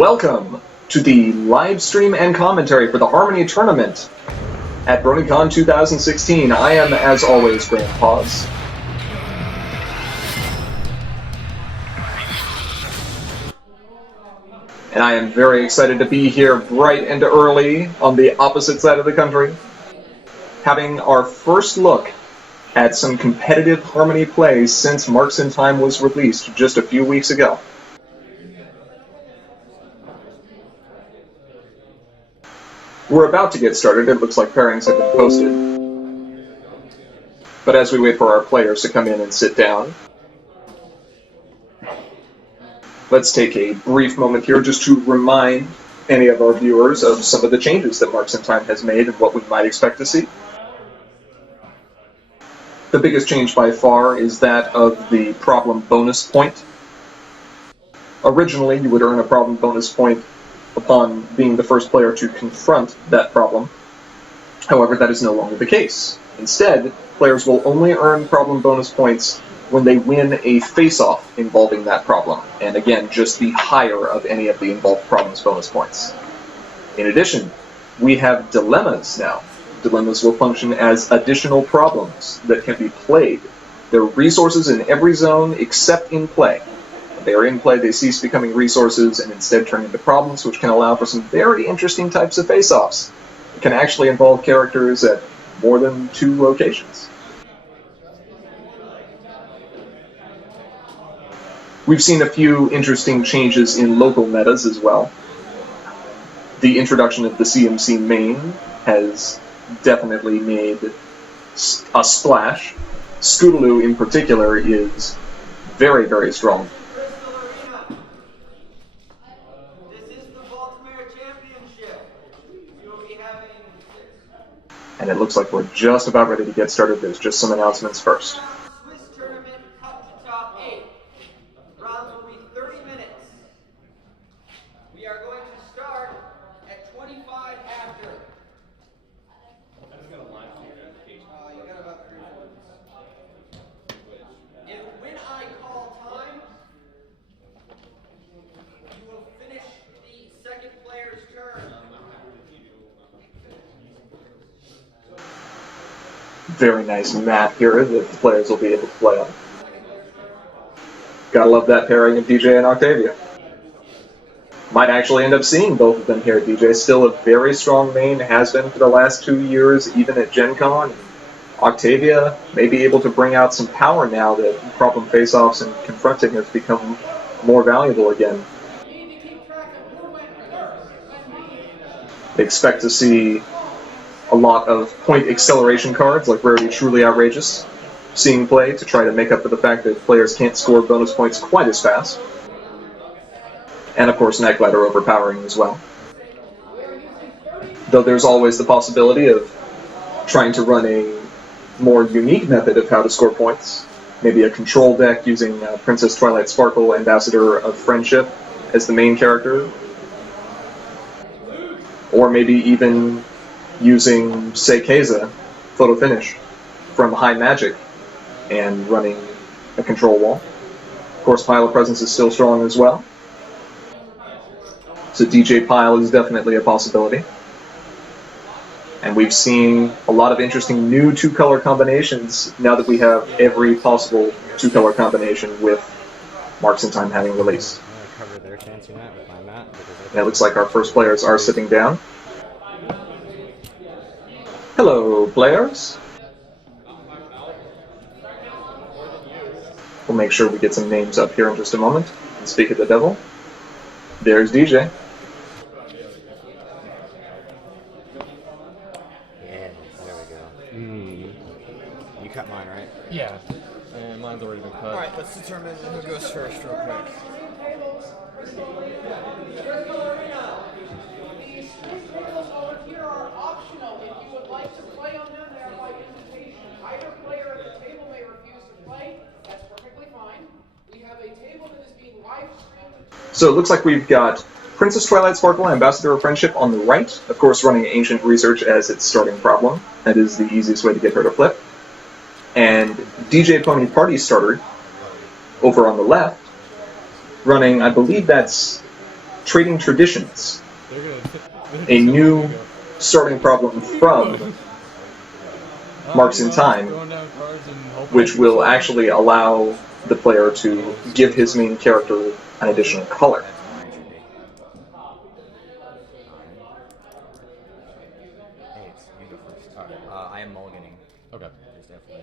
Welcome to the live stream and commentary for the Harmony Tournament at BronyCon 2016. I am, as always, Graham Pause. And I am very excited to be here bright and early on the opposite side of the country, having our first look at some competitive Harmony plays since Marks in Time was released just a few weeks ago. We're about to get started. It looks like pairings have been posted. But as we wait for our players to come in and sit down, let's take a brief moment here just to remind any of our viewers of some of the changes that Marks in Time has made and what we might expect to see. The biggest change by far is that of the problem bonus point. Originally, you would earn a problem bonus point upon being the first player to confront that problem. However, that is no longer the case. Instead, players will only earn problem bonus points when they win a face-off involving that problem, and again, just the higher of any of the involved problems bonus points. In addition, we have dilemmas now. Dilemmas will function as additional problems that can be played. There are resources in every zone except in play. When they are in play, they cease becoming resources and instead turn into problems, which can allow for some very interesting types of face-offs. It can actually involve characters at more than 2 locations. We've seen a few interesting changes in local metas as well. The introduction of the CMC main has definitely made a splash. Scootaloo in particular is very, very strong. And it looks like we're just about ready to get started. There's just some announcements first. Swiss Tournament Cup to Top 8. Rounds will be 30 minutes. We are going to start at 25 after. I'm just going to line for your notification. You got about 3 minutes. When I call time, you will finish the second player's turn. Very nice map here that the players will be able to play on. Gotta love that pairing of DJ and Octavia. Might actually end up seeing both of them here. DJ still a very strong main, has been for the last 2 years, even at Gen Con. Octavia may be able to bring out some power now that problem face-offs and confronting have become more valuable again. Expect to see a lot of point acceleration cards like Rarity Truly Outrageous seeing play to try to make up for the fact that players can't score bonus points quite as fast. And of course Night Glider overpowering as well. Though there's always the possibility of trying to run a more unique method of how to score points. Maybe a control deck using Princess Twilight Sparkle, Ambassador of Friendship as the main character. Or maybe even using Seikeza, Photo Finish, from High Magic, and running a control wall. Of course, Pile of Presence is still strong as well. So DJ Pile is definitely a possibility. And we've seen a lot of interesting new 2-color combinations now that we have every possible 2-color combination with Marks in Time having released. And it looks like our first players are sitting down. Hello, players. We'll make sure we get some names up here in just a moment and speak of the devil. There's DJ. Yeah, there we go. You cut mine, right? Yeah, and mine's already been cut. Alright, let's determine who goes first real quick. So it looks like we've got Princess Twilight Sparkle, Ambassador of Friendship on the right, of course running Ancient Research as its starting problem. That is the easiest way to get her to flip. And DJ Pony Party Starter over on the left, running, I believe that's Trading Traditions, They're a so new good. starting problem from Marks in Time, which will actually allow the player to give his main character an additional color. That's my entry. Hey, it's you go first. I am mulliganing. Okay. Just FYI.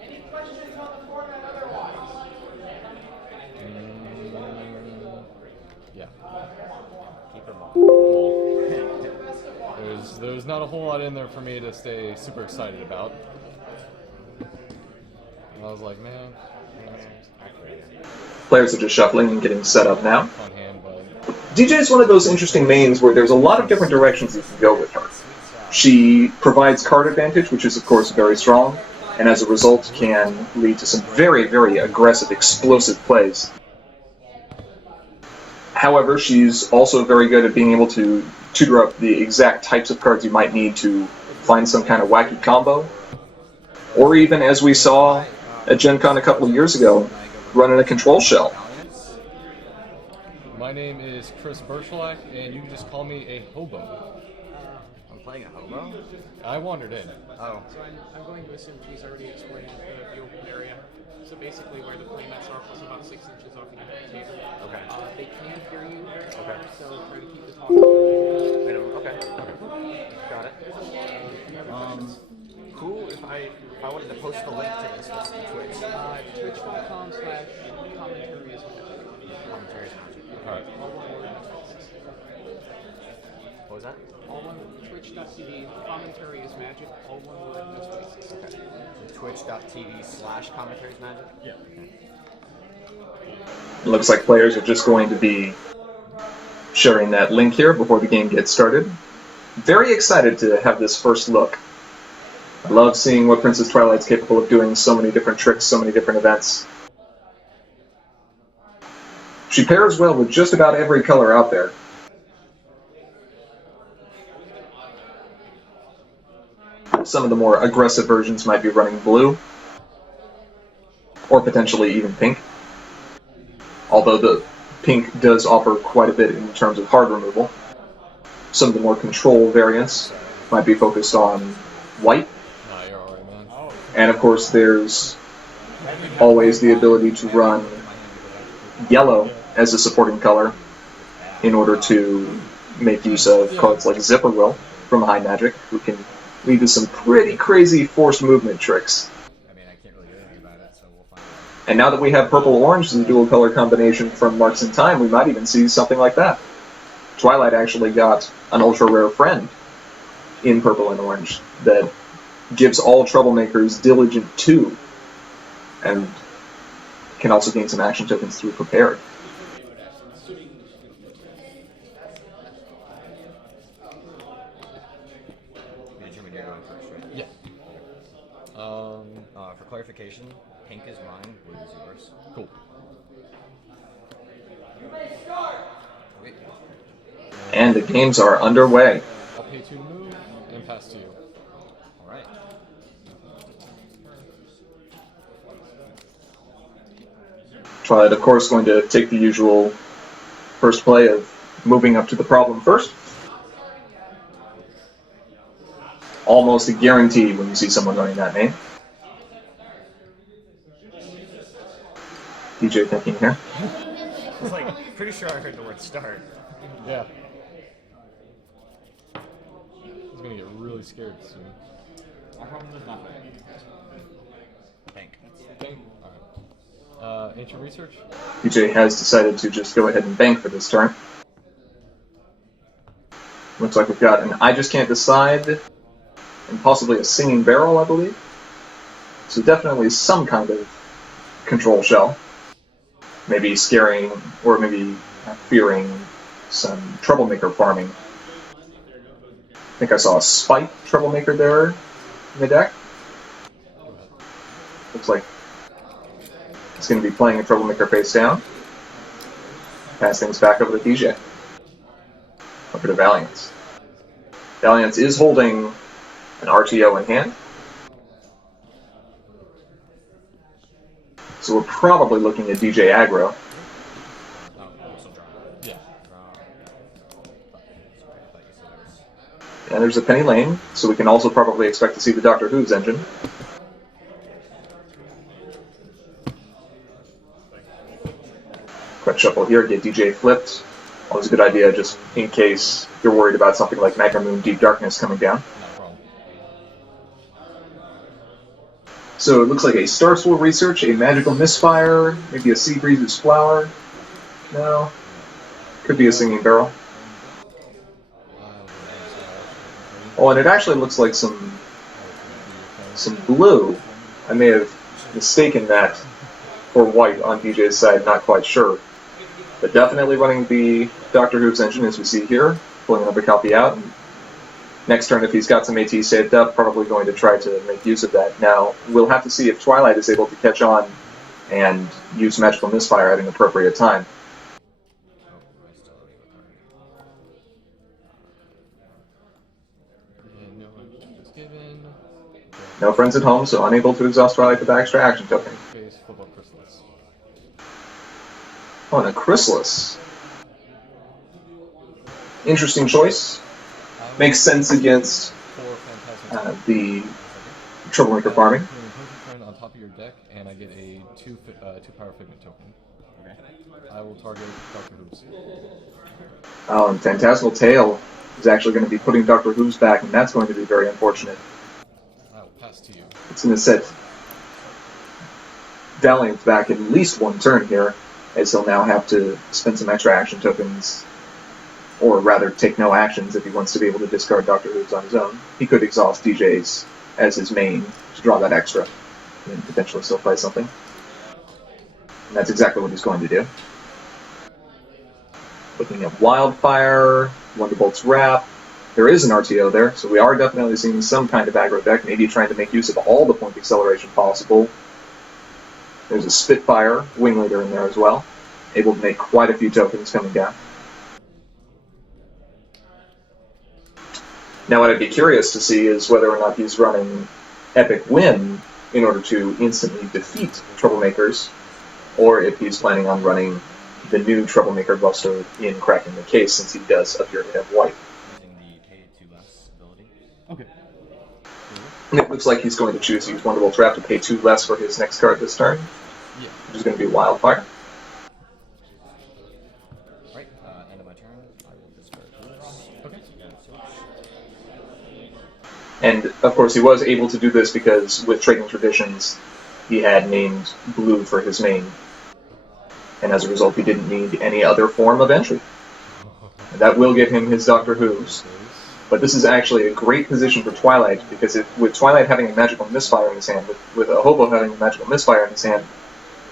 Any questions on the format otherwise? Yeah. Keep them all. There's not a whole lot in there for me to stay super excited about. And I was like, man. Players are just shuffling and getting set up now. Fun hand, but DJ is one of those interesting mains where there's a lot of different directions you can go with her. She provides card advantage, which is of course very strong, and as a result can lead to some very, very aggressive, explosive plays. However, she's also very good at being able to tutor up the exact types of cards you might need to find some kind of wacky combo, or even, as we saw at Gen Con a couple of years ago, running a control shell. my name is Chris Berschlak, and you can just call me a hobo. I'm playing a hobo? I wandered in. Oh. So I'm going to assume he's already explained the open area. So basically where the playmats are plus about 6 inches off the end of the table. Okay. They can hear you. Okay. So try to keep the talk. Okay. Got it. Cool. If I wanted to post the link to this, what's the Twitch? Twitch.com/commentary is magic. Commentary is magic. Alright. All one word. What was that? All one Twitch.tv. Commentary is magic. All one word. No spaces. Okay. Twitch.tv/commentary is magic? Yeah. It looks like players are just going to be sharing that link here before the game gets started. Very excited to have this first look. I love seeing what Princess Twilight's capable of doing, so many different tricks, so many different events. She pairs well with just about every color out there. Some of the more aggressive versions might be running blue, or potentially even pink. Although the pink does offer quite a bit in terms of hard removal. Some of the more control variants might be focused on white. Nah, you're alright, man. And of course there's always the ability to run yellow as a supporting color in order to make use of cards like Zipper Will from High Magic, who can lead to some pretty crazy forced movement tricks. I mean, I can't really do anything about it, so we'll find out. And now that we have purple-orange as a dual color combination from Marks in Time, we might even see something like that. Twilight actually got an ultra-rare friend in purple and orange that gives all troublemakers Diligent 2, and can also gain some action tokens through Prepared. You determined you're going first, right? Yeah. For clarification, pink is mine, blue is yours. Cool. Okay. And the games are underway. I'll pay 2 to move and pass to you. Alright. Twilight, of course, going to take the usual first play of moving up to the problem first. Almost a guarantee when you see someone running that name. DJ thinking here. I was like, pretty sure I heard the word start. Yeah. He's gonna get really scared soon. Pink. Okay. Alright. Ancient Research? DJ has decided to just go ahead and bank for this turn. Looks like we've got an I Just Can't Decide, and possibly a Singing Barrel, I believe. So definitely some kind of control shell. Maybe scaring, or maybe fearing some Troublemaker farming. I think I saw a Spite Troublemaker there in the deck. Looks like it's going to be playing a Troublemaker face down. Pass things back over to DJ. Over to Valiance. Valiance is holding an RTO in hand. So we're probably looking at DJ aggro. Oh, also draw. Yeah. And there's a Penny Lane, so we can also probably expect to see the Doctor Who's engine. Quick shuffle here, get DJ flipped. Always a good idea, just in case you're worried about something like Magna Moon Deep Darkness coming down. No problem. So it looks like a Star Swirl Research, a Magical Misfire, maybe a Sea Breeze's Flower. No. Could be a Singing Barrel. Oh, and it actually looks like some blue. I may have mistaken that for white on DJ's side, not quite sure. But definitely running the Doctor Who's engine as we see here, pulling another copy out. And next turn, if he's got some AT saved up, probably going to try to make use of that. Now, we'll have to see if Twilight is able to catch on and use Magical Misfire at an appropriate time. No friends at home, so unable to exhaust Twilight with that extra action token. Oh, and a Chrysalis. Interesting choice. Makes sense against the Troublemaker farming. On top of your deck, and I get a two power figment token. Okay. I will target Doctor Who's. Oh, and Phantasmal Tale is actually going to be putting Doctor Who's back, and that's going to be very unfortunate. I will pass to you. It's going to set Valiant back at least one turn here, as he'll now have to spend some extra action tokens, or rather take no actions if he wants to be able to discard Doctor Who's on his own. He could exhaust DJ's as his main to draw that extra, and potentially still play something. And that's exactly what he's going to do. Looking at Wildfire, Wonderbolt's Wrap. There is an RTO there, so we are definitely seeing some kind of aggro deck, maybe trying to make use of all the point acceleration possible. There's a Spitfire Wing Leader in there as well, able to make quite a few tokens coming down. Now what I'd be curious to see is whether or not he's running Epic Win in order to instantly defeat Troublemakers, or if he's planning on running the new Troublemaker Buster in Cracking the Case, since he does appear to have white. Okay. And it looks like he's going to choose to use Wonderbolt's Wrap to pay 2 less for his next card this turn, which is going to be Wildfire. Right, end of my turn. I will discard this. Okay. And, of course, he was able to do this because, with Trading Traditions, he had named blue for his main. And as a result, he didn't need any other form of entry. And that will give him his Doctor Who's. But this is actually a great position for Twilight, because with Twilight having a Magical Misfire in his hand, with a Hobo having a Magical Misfire in his hand,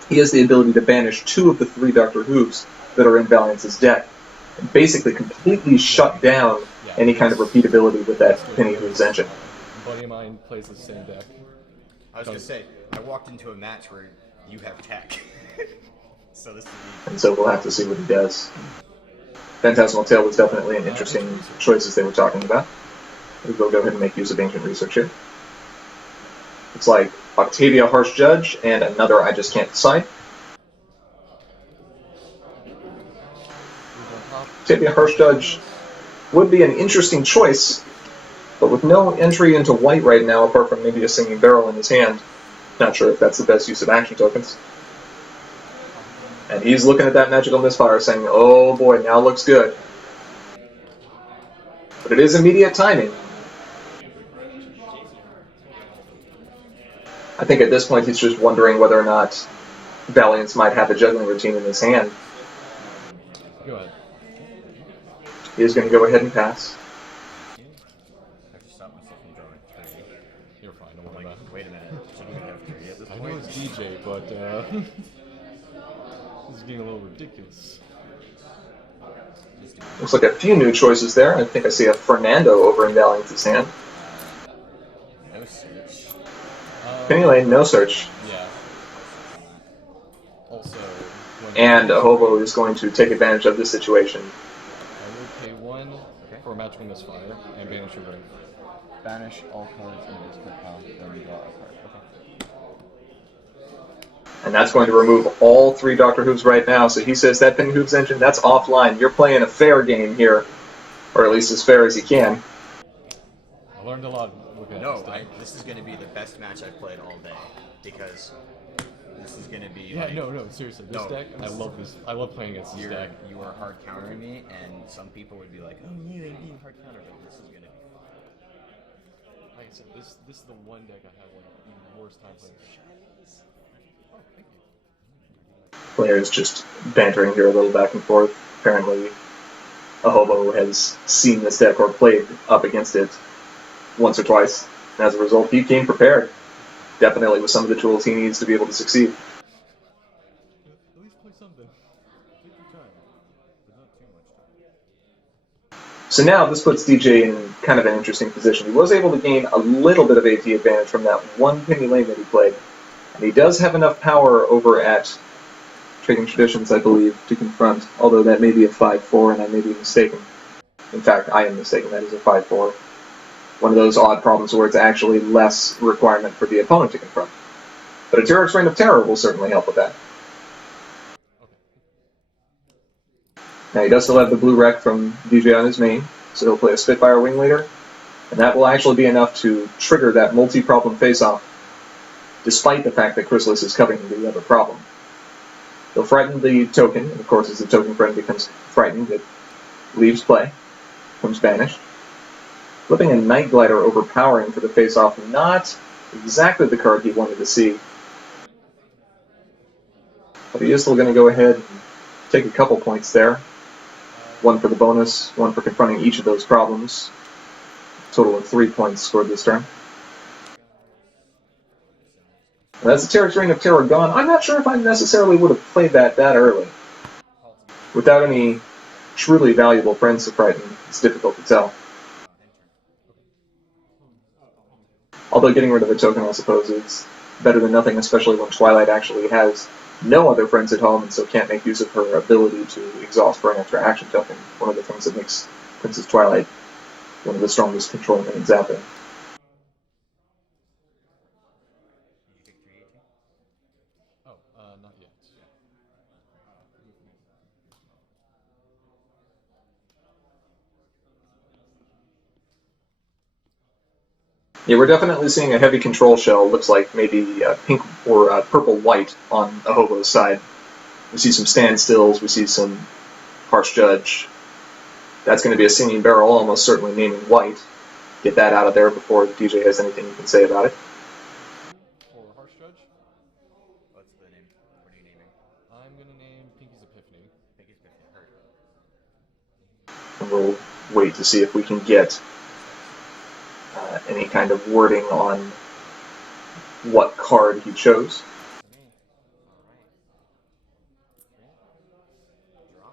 he has the ability to banish 2 of the 3 Doctor Who's that are in Valiant's deck, and basically completely shut down any kind of repeatability with that Penny Who's engine. A buddy of mine plays the same deck. I was going to say, I walked into a match where you have tech. So this And so we'll have to see what he does. Phantasmal Tale was definitely an interesting choice as they were talking about. We'll go ahead and make use of Ancient Research here. It's like Octavia Harsh Judge and another I Just Can't Decide. Octavia Harsh Judge would be an interesting choice, but with no entry into white right now, apart from maybe a Singing Barrel in his hand, not sure if that's the best use of action tokens. And he's looking at that Magical Misfire saying, oh boy, now looks good. But it is immediate timing. I think at this point he's just wondering whether or not Valiance might have a juggling routine in his hand. Go ahead. He is going to go ahead and pass. I just stopped myself from drawing 3. You're fine, don't worry about it. Wait a minute. So you have 3 at this I point? know it's DJ, but this is getting a little ridiculous. Looks like a few new choices there. I think I see a Fernando over in Valiance's hand. No search. Penny Lane, no search. Yeah. Also, And a Hobo is going to take advantage of this situation. I will pay 1 for a Magical Misfire and banish your grave. Banish all cards in this pile, then you draw a card. And that's going to remove all 3 Doctor Who's right now. So he says that Penny Who's engine, that's offline. You're playing a fair game here. Or at least as fair as you can. learned a lot looking at No, this deck. this is going to be the best match I've played all day because this is going to be. Yeah, like, no, seriously. This deck, I love this. I love playing against this deck. You are hard countering me, and some people would be like, "Oh, you ain't being hard countered," but this is going to be fun. Like I said, this is the one deck I have like the worst time playing. Oh, thank you. Players just bantering here a little back and forth. Apparently, a hobo has seen this deck or played up against it once or twice. And as a result, he came prepared. Definitely with some of the tools he needs to be able to succeed. At least play something. Take your time, but not too much time. So now this puts DJ in kind of an interesting position. He was able to gain a little bit of AT advantage from that one Penny Lane that he played. And he does have enough power over at Trading Traditions, I believe, to confront, although that may be a 5-4 and I may be mistaken. In fact, I am mistaken, that is a 5-4. One of those odd problems where it's actually less requirement for the opponent to confront. But a Terex Reign of Terror will certainly help with that. Now he does still have the blue wreck from DJ on his main, so he'll play a Spitfire Wing Leader, and that will actually be enough to trigger that multi-problem face-off, despite the fact that Chrysalis is covering the other problem. He'll frighten the token, and of course as the token friend becomes frightened, it leaves play, becomes banished. Flipping a Night Glider overpowering for the face-off, not exactly the card he wanted to see. But he is still going to go ahead and take a couple points there. One for the bonus, one for confronting each of those problems. Total of 3 points scored this turn. And that's the Terex Reign of Terror gone. I'm not sure if I necessarily would have played that early. Without any truly valuable friends to frighten, it's difficult to tell. Although getting rid of a token, I suppose, is better than nothing, especially when Twilight actually has no other friends at home and so can't make use of her ability to exhaust for an extra action token. One of the things that makes Princess Twilight one of the strongest control mains out there. Oh, not yet. Yeah, we're definitely seeing a heavy control shell. Looks like maybe pink or purple-white on a hobo's side. We see some standstills. We see some harsh judge. That's going to be a singing barrel, almost certainly naming white. Get that out of there before DJ has anything he can say about it. For Harsh Judge, What's the name? What are you naming? I'm gonna name Pinky's Epiphany. Pinky's Epiphany. Heard. And we'll wait to see if we can get any kind of wording on what card he chose. Draw.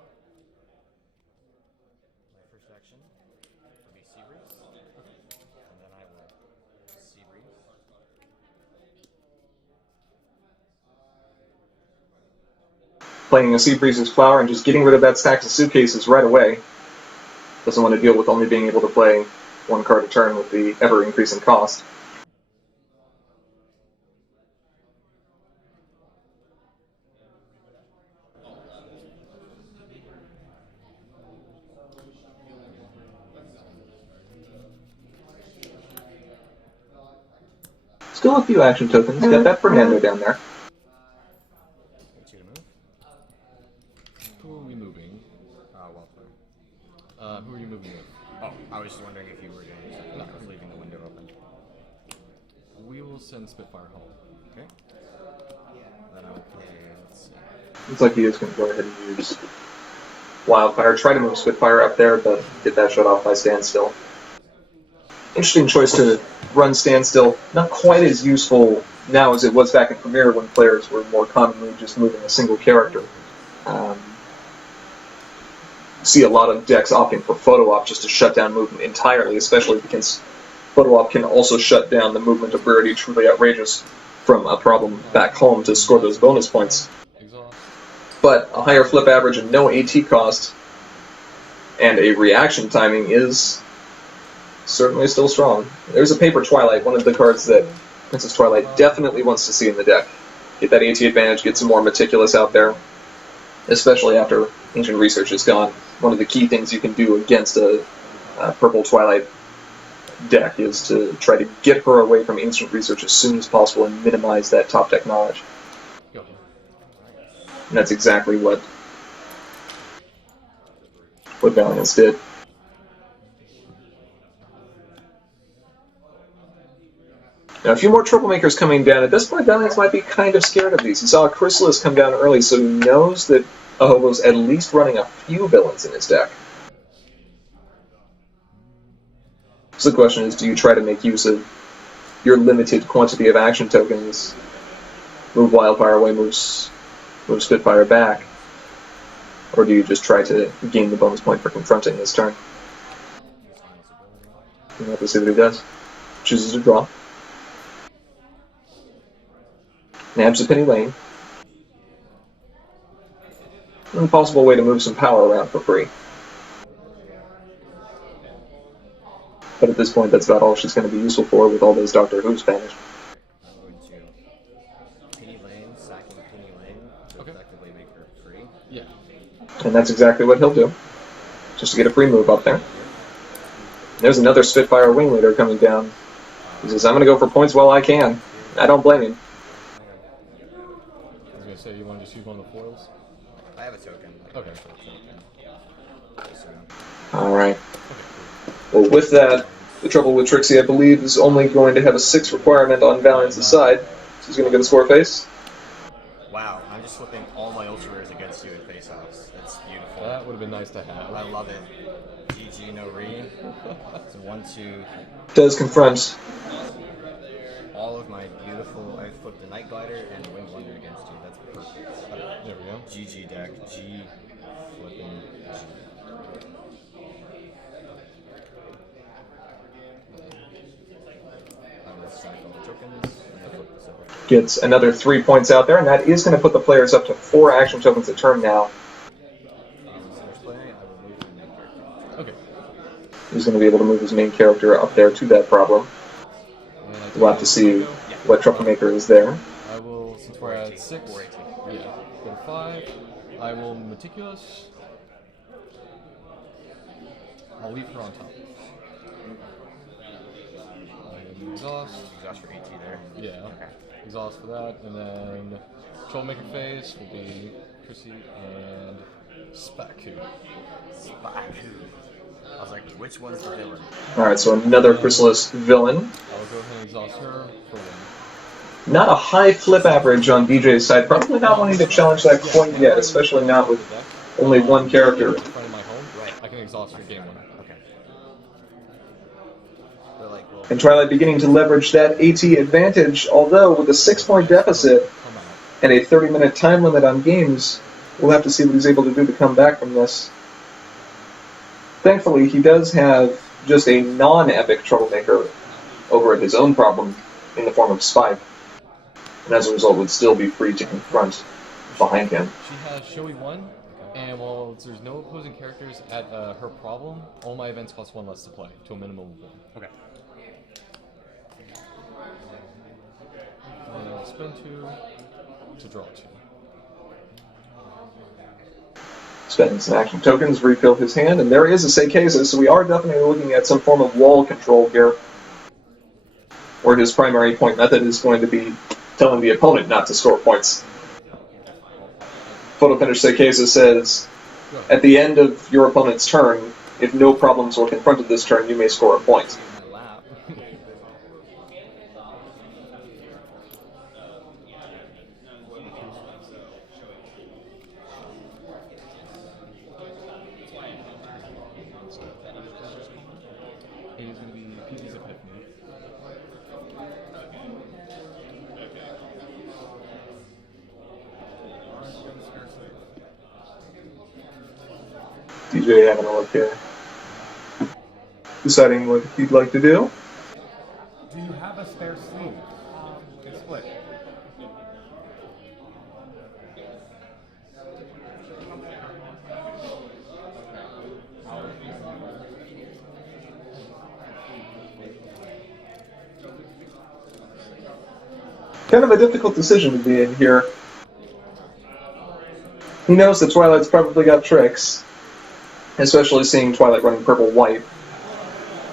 My first action will be Sea Breeze, and then I will Sea Breeze. Playing a Sea Breeze's Flower and just getting rid of that stack of suitcases right away. Doesn't want to deal with only being able to play one card a turn with the ever-increasing cost. Still a few action tokens. Got that Fernando down there. Get you to move. Who are we moving? Wildfire. Who are you moving with? Oh, I was just wondering if you were doing something. I was leaving the window open. We will send Spitfire home. Okay. Then I'll play. Let's see. Looks like he is going to go ahead and use Wildfire. Try to move Spitfire up there, but get that shut off by Standstill. Interesting choice to run Standstill. Not quite as useful now as it was back in Premiere when players were more commonly just moving a single character. See a lot of decks opting for Photo Op just to shut down movement entirely, especially because Photo Op can also shut down the movement of Rarity Truly Outrageous from a problem back home to score those bonus points. Exhaust. But a higher flip average and no AT cost and a reaction timing is certainly still strong. There's a Paper Twilight, one of the cards that Princess Twilight definitely wants to see in the deck. Get that AT advantage, get some more Meticulous out there, especially after Ancient Research is gone. One of the key things you can do against a Purple Twilight deck is to try to get her away from instant research as soon as possible and minimize that top deck knowledge. Go. And that's exactly what Valiance did. Now, a few more troublemakers coming down. At this point, Valiance might be kind of scared of these. He saw a Chrysalis come down early, so he knows that Ahobo's at least running a few villains in his deck. So the question is, do you try to make use of your limited quantity of action tokens, move Wildfire away, move Spitfire back, or do you just try to gain the bonus point for confronting this turn? We'll have to see what he does. Chooses to draw. Nabs a Penny Lane. An possible way to move some power around for free. But at this point, that's about all she's going to be useful for with all those Doctor Who's banished. I'm going to Penny Lane, sacking Penny Lane to effectively make her free. Yeah. And that's exactly what he'll do. Just to get a free move up there. There's another Spitfire Wing Leader coming down. He says, I'm going to go for points while I can. I don't blame him. I was going to say, you want to just use one of the foils? I have a token. Okay. Alright. Well, with that, the trouble with Trixie, I believe, is only going to have a 6 requirement on Valiance's side. So he's going to get a score face. Wow, I'm just flipping all my Ultra Rares against you in face-offs. That's beautiful. That would have been nice to have. I love it. GG, no re. So 1, 2. Does confront. All of my beautiful. I flipped the Night Glider and the Winged Wonder against you. That's perfect. There we go. GG deck. G flipping G. I will sack all the tokens and flip this over. Gets another 3 points out there, and that is going to put the players up to 4 action tokens a turn now. First play, I will move the main character. Okay. He's going to be able to move his main character up there to that problem. We'll have to see what Troublemaker is there. I will, since we're at 6, 4, 18. yeah, go to 5. I will Meticulous. I'll leave her on top. Exhaust. Exhaust for 18 there. Yeah. Okay. Exhaust for that, and then Troublemaker phase will be Chrissy and Spaku. Spaku. I was like, which one's the villain? Alright, so another Chrysalis villain. I will go ahead and exhaust her for 1. Not a high flip average on BJ's side. Probably not wanting to challenge that quite yet, especially not with only one character. In front of my home, I can exhaust for game 1. Okay. But like, well, And Twilight beginning to leverage that AT advantage, although with a 6-point deficit Come out. and a 30-minute time limit on games, we'll have to see what he's able to do to come back from this. Thankfully, he does have just a non-epic Troublemaker over at his own problem in the form of Spike, and as a result would still be free to confront behind him. She has Showy 1, and while there's no opposing characters at her problem, all my events cost 1 less to play, to a minimum of 1. Okay. And I'll spend 2 to draw 2. Spending some action tokens, refill his hand, and there is a Seikeza, so we are definitely looking at some form of wall control here, where his primary point method is going to be telling the opponent not to score points. Photo finish Seikeza says, at the end of your opponent's turn, if no problems were confronted this turn, you may score a point. In my lap. It is going to be PB's Epiphany. DJ having a look here. Deciding what he'd like to do. Do you have a spare sleeve? It's split. Kind of a difficult decision to be in here. He knows that Twilight's probably got tricks, especially seeing Twilight running purple-white.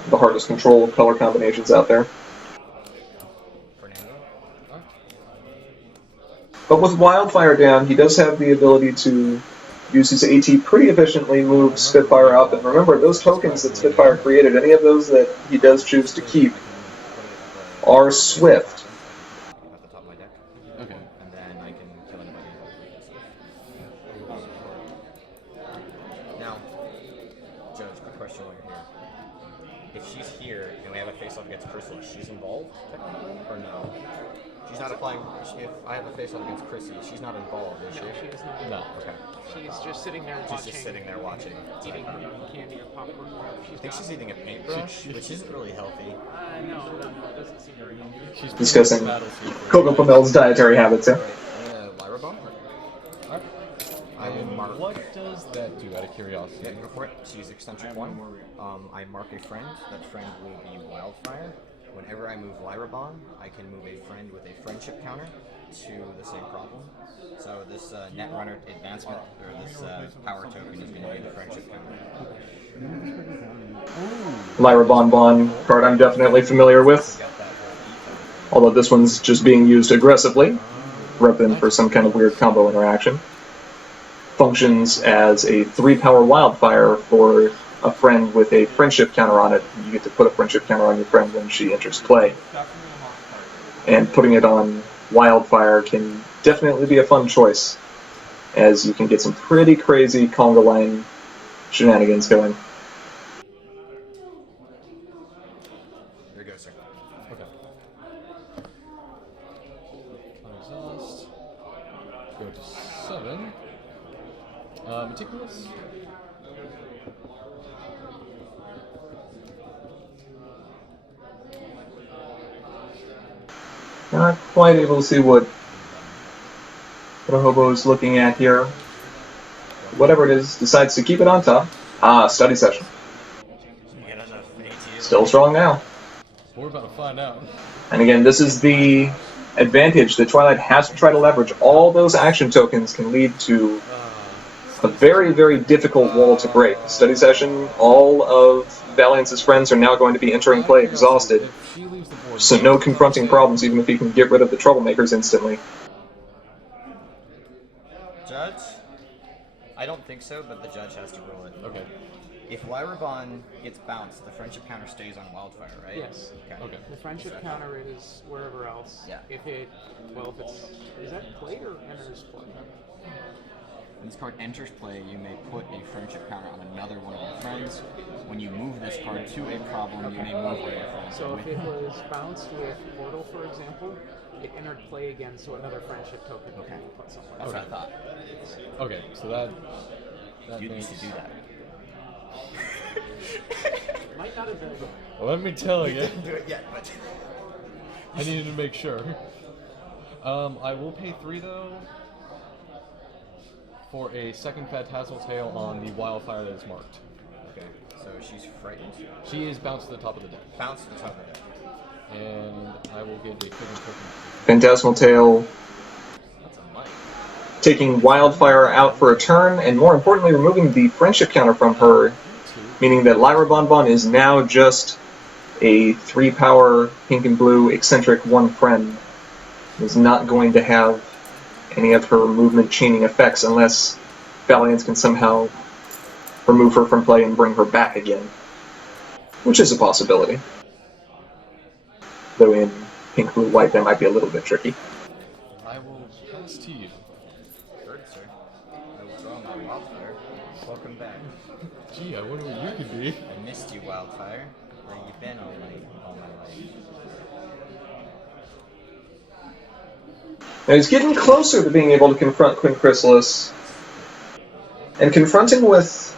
the hardest control color combinations out there. Fernando? But with Wildfire down, he does have the ability to use his AT pretty efficiently, move Spitfire up, and remember, those tokens that Spitfire created, any of those that he does choose to keep, are swift. At the top of my deck. Okay. And then I can kill anybody. Now, Judge, quick question while you're here. If she's here and we have a face-off against Crystal, she's involved technically, or no? She's not applying. If I have a face-off against Chrissy, she's not involved, is she? No, she is not. No. Okay. She's just sitting there watching. She's just sitting there watching. Eating candy or popcorn. I think she's eating a paintbrush, which isn't really healthy. No, it doesn't seem very healthy. She's Discussing Battlefield. Coco Pomel's dietary habits. Yeah. Lyra bomb? Alright. I will mark. What does that do, out of curiosity? Yeah, go for it. She's eccentric one. I mark a friend. That friend will be Wildfire. Whenever I move Lyra bomb, I can move a friend with a friendship counter to the same problem. So this Netrunner advancement, or this power token is going to be the friendship counter. Lyra Bon card I'm definitely familiar with, although this one's just being used aggressively, rather than for some kind of weird combo interaction. Functions as a 3-power Wildfire for a friend with a friendship counter on it. You get to put a friendship counter on your friend when she enters play. And putting it on Wildfire can definitely be a fun choice, as you can get some pretty crazy conga line shenanigans going. There you go, sir. Okay. Exhaust. Go to 7. Meticulous. Not quite able to see what a hobo is looking at here. Whatever it is, decides to keep it on top. Study session. Still strong now. We're about to find out. And again, this is the advantage that Twilight has to try to leverage. All those action tokens can lead to a very, very difficult wall to break. Study session, all of Valiance's friends are now going to be entering play exhausted. So no confronting problems, even if he can get rid of the troublemakers instantly. Judge? I don't think so, but the judge has to rule it. Okay. If Lyra Bond gets bounced, the friendship counter stays on Wildfire, right? Yes. Okay. The friendship counter is wherever else. Yeah. If it, well, if it's, is that played or enters play? When this card enters play, you may put a friendship counter on another one of your friends. When you move this card to a problem, you may move one of your friends. So if it was bounced with Portal, for example, it entered play again, so another friendship token can be put somewhere. That's what I thought. Okay, so that You need makes... to do that. Might not have been good. Let me tell you. Didn't do it yet, but I needed to make sure. I will pay 3 though for a second Phantasmal Tail on the Wildfire that is marked. okay. So she's frightened. She is bounced to the top of the deck, Bounce to the top of the deck. and I will get a fitting token. Phantasmal Tail That's a mic. taking Wildfire out for a turn, and more importantly, removing the friendship counter from her, meaning that Lyra Bon is now just a 3-power pink and blue eccentric one friend. Is not going to have any of her movement chaining effects unless Valiance can somehow remove her from play and bring her back again, which is a possibility. Though in pink, blue, white, that might be a little bit tricky. I will pass to you. Heard, sir. I will draw my Wildfire. Welcome back. Gee, I wonder what you could be. I missed you, Wildfire. Where you been all my life? Now he's getting closer to being able to confront Queen Chrysalis, and confronting with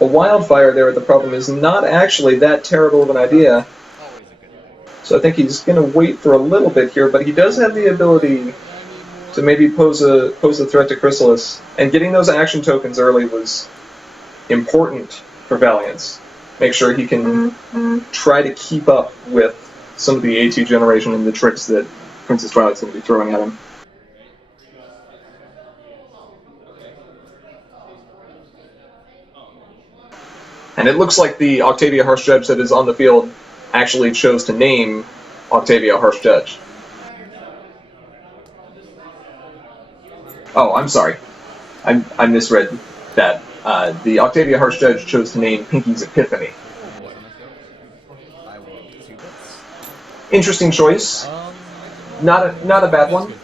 a Wildfire there at the problem is not actually that terrible of an idea. Always a good thing. So I think he's going to wait for a little bit here, but he does have the ability to maybe pose a threat to Chrysalis. And getting those action tokens early was important for Valiance. Make sure he can try to keep up with some of the AT generation and the tricks that Princess Twilight's going to be throwing at him. And it looks like the Octavia Harsh Judge that is on the field actually chose to name Octavia Harsh Judge. Oh, I'm sorry. I misread that. The Octavia Harsh Judge chose to name Pinky's Epiphany. I will 2 bits. Interesting choice. Not a bad one.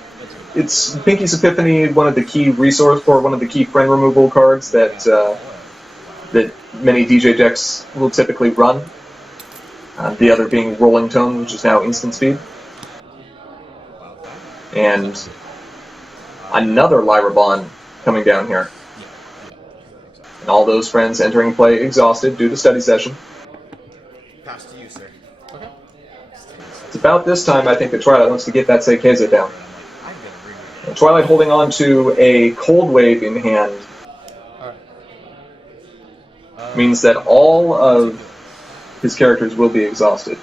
It's Pinky's Epiphany, one of the key resource or one of the key friend removal cards that that many DJ decks will typically run. The other being Rolling Tone, which is now instant speed. And another Lyra Bond coming down here. And all those friends entering play exhausted due to study session. Pass to you, sir. Okay. It's about this time I think that Twilight wants to get that Seikeza down. And Twilight holding on to a Cold Wave in hand means that all of his characters will be exhausted.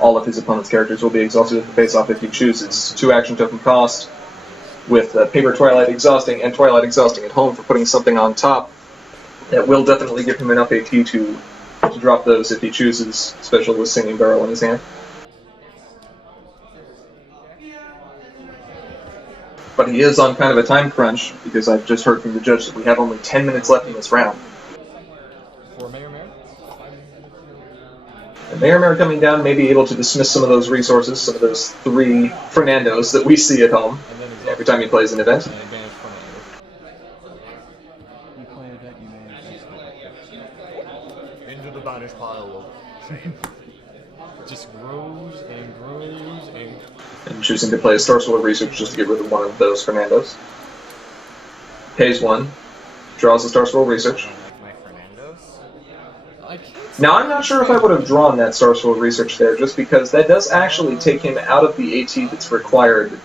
All of his opponent's characters will be exhausted at the face-off if he chooses. 2 action token cost, with Paper Twilight exhausting and Twilight exhausting at home for putting something on top that will definitely give him enough AT to drop those if he chooses, especially with Singing Barrel in his hand. But he is on kind of a time crunch, because I've just heard from the judge that we have only 10 minutes left in this round. For Mayor Mayor? And Mayor coming down may be able to dismiss some of those resources, some of those 3 Fernandos that we see at home every time he plays an event. And advantage Fernando. You play an event, you may Into the banish pile. Just grows and grows and... And choosing to play a Star Sword Research just to get rid of one of those Fernandos. Pays 1, draws a Star Sword Research. My Fernandos? I can't... Now, I'm not sure if I would have drawn that Star Sword Research there, just because that does actually take him out of the AT that's required.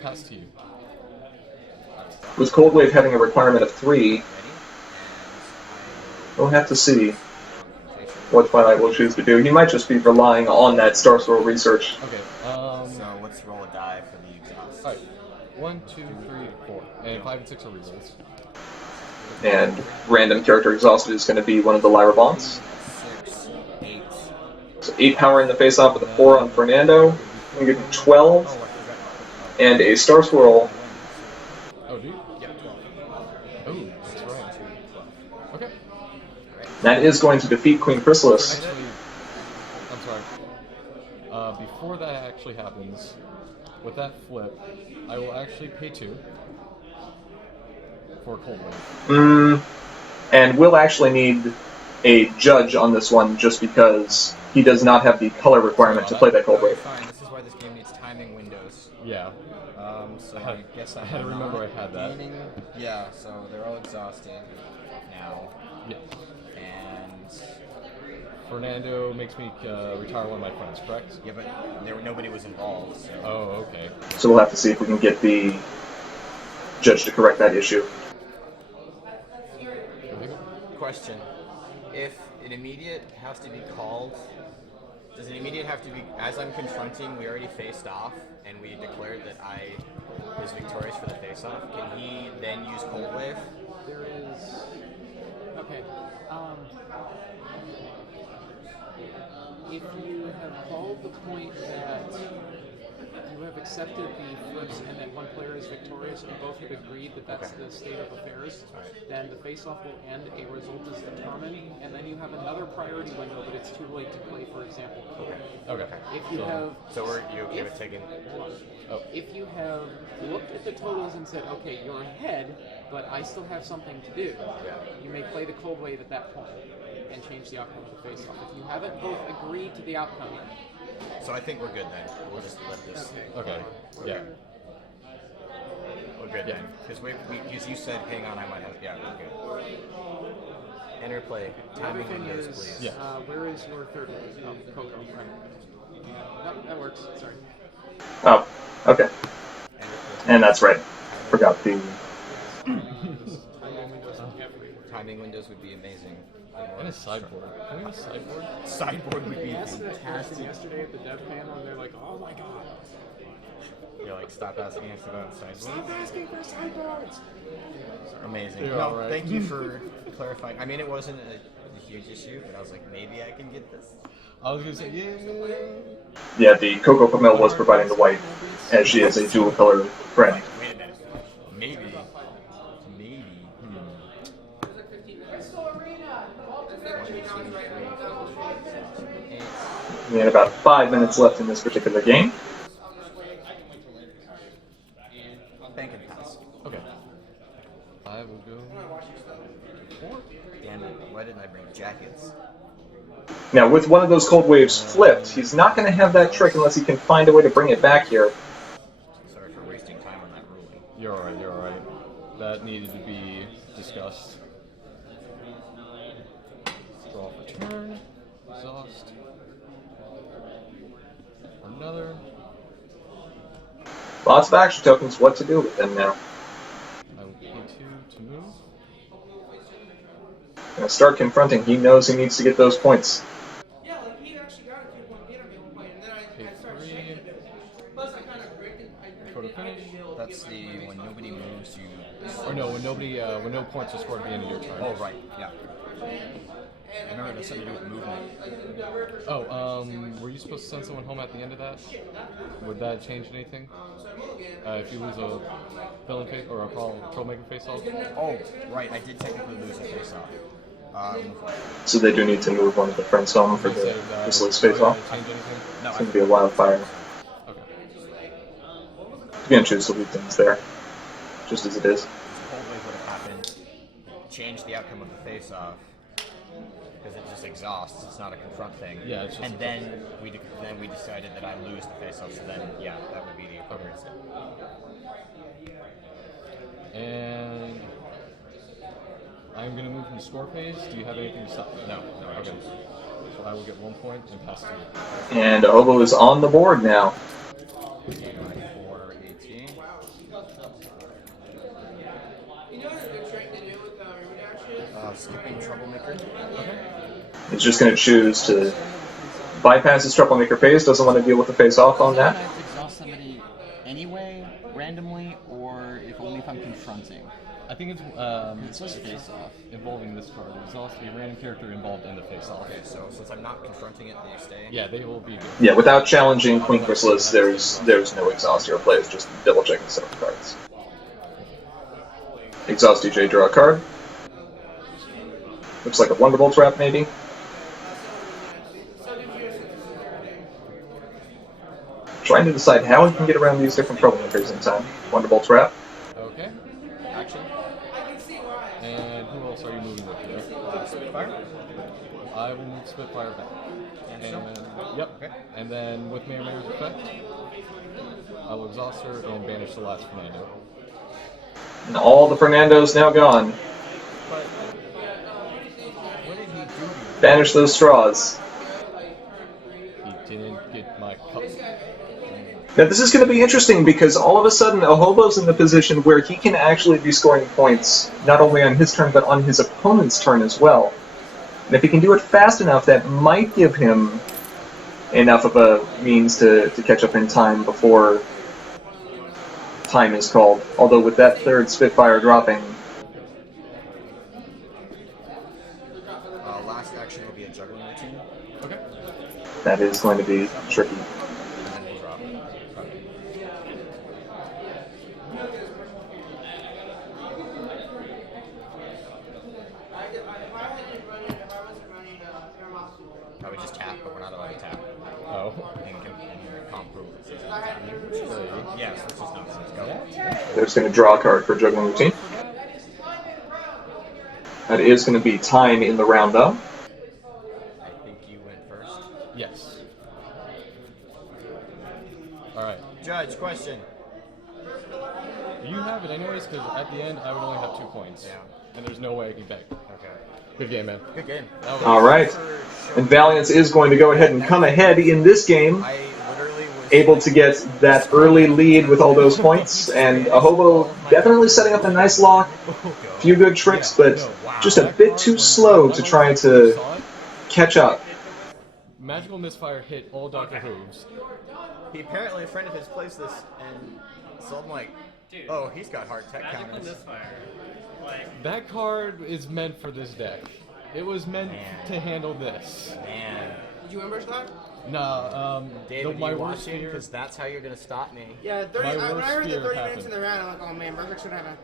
Pass to you. With Cold Wave having a requirement of 3, we'll have to see what Twilight will choose to do. He might just be relying on that Star Sword Research. Okay, So let's roll a die for the exhaust. Alright. 1, 2, 3, 4. And 5 and 6 are rerolls. And random character exhausted is going to be one of the Lyra Bonds. 6, 8. So 8 power in the face-off with a 4 on Fernando. We get 12. And a Star Swirl. Oh, do you? Yeah, 12. Oh, that's right. Okay. That is going to defeat Queen Chrysalis. Actually, I'm sorry. Before that actually happens, with that flip, I will actually pay 2 for a Cold Wave. And we'll actually need a judge on this one just because he does not have the color requirement to play that Cold Wave. Fine, this is why this game needs timing windows. Yeah. So I guess I had to remember I had that. Yeah, so they're all exhausted now. Yeah. And Fernando makes me retire one of my friends, correct? yeah, but nobody was involved. So. Oh, okay. So we'll have to see if we can get the judge to correct that issue. Question: if an immediate has to be called, does an immediate have to be, as I'm confronting, we already faced off, and we declared that I was victorious for the face-off, can he then use Cold Wave? There is. Okay. If you have called the point that you have accepted the flips and that one player is victorious and both have agreed that that's the state of affairs, then the face-off will end, a result is determined, and then you have another priority window, but it's too late to play, for example, Cold. Okay. If you have... So are you okay with taking... If you have looked at the totals and said, okay, you're ahead, but I still have something to do, you may play the Cold Wave at that point and change the outcome of the face-off. If you haven't both agreed to the outcome, So I think we're good then. We'll just let this... Okay. Yeah. We're good then. Because because you said, hang on, I might have... Yeah, we're good. Interplay. the other Timing thing windows, is, please. Yeah. where is your third one? Oh, Coco. Right. No, that works. Sorry. Oh, okay. And that's right. Forgot the... Timing windows would be amazing. And a sideboard. Can we have a sideboard? Sideboard would be Asked that question fantastic. yesterday at the dev panel, and they're like, "Oh my god, You're like, stop asking us about sideboard. stop asking for sideboards." Amazing. You're No, all right. thank you for clarifying. I mean, it wasn't a huge issue, but I was like, maybe I can get this. I was gonna say, yeah. Yeah, the Coco Pomel was providing the white, as she is a dual color friend. Wait a minute. Maybe. Maybe. We had about 5 minutes left in this particular game. Bank and pass. Okay. I will go. Damn it. Why didn't I bring jackets? Now, with one of those cold waves flipped, he's not going to have that trick unless he can find a way to bring it back here. Sorry for wasting time on that ruling. You're alright, you're alright. That needed to be discussed. Draw for turn. Exhaust. Another. Lots of action tokens, what to do with them now. I will P2 to move. Gonna start confronting, he knows he needs to get those points. Yeah, like he actually got a 2-point lead on me at one point, and then I started shaking a bit. Plus, I kind of break That's the when nobody moves, you. Or no, when nobody, when no points are scored at the end of your turn. Oh, right. Yeah. I remember it has something to do with movement. Oh, were you supposed to send someone home at the end of that? Would that change anything? If you lose a villain face or a troublemaker face off? Oh, right. I did technically lose a face off. So they do need to move one of the friends home for the Chrysalis face off. Change anything? No, It's going to be a wildfire. Okay. You're going to choose to leave things there, just as it is. Cold wave would have happened, change the outcome of the face off, because it just exhausts. It's not a confront thing. Yeah, it's just and then we decided that I lose the face off. So then, yeah, that would be the appropriate step. And I'm going to move from the score phase. Do you have anything to stop? No action. Okay. So I will get 1 point and pass to you. And Obo is on the board now. 4, 18. You know what a good trick to do with redaction is? Skipping troublemaker. Okay. He's just going to choose to bypass his troublemaker phase, doesn't want to deal with the face off on that. I have to exhaust somebody anyway, randomly, or if only if I'm confronting. I think it's It says face off. involving this card. There's also a random character involved in the face off. Okay, so since I'm not confronting it, they stay. Yeah, they will be good. Yeah, without challenging Queen Chrysalis, there's no exhaust here. Players just double checking set of cards. Exhaust DJ, draw a card. Looks like a Wonderbolt trap, maybe. Trying to decide how he can get around these different troublemakers in time. Wonderbolt trap. Okay. Action. And who else are you moving with here? Spitfire. I will move Spitfire back. And Yep. Okay. And then with Mayor's effect, I will exhaust her and banish the last Fernando. And all the Fernandos now gone. But what did he do to you? Banish those straws. He didn't get my cup. Now this is going to be interesting because all of a sudden Ahobo's in the position where he can actually be scoring points not only on his turn but on his opponent's turn as well. And if he can do it fast enough, that might give him enough of a means to catch up in time before time is called. Although with that third Spitfire dropping, Last action will be a juggling routine. Okay. that is going to be tricky. And then we'll drop. I would just tap, but we're not allowed to tap. Oh. And comp rules. Yes, this is nonsense. Go. They're just going to draw a card for juggling routine. That is going to be time in the round though. I think you went first. Yes. Alright. Judge, question. You have it anyways, because at the end I would only have 2 points. Yeah. And there's no way I can bank. Okay. Good game, man. Good game. That was- Alright. And Valiance is going to go ahead and come ahead in this game, I literally was able to get that early lead with all those points, and Ahobo definitely setting up a nice lock, few good tricks, but just a bit too slow to try to catch up. Magical Misfire hit all Dr. Who's. He apparently a friend of his plays this, and so I'm like, Oh, he's got hard tech Magical counters. misfire. Like, That card is meant for this deck. It was meant Man. to handle this. Man. Did you ambush that? Nah, David, my you worst watching? fear. Because that's how you're going to stop me. Yeah, 30, My when I worst heard the fear 30 minutes happened. in the round, I'm like, oh man, Berserk's gonna have a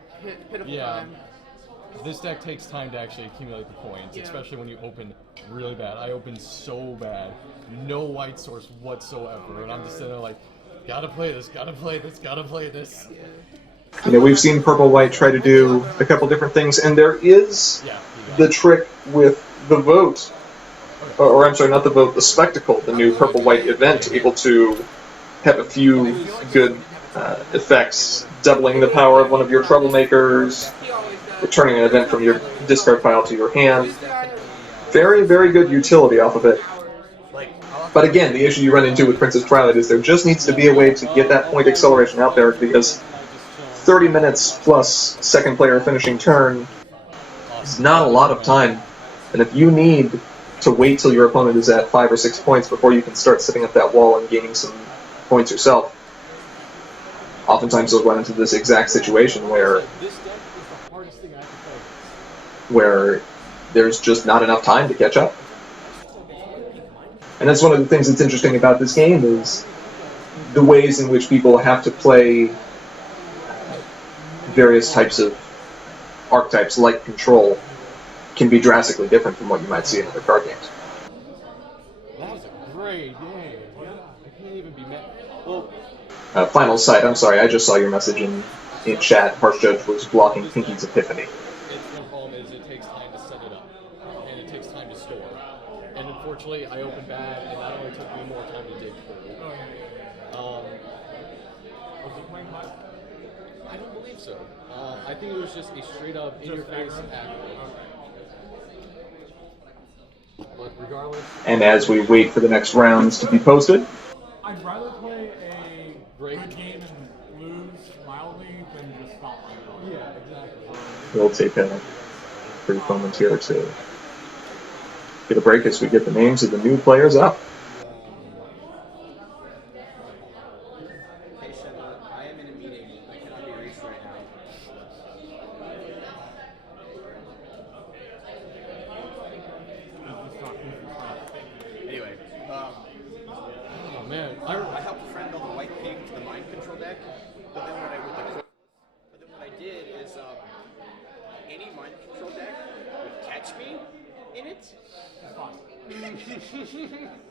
pitiful Yeah. time. This deck takes time to actually accumulate the points, Yeah. especially when you open really bad. I opened so bad, no white source whatsoever, and I'm just sitting there like, gotta play this, gotta play this, gotta play this. You know, we've seen Purple-White try to do a couple different things, and there is Yeah, the trick with the vote, or I'm sorry, not the vote, the spectacle, the new Purple-White event, able to have a few good effects, doubling the power of one of your troublemakers, He always does. returning an event from your discard pile to your hand. Very, very good utility off of it. Like, But again, the issue you run into with Princess Twilight is there just needs to be a way to get that point acceleration out there, because 30 minutes plus second player finishing turn is not a lot of time. And if you need to wait till your opponent is at 5 or 6 points before you can start setting up that wall and gaining some points yourself, oftentimes you'll run into this exact situation where This deck is the hardest thing I can play. where there's just not enough time to catch up. And that's one of the things that's interesting about this game is the ways in which people have to play various types of archetypes like Control can be drastically different from what you might see in other card games. That was a great game. I can't even be mad. Well, Final sight, I'm sorry, I just saw your message in chat. Harsh Judge was blocking Pinky's Epiphany. the problem is it takes time to set it up, and it takes time to store. And unfortunately, I opened bad, and that only took me more time to dig through. I don't believe so. I think it was just a straight up in your face aggro. But regardless, And as we wait for the next rounds to be posted, I'd rather play a Great. good game and lose mildly than just not play well. yeah, exactly. we'll take a brief moment here to get a break as we get the names of the new players up. Hey, Sheva, I am in a meeting. I cannot be reached right now. Anyway, Oh man, I helped a friend build a white pig to the mind control deck, but then what I did is any mind control deck would catch me in it.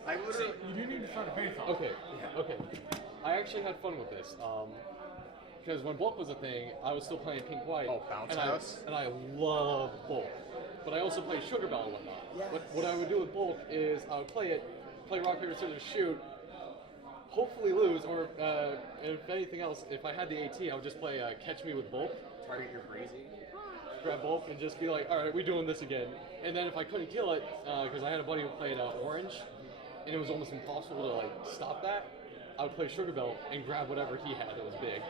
I literally. You do need to start a face off. okay, okay. I actually had fun with this. Because when bulk was a thing, I was still playing pink white. Oh, Bounce and House? I love bulk, but I also played sugar bell and whatnot. What I would do with bulk is I would play rock paper scissors shoot, hopefully lose, or if anything else, if I had the AT, I would just play catch me with bulk. Target your breezy. Grab bulk and just be like, all right, we're doing this again. And then if I couldn't kill it, because I had a buddy who played orange, and it was almost impossible to like stop that, I would play sugar bell and grab whatever he had that was big.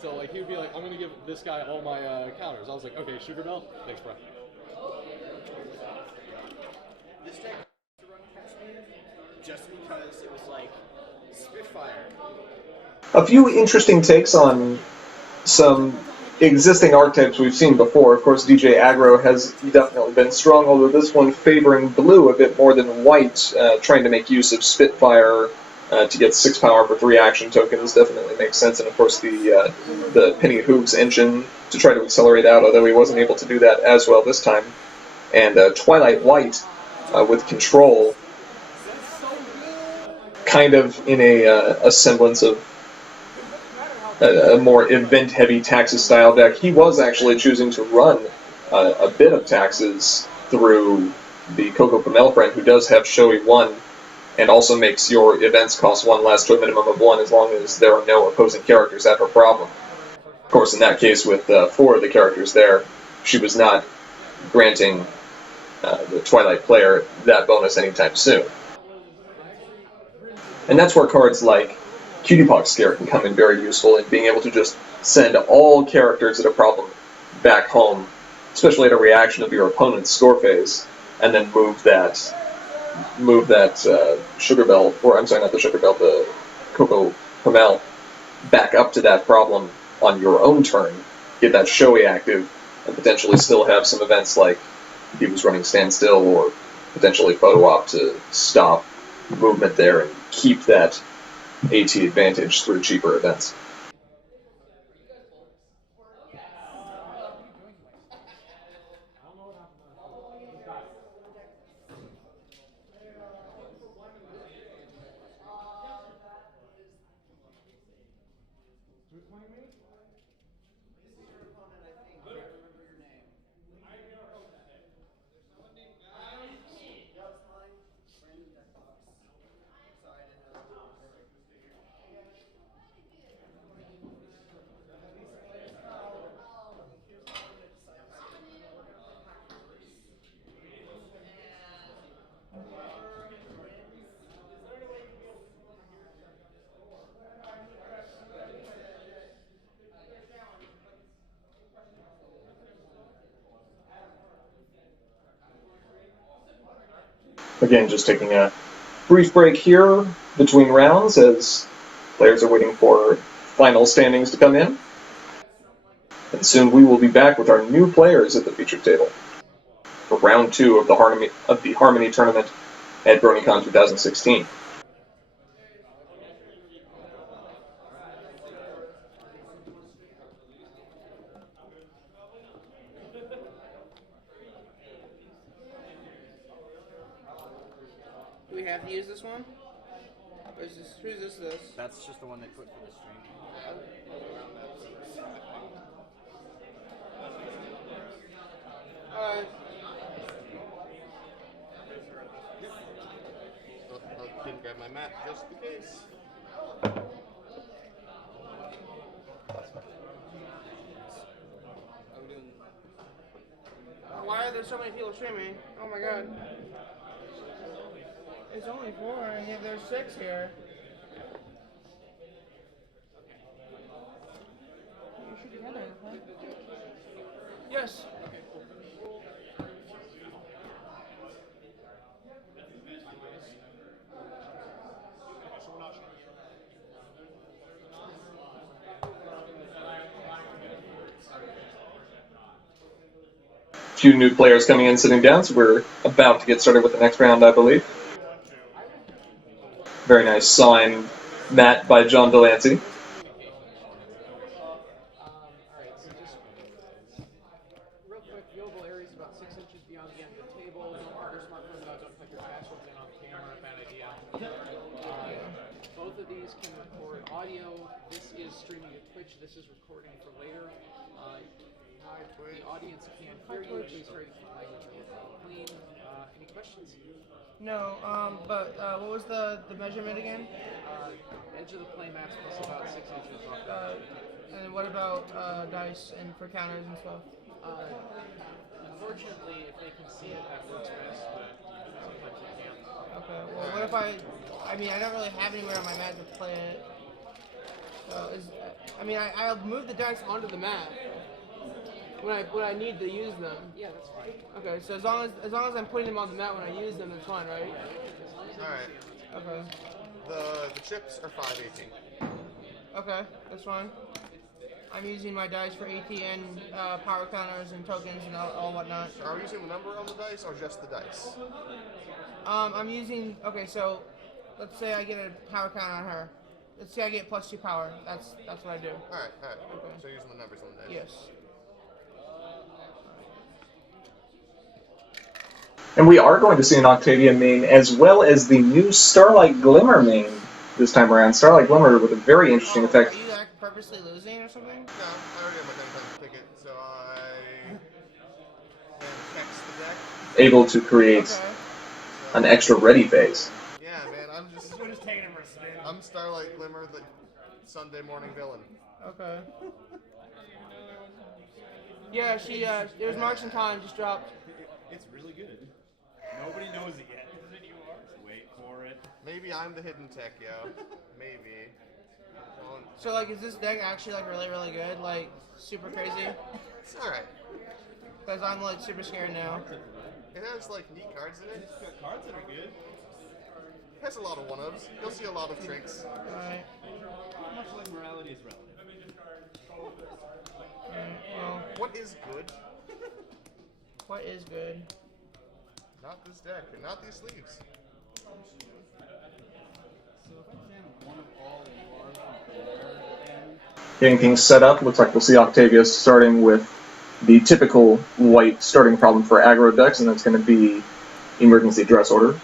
So like he would be like, I'm gonna give this guy all my counters. I was like, okay, sugar bell, thanks, bro. This deck to run catch me just because it was like Spitfire. A few interesting takes on some existing archetypes we've seen before. Of course, DJ Aggro has definitely been strong, although this one favoring blue a bit more than white, trying to make use of Spitfire to get 6 power for 3 action tokens definitely makes sense, and of course the Penny Hooves engine to try to accelerate out, although he wasn't able to do that as well this time. And Twilight White with Control, kind of in a semblance of a more event-heavy Taxes-style deck. He was actually choosing to run a bit of Taxes through the Coco Camel friend, who does have Showy 1, and also makes your events cost 1 less to a minimum of 1 as long as there are no opposing characters at her problem. Of course, in that case, with 4 of the characters there, she was not granting the Twilight player that bonus anytime soon. And that's where cards like Cutie Pox Scare can come in very useful in being able to just send all characters at a problem back home, especially at a reaction of your opponent's score phase, and then move that Sugar Bell, or I'm sorry, not the Sugar Bell, the Coco Camel, back up to that problem on your own turn, get that showy active, and potentially still have some events like if he was running standstill or potentially photo op to stop movement there and keep that AT advantage through cheaper events. Again, just taking a brief break here between rounds as players are waiting for final standings to come in. And soon we will be back with our new players at the featured table for round 2 of the Harmony tournament at BronyCon 2016. Do we have to use this one? Or is this, who's this? That's just the one they put for the stream. Didn't grab my mat just in case. Why are there so many people streaming? Oh my god. It's only 4 and yet there's 6 here. You should be together, huh? Yes. Few new players coming in, sitting down, so we're about to get started with the next round, I believe. Very nice sign, Matt, by John Delancey. Alright, so just real quick, the oval area is about 6 inches beyond the end of the table. Don't mark your smartphone out, don't put your passwords in on the camera, bad idea. Both of these can record audio. This is streaming to Twitch, this is recording for later. The audience can't hear you, please try to keep language clean. Any questions? No, but what was the measurement again? Edge of the play mat's plus about 6 inches off. And what about dice and for counters and stuff? Unfortunately, if they can see it, that works best, but sometimes they can't. Okay, well, what if I mean, I don't really have anywhere on my mat to play it. So I'll move the dice onto the mat when I need to use them. Yeah, that's fine. Okay, so as long as I'm putting them on the mat when I use them, it's fine, right? Alright. Okay. The chips are 518. Okay, that's fine. I'm using my dice for AT and power counters and tokens and all whatnot. Are we using the number on the dice or just the dice? I'm using, okay, so let's say I get a power counter on her. Let's say I get +2 power. That's what I do. Alright. Okay. So you're using the numbers on the dice. Yes. And we are going to see an Octavia main as well as the new Starlight Glimmer main this time around. Starlight Glimmer with a very interesting effect. Are you purposely losing or something? No, I already have my 10 times ticket, so I can text the deck. Able to create an extra ready phase. Yeah, man, I'm just taking him for a spin. I'm Starlight Glimmer, the Sunday morning villain. Okay. Yeah, it was March and Time just dropped. It's really good. Nobody knows it yet. Just wait for it. Maybe I'm the hidden tech, yo. Maybe. Well, So is this deck actually really really good? Like super crazy? it's alright. Because I'm super scared now. It has neat cards in it. It's got cards that are good. It has a lot of one-ofs. You'll see a lot of tricks. Alright. Much like morality is relative. Well, What is good? what is good? Not this deck, and not these sleeves. Getting things set up, looks like we'll see Octavius starting with the typical white starting problem for aggro decks, and that's going to be Emergency Dress Order.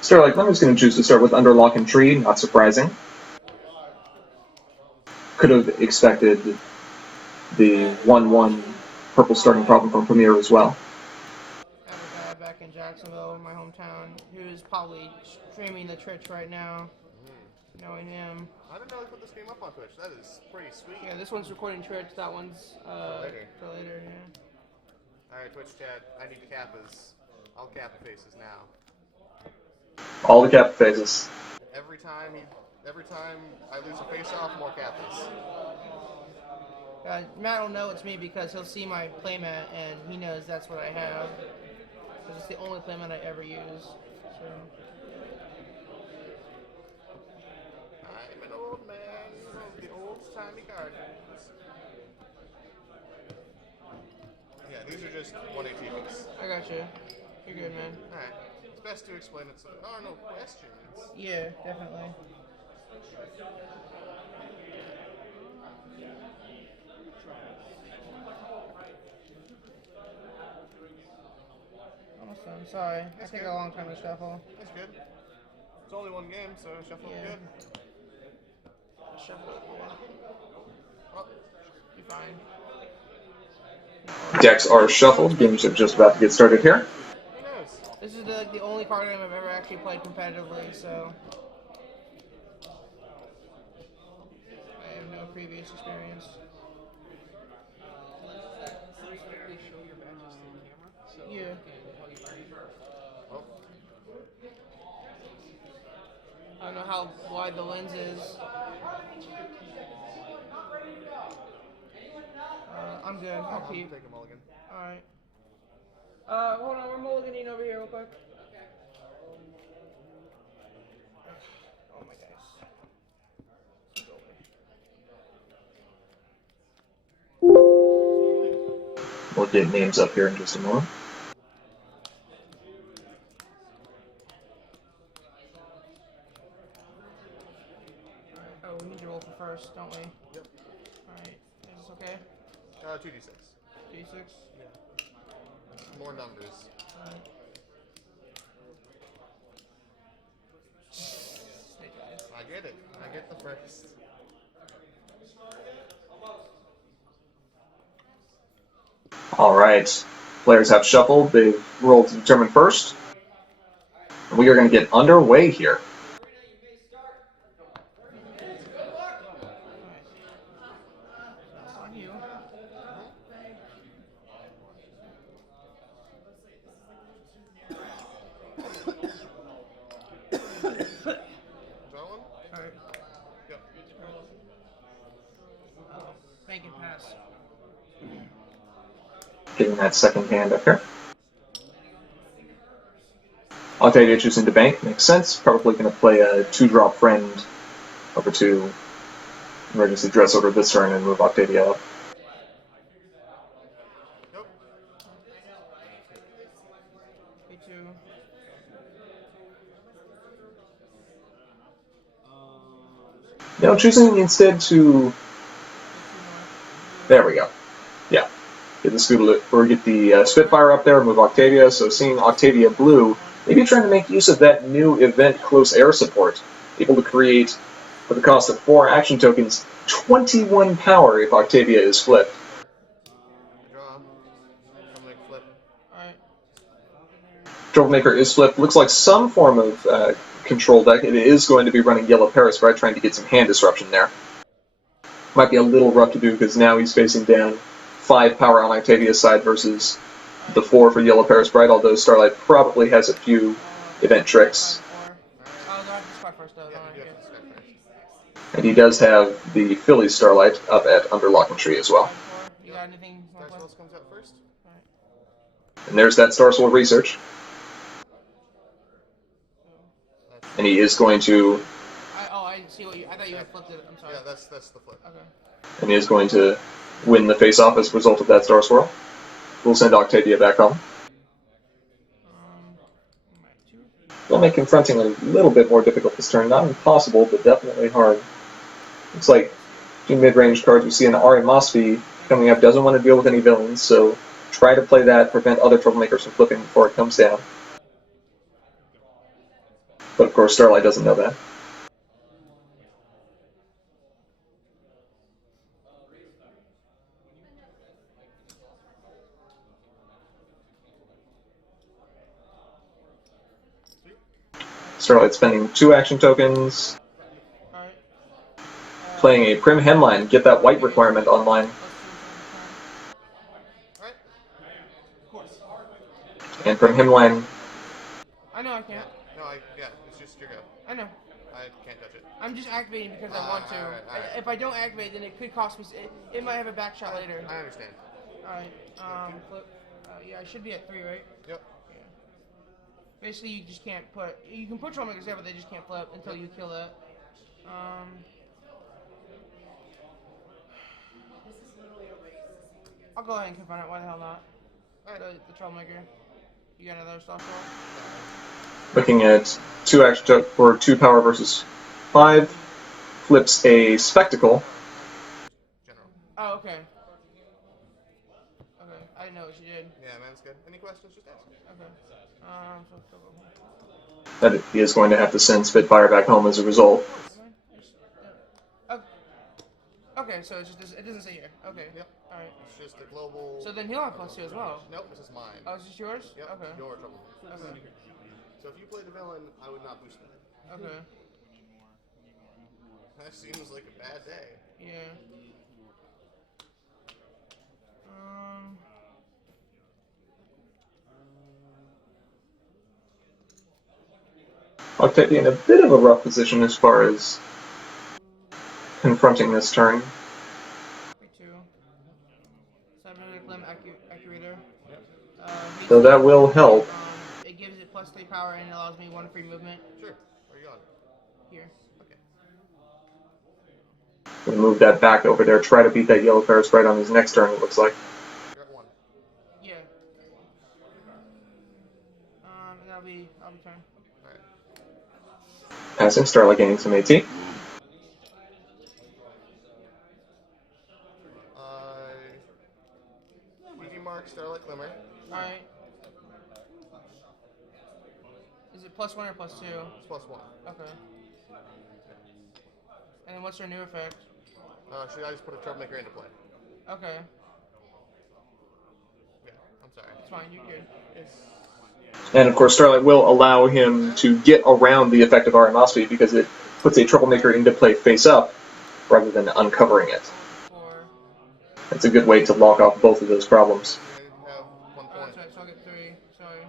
Starlight Glimmer is going to choose to start with Underlock and Tree, not surprising. Could have expected the 1/1 purple starting problem from Premier as well. I have a guy back in Jacksonville, my hometown, who's probably streaming the Twitch right now. Knowing him. I didn't know they put this game up on Twitch. That is pretty sweet. Yeah, this one's recording Twitch, that one's later. For later, yeah. Alright, Twitch chat, I need Kappas. All Kappa faces now. All the Kappa phases. Every time I lose a face-off, more Kappas. Matt will know it's me because he'll see my playmat and he knows that's what I have. Because it's the only playmat I ever use. So. I'm an old man of the old-timey gardens. Yeah, these are just 1ATVs. I got you. You're good, man. Alright. It's best to explain it so there are no questions. Yeah, definitely. Almost done. Sorry. I take a long time to shuffle. That's good. It's only one game, so shuffle good. Shuffle it good. Oh, You're fine. Decks are shuffled. Games are just about to get started here. who knows? This is the only card game I've ever actually played competitively, so I have no previous experience. Yeah. Oh, I don't know how wide the lens is. I'm good. I'll keep. take a mulligan. Alright. Hold on, we're mulliganing over here real quick. Oh my gosh. We'll get names up here in just a moment. Oh, we need to roll for first, don't we? Yep. Alright. Is this okay? 2d6. D6? Yeah. More numbers. Alright. I get it. I get the first. Alright. Players have shuffled. They've rolled to determine first. And we are going to get underway here. On you. That one? Alright. Go. Bank and pass. Getting that second hand up here. Octavia choosing to bank makes sense. Probably going to play a 2-drop friend over to Emergency Dress Order this turn and move Octavia up. Nope. P2. Now choosing instead to... There we go. Yeah. Get the Scoodle, or get the Spitfire up there, move Octavia, so seeing Octavia blue, maybe trying to make use of that new event close air support. Able to create, for the cost of 4 action tokens, 21 power if Octavia is flipped. Draw. I'm like flip. Alright. Troublemaker is flipped. Looks like some form of control deck. It is going to be running Yellow Paris Bride, trying to get some hand disruption there. Might be a little rough to do because now he's facing down 5 power on Octavia's side versus the 4 for Yellow Paris Bride, although Starlight probably has a few event tricks. Oh, go ahead and spot first though. Yeah, Don't you I? have to start first. And he does have the Philly Starlight up at Underlock and Tree as well. You got anything you Star want to Souls comes out first. And there's that Star Soul Research. And he is going to... see what you. I thought you had flipped it. I'm sorry. Yeah, that's the flip. Okay. And he is going to win the face-off as a result of that Star Swirl. We'll send Octavia back home. That'll make confronting a little bit more difficult this turn. Not impossible, but definitely hard. Looks like two mid-range cards. We see an Ari Mosby coming up. Doesn't want to deal with any villains, so try to play that, prevent other troublemakers from flipping before it comes down. But of course, Starlight doesn't know that. Starlight spending 2 action tokens. Alright. Playing a Prim Hemline. Get that white requirement online. Alright. Of course. And Prim Hemline. I know I can't. No, yeah, it's just your go. I know. I can't touch it. I'm just activating because I want to. Alright. If I don't activate, then it could cost me. It might have a back shot later. I understand. Alright. Flip. Yeah, I should be at 3, right? Yep. Yeah. Basically, you just can't put. You can put troublemakers there, but they just can't flip until you kill that. I'll go ahead and confront it. Why the hell not? The troublemaker. You got another Star Swirl? Looking at 2 action for 2 power versus 5. Flips a Spectacle. General. Oh, okay. Okay, I didn't know what you did. Yeah, man, it's good. Any questions? Just ask. Okay. So go home. That he is going to have to send Spitfire back home as a result. Okay, so it's just it doesn't say here. Okay. Yep. All right. It's just a global. So then he'll have +2 as well. Nope, this is mine. Oh, is this yours? Yep. Okay. Your trouble. Okay. So if you played a villain, I would not boost that. Okay. That seems like a bad day. Yeah. Octavia in a bit of a rough position as far as confronting this turn. 2. 7 limb accurator. So that will help. It gives it +3 power and it allows me 1 free movement. Sure. Where are you going? Here. Okay. We'll move that back over there. Try to beat that yellow Ferris right on his next turn, it looks like. You're at 1. Yeah. And that'll be turn. Alright. Passing, Starlight gaining some AT. EV Mark, Starlight Glimmer. Alright. Is it +1 or +2? It's +1. Okay. And then what's her new effect? Should I just put a troublemaker into play? Okay. Yeah, I'm sorry. It's fine, you're good. And of course, Starlight will allow him to get around the effect of Arimosity because it puts a troublemaker into play face up rather than uncovering it. 4. That's a good way to lock off both of those problems. I have 1 point. That's right, so I'll get 3. Sorry.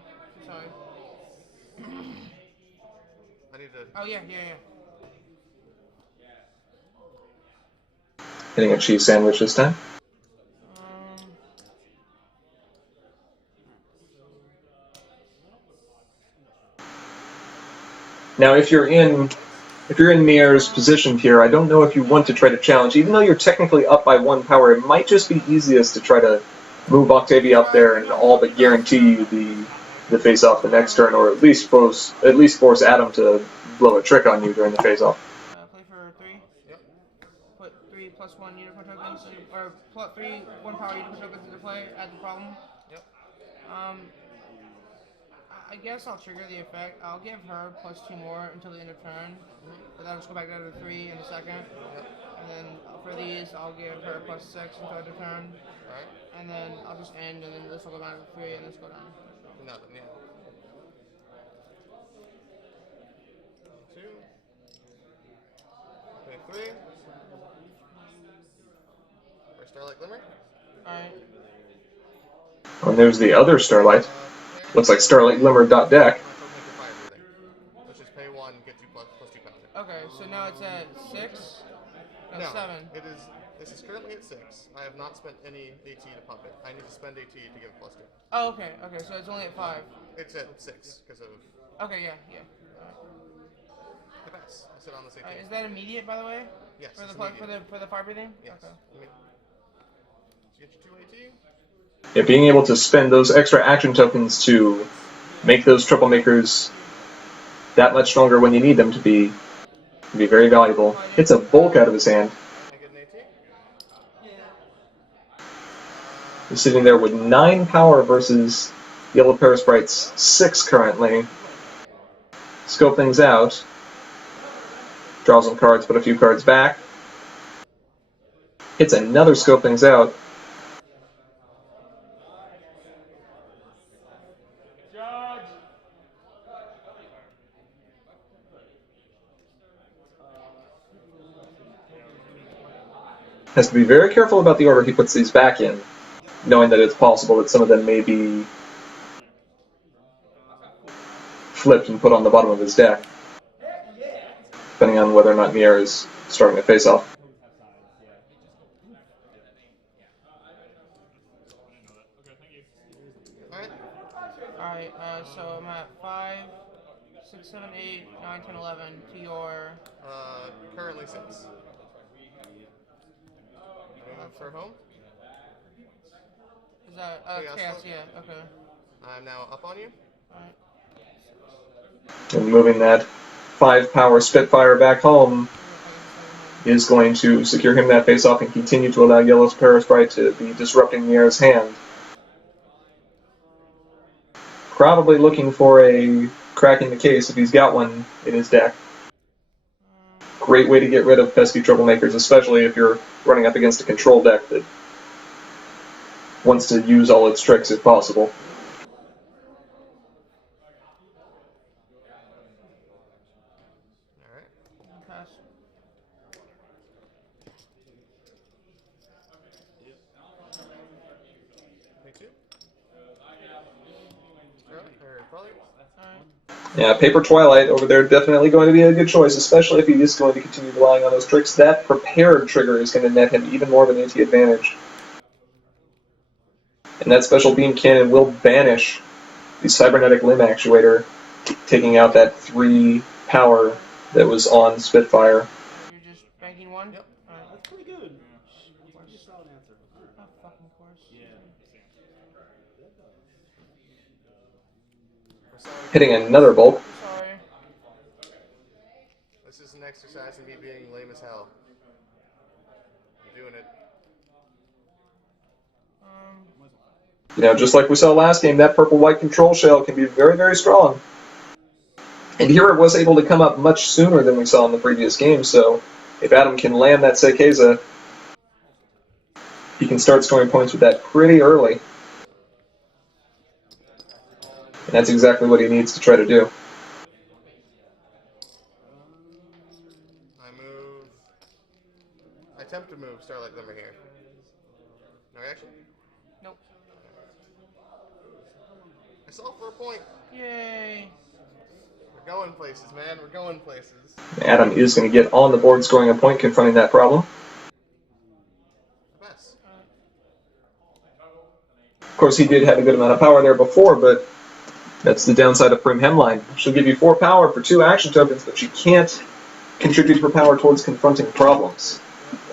I need to. Oh, yeah. Hitting a cheese sandwich this time. Now, if you're in Mier's position here, I don't know if you want to try to challenge. Even though you're technically up by 1 power, it might just be easiest to try to move Octavia up there and all but guarantee you the face-off the next turn, or at least force Adam to blow a trick on you during the face-off. Play for 3. Yep. Put 3 +1 unicorn tokens, or put 3 1 power unicorn tokens into play. Add the problem. Yep. I guess I'll trigger the effect. I'll give her +2 more until the end of turn. But I'll just go back down to 3 in a second. Yep. And then for these, I'll give her +6 until end of turn. Alright. And then I'll just end, and then this will go down to 3, and this will go down. Nothing, yeah. 2. Okay, 3. For Starlight Glimmer. Alright. And there's the other Starlight. Looks like Starlight Glimmer.deck. Let's just pay 1, get 2 plus 2 power. Okay, so now it's at 6? No, 7. it is. This is currently at 6. I have not spent any AT to pump it. I need to spend AT to give it +2. Oh, okay, so it's only at 5. It's at 6 because of. Okay, yeah. Alright. Yes, I sit on this 18. Is that immediate, by the way? Yes, For it's the immediate. for the fire breathing? Yes. Okay. Let me get you 218. Yeah, being able to spend those extra action tokens to make those troublemakers that much stronger when you need them to be can be very valuable. It's a bulk out of his hand. I get an 18. He's sitting there with 9 power versus Yellow Parasprite's 6 currently. Scope things out. Draw some cards, put a few cards back. Hits another scope things out. Has to be very careful about the order he puts these back in, knowing that it's possible that some of them may be flipped and put on the bottom of his deck, depending on whether or not Nier is starting to face off. Alright, so I'm at 5, 6, 7, 8, 9, 10, 11 to your... Currently 6. Move for home. Is that... chaos, yeah, okay. I'm now up on you. Alright. And moving that 5 power Spitfire back home is going to secure him that face off and continue to allow Yellow's Parasprite to be disrupting Nier's hand. Probably looking for a crack in the case if he's got one in his deck. Great way to get rid of pesky troublemakers, especially if you're running up against a control deck that wants to use all its tricks if possible. Alright. Pass. Take 2. Probably. Yeah, Paper Twilight over there definitely going to be a good choice, especially if he is going to continue relying on those tricks. That prepared trigger is going to net him even more of an AT advantage. And that special beam cannon will banish the cybernetic limb actuator, taking out that 3 power that was on Spitfire. You're just banking 1? Yep. Alright. That's pretty good. Pretty solid answer. Oh, fucking course. Yeah. Hitting another bulk. Sorry. This is an exercise in me being lame as hell. I'm doing it. You know, just like we saw last game, that purple-white control shell can be very, very strong. And here it was able to come up much sooner than we saw in the previous game, so if Adam can land that Seikeza, he can start scoring points with that pretty early. And that's exactly what he needs to try to do. I move. I attempt to move Starlight Glimmer here. No reaction? Nope. I solved for a point. Yay. We're going places, man. We're going places. Adam is going to get on the board scoring a point confronting that problem. Best. Of course, he did have a good amount of power there before, but that's the downside of Prim Hemline. She'll give you 4 power for 2 action tokens, but she can't contribute her power towards confronting problems.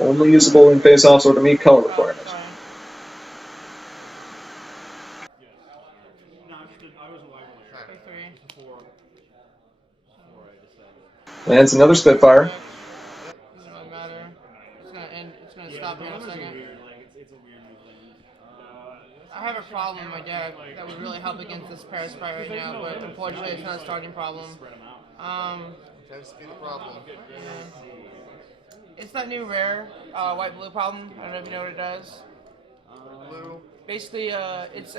Only usable in face-offs or to meet color requirements. Lands another Spitfire. Doesn't really matter. It's gonna end. It's gonna stop here in a second. I have a problem in my deck that would really help against this Parasprite right now, but unfortunately it's not a starting problem. Tends to be the problem. It's that new rare, white-blue problem. I don't know if you know what it does. Blue. Basically, it's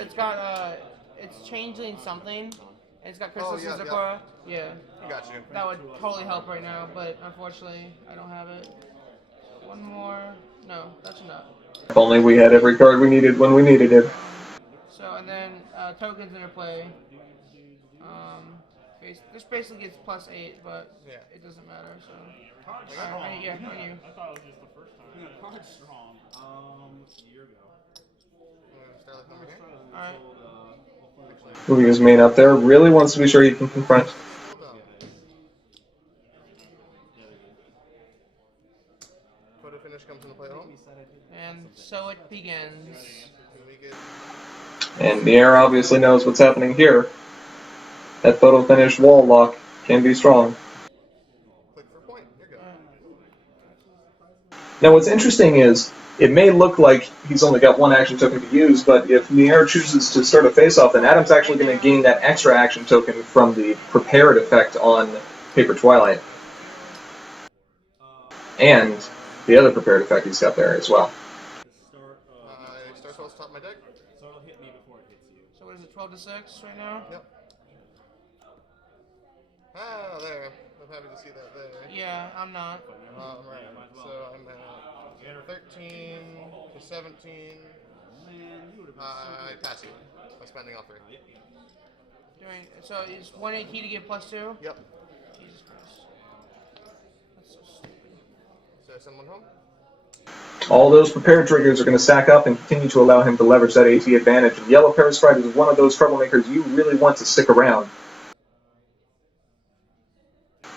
changeling something. And it's got Crystal yeah, Zikora. Yeah. Got you. That would totally help right now, but unfortunately I don't have it. One more. No, that's enough. If only we had every card we needed when we needed it. So, and then tokens interplay. This basically gets +8, but it doesn't matter. So, yeah, on you. I thought it was just the first time. Card's strong. Year ago. Starlight Glimmer here. All right. Moving his main up there, really wants to be sure he can confront. so it begins. And the air obviously knows what's happening here. That photo finish wall lock can be strong. Click for point. You're good. Now what's interesting is, it may look like he's only got one action token to use, but if Nier chooses to start a face-off, then Adam's actually going to gain that extra action token from the prepared effect on Paper Twilight. And the other prepared effect he's got there as well. Star Spell's top of my deck. So it'll hit me before it hits you. So what is it, 12 to 6 right now? Yep. Ah, there. I'm happy to see that there. Yeah, I'm not. Right. So I'm at 13 to 17. I pass you by spending all 3. So it's 1 AT to get +2? Yep. Jesus Christ. That's so stupid. So send one home. All those prepared triggers are going to stack up and continue to allow him to leverage that AT advantage. And Yellow Parasprite is one of those troublemakers you really want to stick around.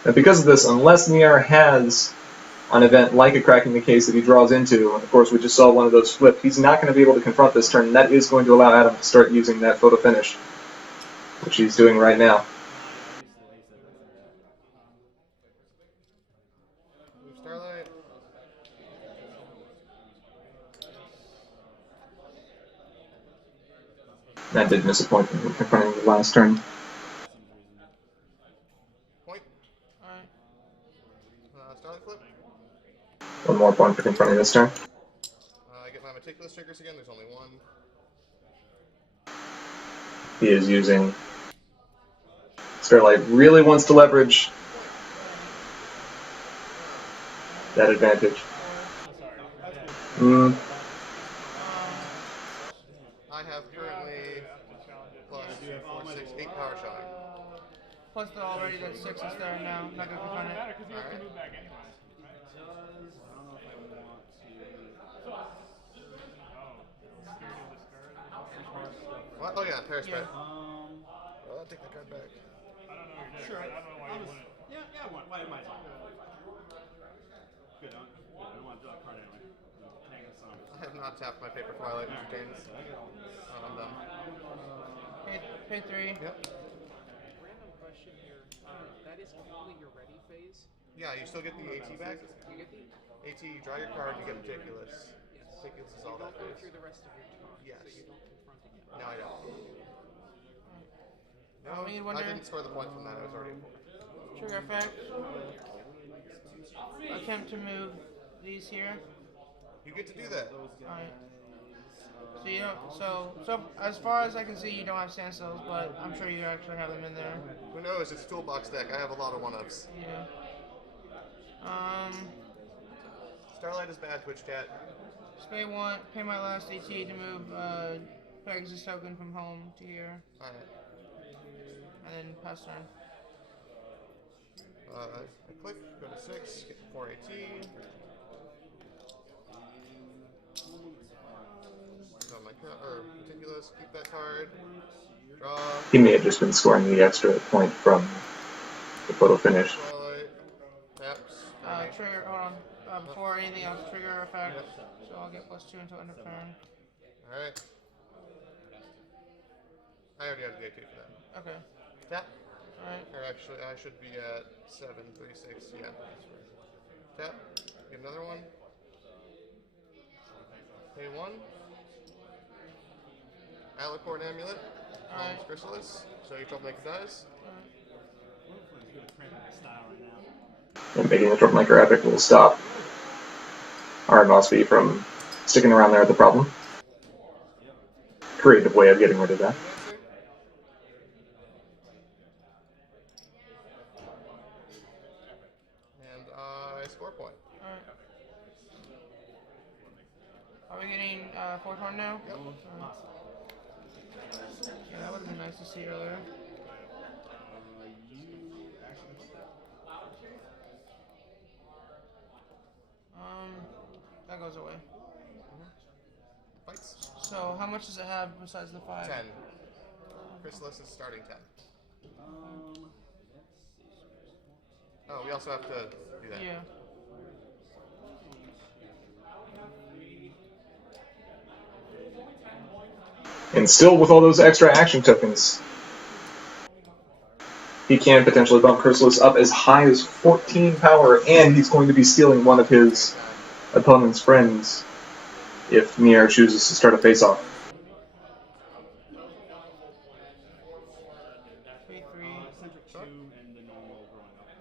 And because of this, unless Nier has an event like a Cracking the Case that he draws into, of course we just saw one of those flip, he's not going to be able to confront this turn, and that is going to allow Adam to start using that photo finish, which he's doing right now. Starlight. That did miss a point from confronting the last turn. Point. Alright. Starlight flip. One more point for confronting this turn. I get my meticulous triggers again. There's only one. He is using... Starlight really wants to leverage that advantage. I have currently plus 4, 6, 8 power showing. Plus the already that 6 is there now. Not gonna confront it. Alright. What? Oh yeah, Paris Yeah. I'll take that card back. I don't know. Sure. I don't know why you wouldn't. Yeah, why am I talking? Good, I don't want to draw a card anyway. Hang this on. I have not tapped my Paper Twilight entertains. I'm done. Pay 3. Yep. Random question here. That is only your ready phase. Yeah, you still get the AT back. You get the AT, you draw your card, you get meticulous. yes. Meticulous is You all don't that go is. through the rest of your turn. Yes. So you don't confront again. No, I don't. Oh, we need one I there. didn't score the point from that. I was already at 4. Trigger effect. Attempt to move these here. You get to do that. Alright. So you don't, so as far as I can see, you don't have standstills, but I'm sure you actually have them in there. Who knows? It's a toolbox deck. I have a lot of 1-ups. Yeah. Starlight is bad, Twitch chat. Pay 1, pay my last AT to move Pegasus token from home to here, Alright. and then pass turn. I click, go to 6, get 4 AT. Draw my meticulous, keep that card. Draw. He may have just been scoring the extra point from the photo finish. Twilight. Taps. Trigger, hold on. Before anything else, trigger effect. So I'll get +2 until end of turn. Alright. I already had the AT for that. Okay. Tap. Alright. Or actually, I should be at 7, 3, 6. Yeah. Tap. Get another one. Pay 1. Alicorn Amulet. Alright. Chrysalis. So your troublemaker dies. And making the Troublemaker Epic will stop Mosby from sticking around there at the problem. Creative way of getting rid of that. And I score a point. Alright. Are we getting 4th horn now? Yep. Yeah, that would have been nice to see earlier. That goes away. Fights. So how much does it have besides the 5? 10. Chrysalis is starting 10. Oh, we also have to do that. Yeah. And still with all those extra action tokens, he can potentially bump Chrysalis up as high as 14 power, and he's going to be stealing one of his opponent's friends if Nier chooses to start a face-off. 3-3. Eccentric 2 and the normal growing up.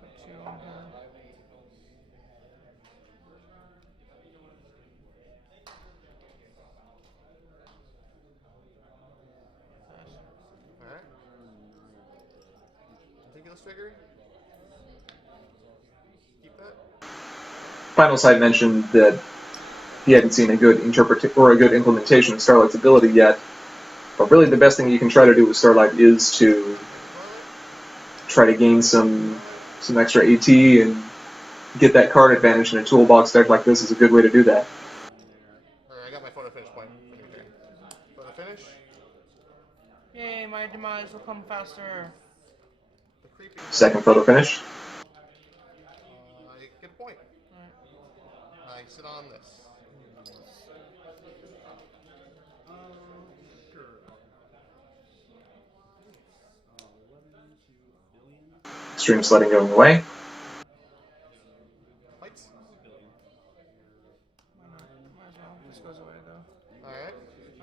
Put 2 on here. Alright. Ridiculous figure. Keep that. Final Sight mentioned that he hadn't seen a good implementation of Starlight's ability yet, but really the best thing you can try to do with Starlight is to try to gain some extra AT and get that card advantage in a toolbox deck like this is a good way to do that. Alright, I got my photo finish point. Photo finish. Yay, my demise will come faster. The creepy. Second photo finish. I get a point. I sit on this. Stream sledding going away. Lights. Might as well. This goes away though. Alright.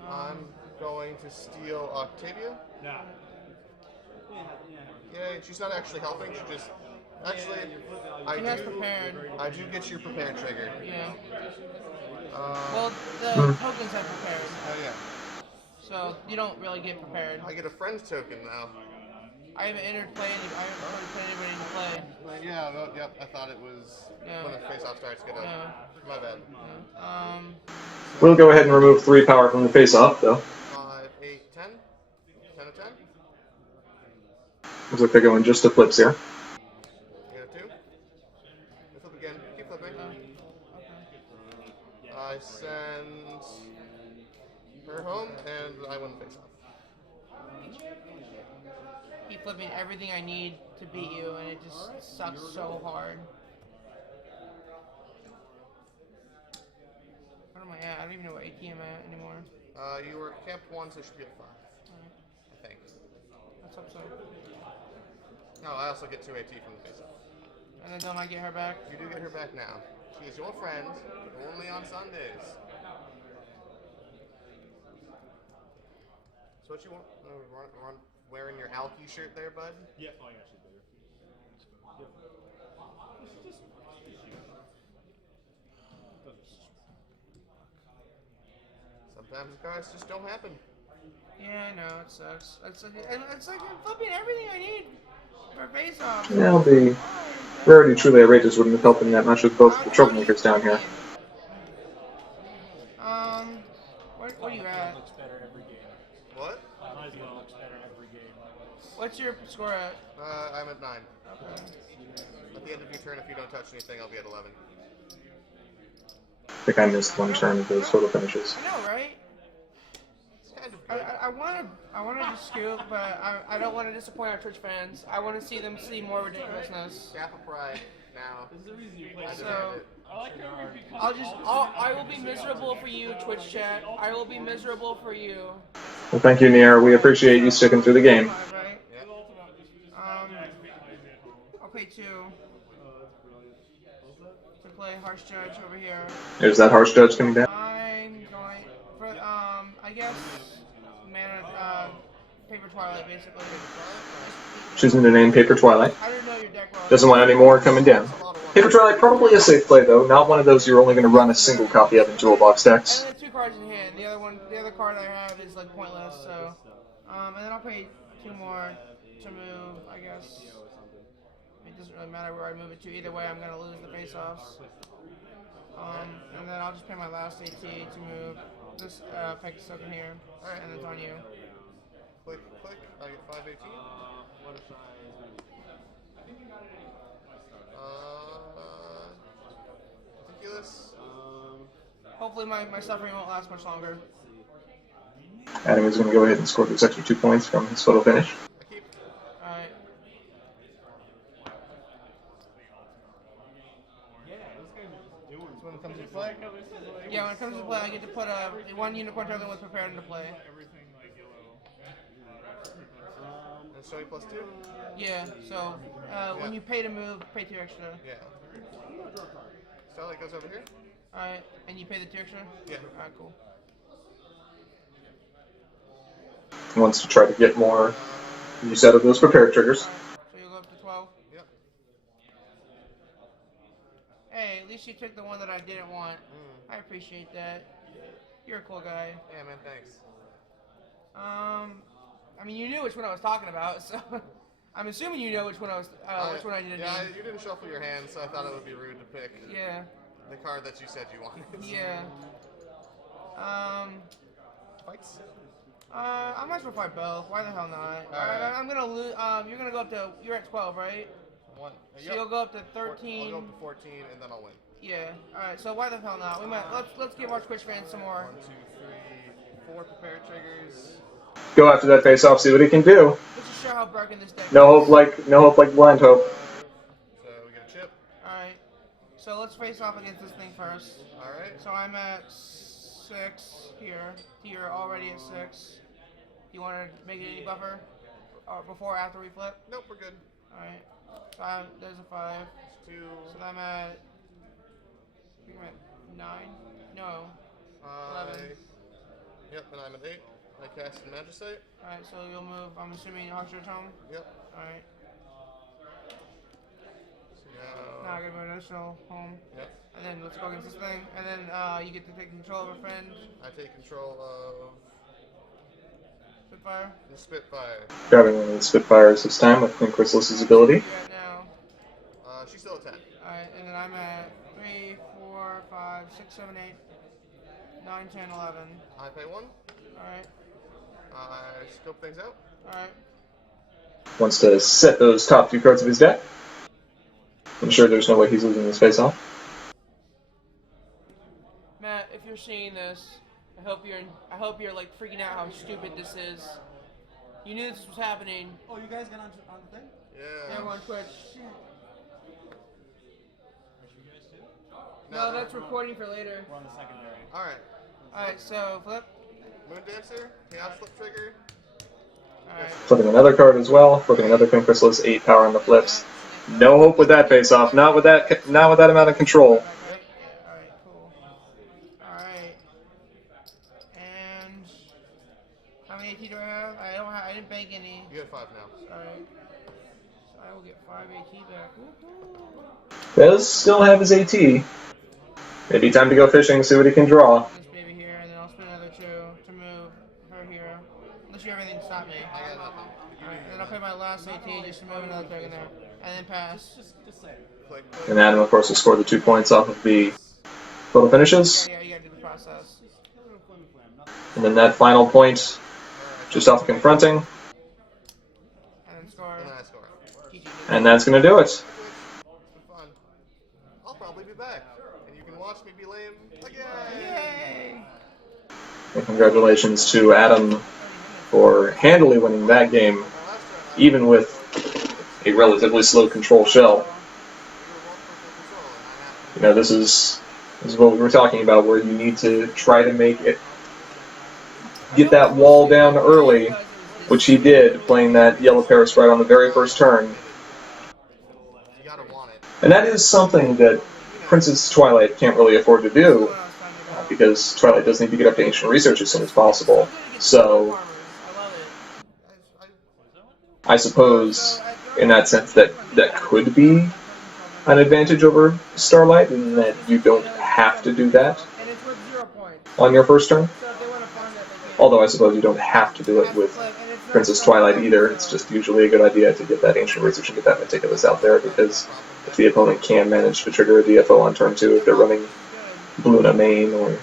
I'm going to steal Octavia. Yeah. Yay, she's not actually helping, she just... Actually, She has prepared. I do get your prepared trigger. Yeah. Well, The tokens have prepared. Oh yeah. So you don't really get prepared. I get a friend token now. I haven't entered play any. I haven't heard play anybody to play. Yeah, well, yep, I thought it was when the face-off starts. Good My bad. We'll go ahead and remove 3 power from the face-off, though. 5, 8, 10. 10 of 10. Looks like they're going just to flips here. You got a 2. Flip again. Keep flipping. I send her home, and I win the face-off. Keep flipping everything I need to beat you, and it just sucks so hard. Where am I at? I don't even know what AT I'm at anymore. You were capped 1, so it should be at 5. I think. Let's hope so. No, I also get 2 AT from the face-off. And then don't I get her back? You do get her back now. She is your friend, only on Sundays. So what you want? Wearing your Alki shirt there, bud? Yeah. Oh, yeah, she's bigger. Sometimes the cards just don't happen. Yeah, I know, it sucks. It's like I'm flipping everything I need for face-off. Yeah, the Rarity Truly Outrageous wouldn't have helped him that much with both the troublemakers down here. What are you at? What? Might as well. Looks better every game. What's your score at? I'm at 9. Okay. At the end of your turn, if you don't touch anything, I'll be at 11. I think I missed one turn of those photo finishes. I know, right? It's kind of good. I want to just scoop, but I don't want to disappoint our Twitch fans. I want to see them see more ridiculousness. Gap of pride now. This is the reason you play. So I like how I will be miserable for you, Twitch chat. I will be miserable for you. Well, thank you, Nier. We appreciate you sticking through the game. Right? Yep. I'll pay 2 to play Harsh Judge over here. Is that Harsh Judge coming down? I'm going for I guess mana Paper Twilight basically. Choosing to name Paper Twilight. I don't know your deck well. Doesn't want any more coming down. Paper Twilight probably a safe play though, not one of those you're only going to run a single copy of in toolbox decks. And then 2 cards in hand. The other card I have is like pointless. So, and then I'll pay 2 more to move. I guess it doesn't really matter where I move it to. Either way, I'm gonna lose the face-offs. And then I'll just pay my last AT to move this Pegasus token here, and it's on you. Click, click. I get 518. What size? Ridiculous. Hopefully my suffering won't last much longer. Adam is going to go ahead and score those extra 2 points from his photo finish. I keep. Alright. when it comes into play? Yeah, when it comes to play, I get to put one unicorn token with prepared into play. And show you +2? Yeah, so when you pay to move, pay 2 extra. Yeah. Starlight goes over here? Alright, and you pay the 2 extra? Yeah. Alright, cool. He wants to try to get more use out of those prepared triggers. So you'll go up to 12? Yep. Hey, at least you took the one that I didn't want. I appreciate that. You're a cool guy. Yeah, man, thanks. I mean, you knew which one I was talking about, so I'm assuming you know which one I was, which one I didn't. Yeah, you didn't shuffle your hand, so I thought it would be rude to pick. Yeah. The card that you said you wanted. Yeah. Fights. I might as well fight both. Why the hell not? Alright. I'm gonna lose. You're gonna go up to. You're at 12, right? One. So you'll go up to 13. I'll go up to 14, and then I'll win. Yeah. All right. So why the hell not? We might. Let's give our Twitch fans some more. 1, 2, 3, 4 prepared triggers. Go after that face off, see what he can do. Let's just show how broken this deck No is. hope like blind hope. So we get a chip. All right. So let's face off against this thing first. All right. So I'm at 6 here. You're already at 6. You want to make it any buffer? Or before or after we flip? Nope, we're good. Alright. So there's a 5. 2. So I'm at. I think I'm at 9? No. 11. Yep, and I'm at 8. I cast Magistate. Alright, so you'll move. I'm assuming Hogstridge home? Yep. Alright. So now I get my additional home. Yep. And then let's go against this thing. And then you get to take control of a friend. I take control of Spitfire. the Spitfire. Grabbing one of the Spitfires this time with Queen Chrysalis's ability. Where are you at now? She's still at 10. Alright, and then I'm at 3, 4, 5, 6, 7, 8, 9, 10, 11. I pay 1. Alright. I scope things out. Alright. Wants to set those top 2 cards of his deck. I'm sure there's no way he's losing this face off. Matt, if you're seeing this, I hope you're like freaking out how stupid this is. You knew this was happening. Oh, you guys got on the thing? Yeah. Yeah, we're on Twitch. Shit. No, that's recording for later. We're on the secondary. Alright. Alright, so flip. Moon Dancer. Chaos Flip Trigger. Alright. Flipping another card as well. Flipping another Queen Chrysalis. 8 power on the flips. No hope with that face off. Not with that amount of control. Yeah, alright, cool. Alright. And how many AT do I have? I didn't bank any. You have 5 now. Alright. So I will get 5 AT back. Woohoo! Does still have his AT. Maybe time to go fishing, see what he can draw. This baby here, and then I'll spend another 2 to move her here. Unless you have anything to stop me. I got nothing. Alright, and then I'll play my last AT just to move another token there. And then pass. Just say it. Click. And Adam, of course, will score the 2 points off of the total finishes. Yeah, you gotta do the process. And then that final point, just off confronting. And then score. And then I score. GG. And that's going to do it. It's been fun. I'll probably be back. And you can watch me be lame again. Yay! And congratulations to Adam for handily winning that game, even with a relatively slow control shell. You know, this is what we were talking about, where you need to try to get that wall down early, which he did, playing that Yellow Paris right on the very first turn. You gotta want it. And that is something that Princess Twilight can't really afford to do, because Twilight does need to get up to Ancient Research as soon as possible. So, I suppose, in that sense, that could be an advantage over Starlight, in that you don't have to do that And it's worth 0 points. on your first turn. So if they want to farm that, they can. Although I suppose you don't have to do it with Princess Twilight either. It's just usually a good idea to get that Ancient Research and get that Meticulous out there, because if the opponent can manage to trigger a DFO on turn 2, if they're running Luna Main or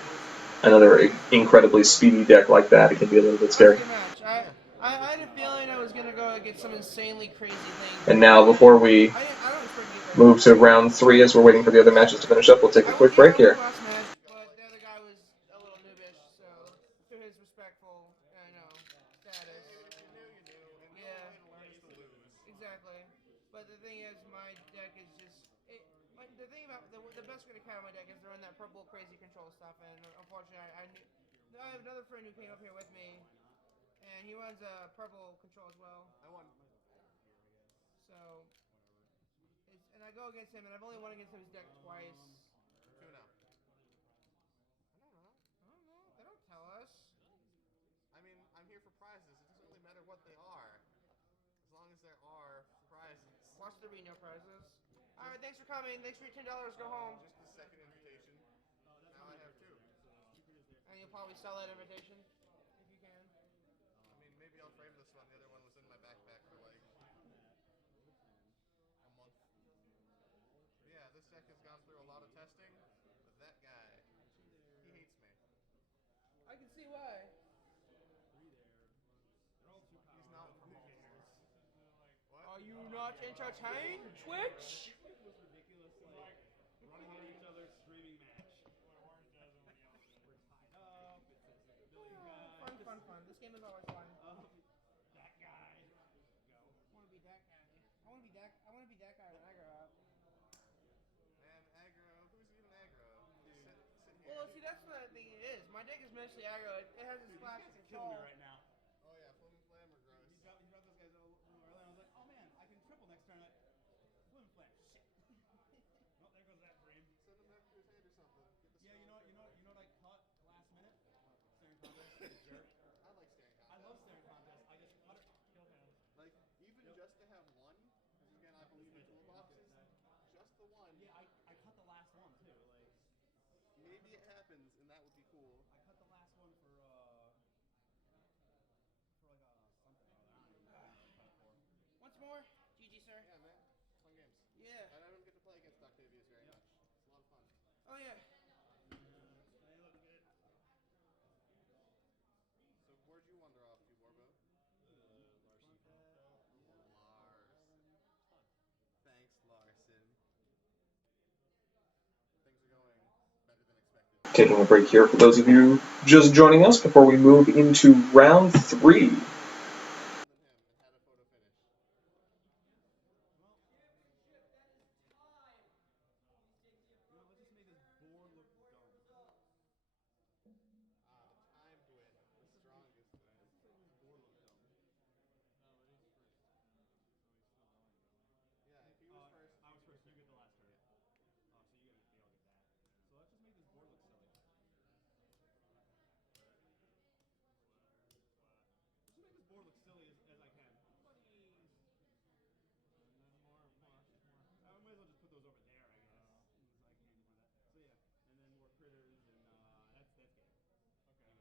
another incredibly speedy deck like that, it can be a little bit scary. I had a feeling I was gonna go get some insanely crazy thing. And now, before we I don't expect move to round 3 as we're waiting for the other matches to finish up, we'll take a quick break here. Last match, but the other guy was a little noobish, so to his respectful, status. Yeah, exactly. But the thing is, my deck is just the thing about the best gonna count my deck is they're in that purple crazy control stuff, and unfortunately, I have another friend who came up here with me, and he runs a purple control as well. I won. So, and I go against him, and I've only won against his deck twice. Two now. I don't know. I don't know. They don't tell us. I mean, I'm here for prizes. It doesn't really matter what they are, as long as there are prizes. Watch there be no prizes. All right, thanks for coming. Thanks for your $10. Go home. Just the second invitation. Now I have two. And you'll probably sell that invitation if you can. I mean, maybe I'll frame this one. The other one was in my backpack for like a month. But yeah, this deck has gone through a lot of testing, but that guy, he hates me. I can see why. He's not from all What? Are you not entertained, Twitch? Most ridiculous, like running at each other, screaming match. We're tied up. It says Billy guy. Fun. This game is always fun. That guy. Go. I want to be that guy. I want to be that guy when I grow up. Man, aggro. Who's even aggro? Just sit here. Well, see, that's what I think it is. My deck is mostly aggro. It has a splash of Killing control. me right now. Oh yeah, Flim and Flam are gross. He dropped those guys a little early, and I was like, oh man, I can triple next turn. Flim Flam. Shit. Well, there goes that dream. Send him back to his head or something. Get the Yeah, you know what I cut last minute? Staring contest. Jerk. I like staring I contest. love staring contest. I just cut it. Kill him. Like, even just to have one, because again, I believe in toolboxes, just the one. Yeah, I cut the last one too. Like, maybe it happens, and that would be cool. I cut the last one for like something. I don't even know what I cut it for. Once more, GG, sir. Yeah, man. Fun games. Yeah. And I don't get to play against Octavius very much. It's a lot of fun. Oh yeah. Hey, look good. So where'd you wander off to, Borbo? Larson. Larson. Thanks, Larson. Things are going better than expected. Taking a break here for those of you just joining us before we move into round 3. Than him and had a photo finish. Well, let's just make this board look dumb. The timed win. The strongest win. Let's just make this board look dumb. Yeah, if he was first. I was first. You get the last turn. Yeah. Oh, so they all get that. So let's just make this board look silly. Let's just make this board look silly as I can. Buddies. And then more. I might as well just put those over there, I guess. So I can use more of that. So yeah, and then more critters, and that's game. Okay.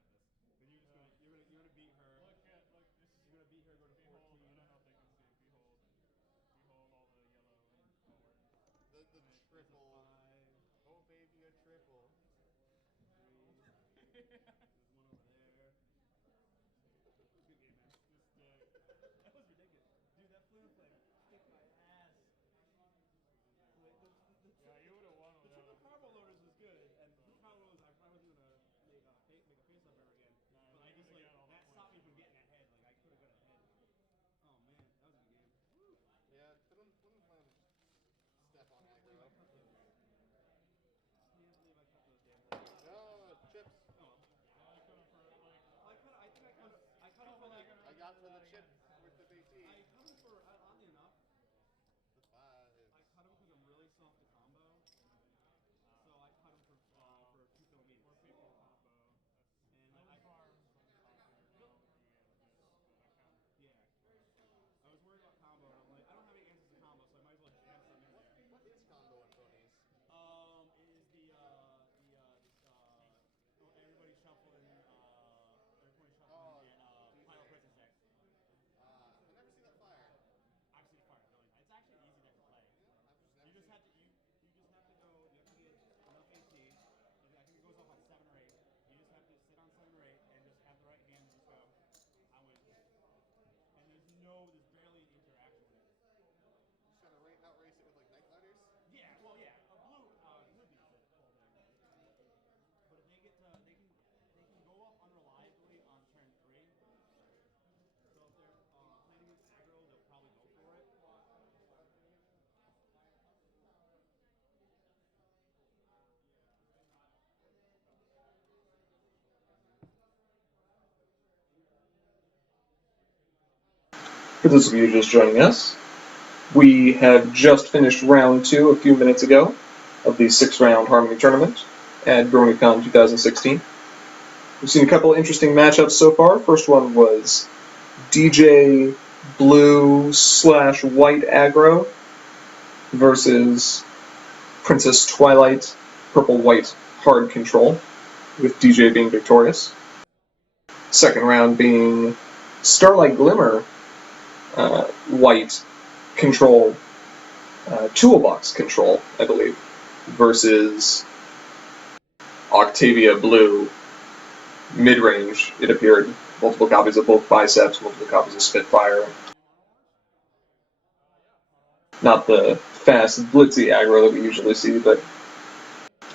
You got this. Then you're gonna beat her. Look, this. You're gonna beat her. Go to 14. I don't know if they can see. Behold all the yellow and forward. The triple. Oh baby, a triple. 3. There's one over there. It was a good game, man. This deck. That was ridiculous. Dude, that Flume Flame kicked my ass. Yeah, you would have won The with triple that. combo loaders was good, and the combo loaders I probably wasn't gonna make a face off ever again. Nah, But I you just would've like got all the that points stopped me you from wanted. getting ahead. Like I could have got ahead. Oh man, that was a good game. Woo. Yeah, Flim and Flam will just step on Can't believe I aggro. cut those. Can't believe I cut those damn things. Oh, chips. Oh well. For those of you just joining us, we have just finished round 2 a few minutes ago of the 6-round Harmony Tournament at BronyCon 2016. We've seen a couple of interesting matchups so far. First one was DJ Blue/White Aggro versus Princess Twilight Purple-White Hard Control, with DJ being victorious. Second round being Starlight Glimmer White Control, Toolbox Control, I believe, versus Octavia Blue mid-range, it appeared. Multiple copies of both Biceps, multiple copies of Spitfire. Not the fast, blitzy aggro that we usually see, but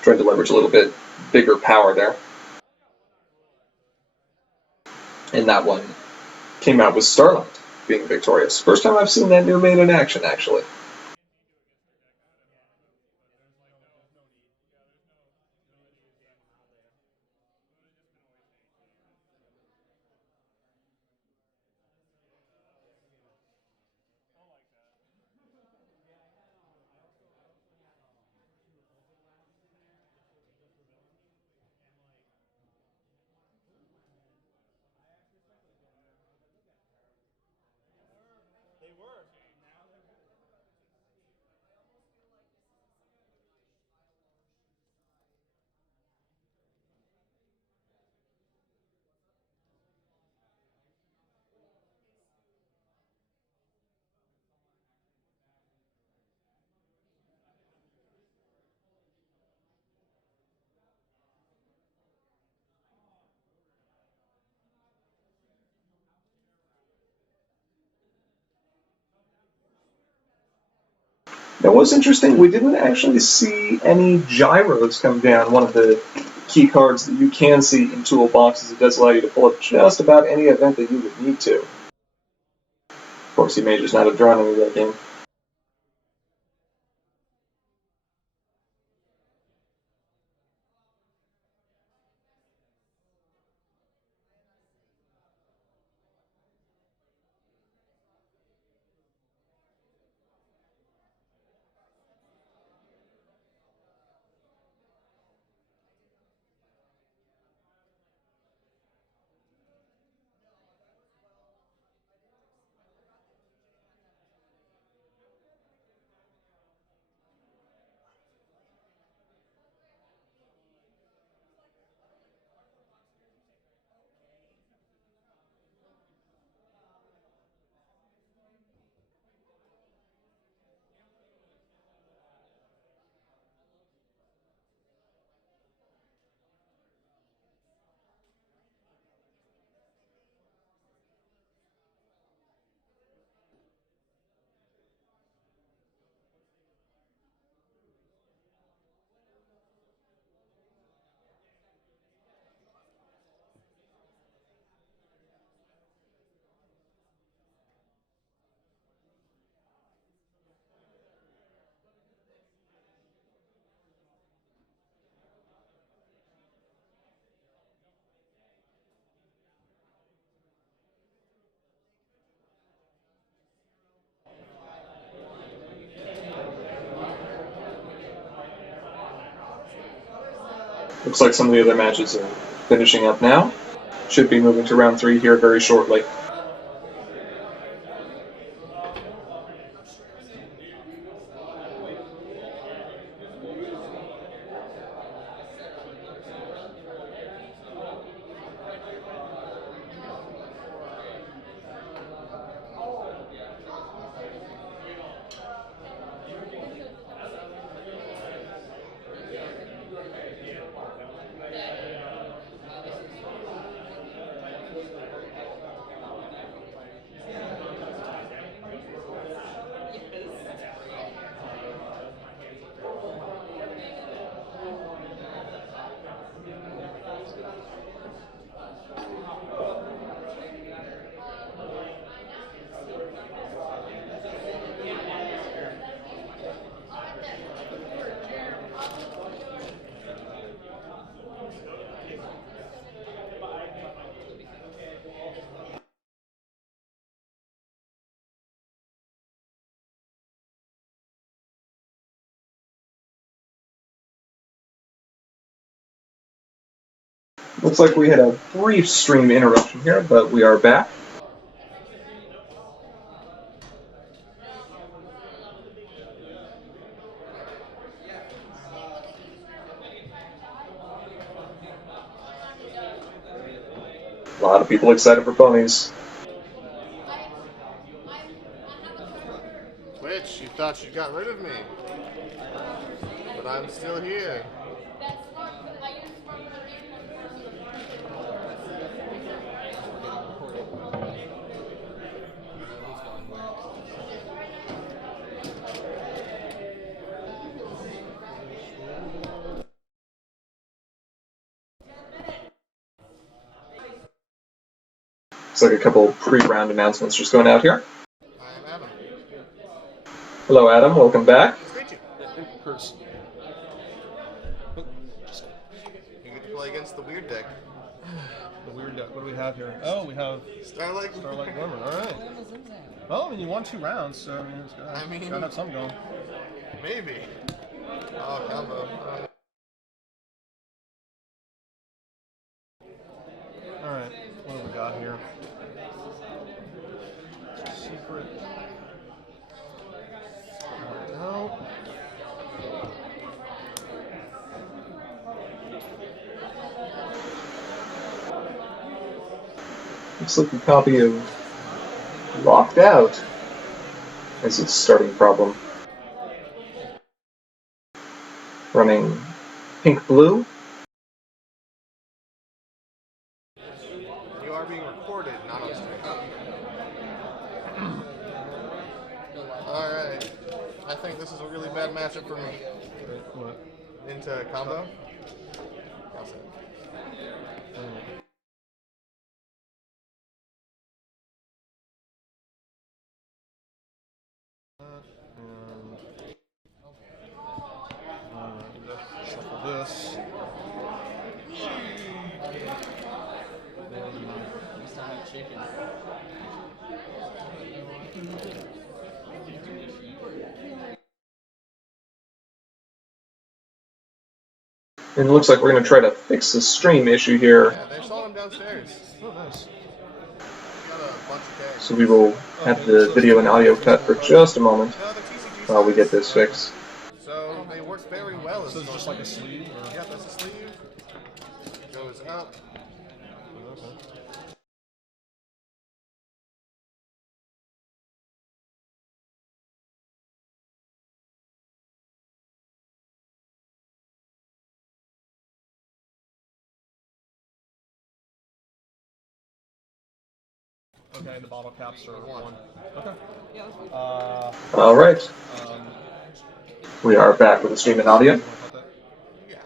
trying to leverage a little bit bigger power there. And that one came out with Starlight being victorious. First time I've seen that new maid in action, actually. They were. Now, what's interesting, we didn't actually see any gyros come down. One of the key cards that you can see in toolboxes, it does allow you to pull up just about any event that you would need to. Of course, you may just not have drawn any of that game. Looks like some of the other matches are finishing up now. Should be moving to round 3 here very shortly. Looks like we had a brief stream interruption here, but we are back. A lot of people excited for ponies. Twitch, you thought you got rid of me. But I'm still here. Looks like a couple pre-round announcements just going out here. I'm Adam. Hello, Adam. Welcome back. Nice to meet you. Curse. You get to play against the weird deck. The weird deck. What do we have here? Oh, we have Starlight Glimmer. All right. Well, I mean, you won 2 rounds, so I mean, it's gotta have something going. Maybe. Oh, combo. All right. What have we got here? Secret. No. Looks like a copy of Locked Out as its starting problem. Running pink-blue. You are being recorded, not on stream. Alright. I think this is a really bad matchup for me. What? Into combo? That's it. Shuffle this. And it looks like we're going to try to fix the stream issue here. Yeah, they saw him downstairs. Oh, nice. Got a bunch of tags. So we will have the video and audio cut for just a moment No, the TCG while we get size. this fixed. So they work very well. So it's just like a sleeve? Or? Yeah, that's a sleeve. Goes up. Okay. Okay, the bottle caps are 1. Okay. All right. We are back with the stream and audio.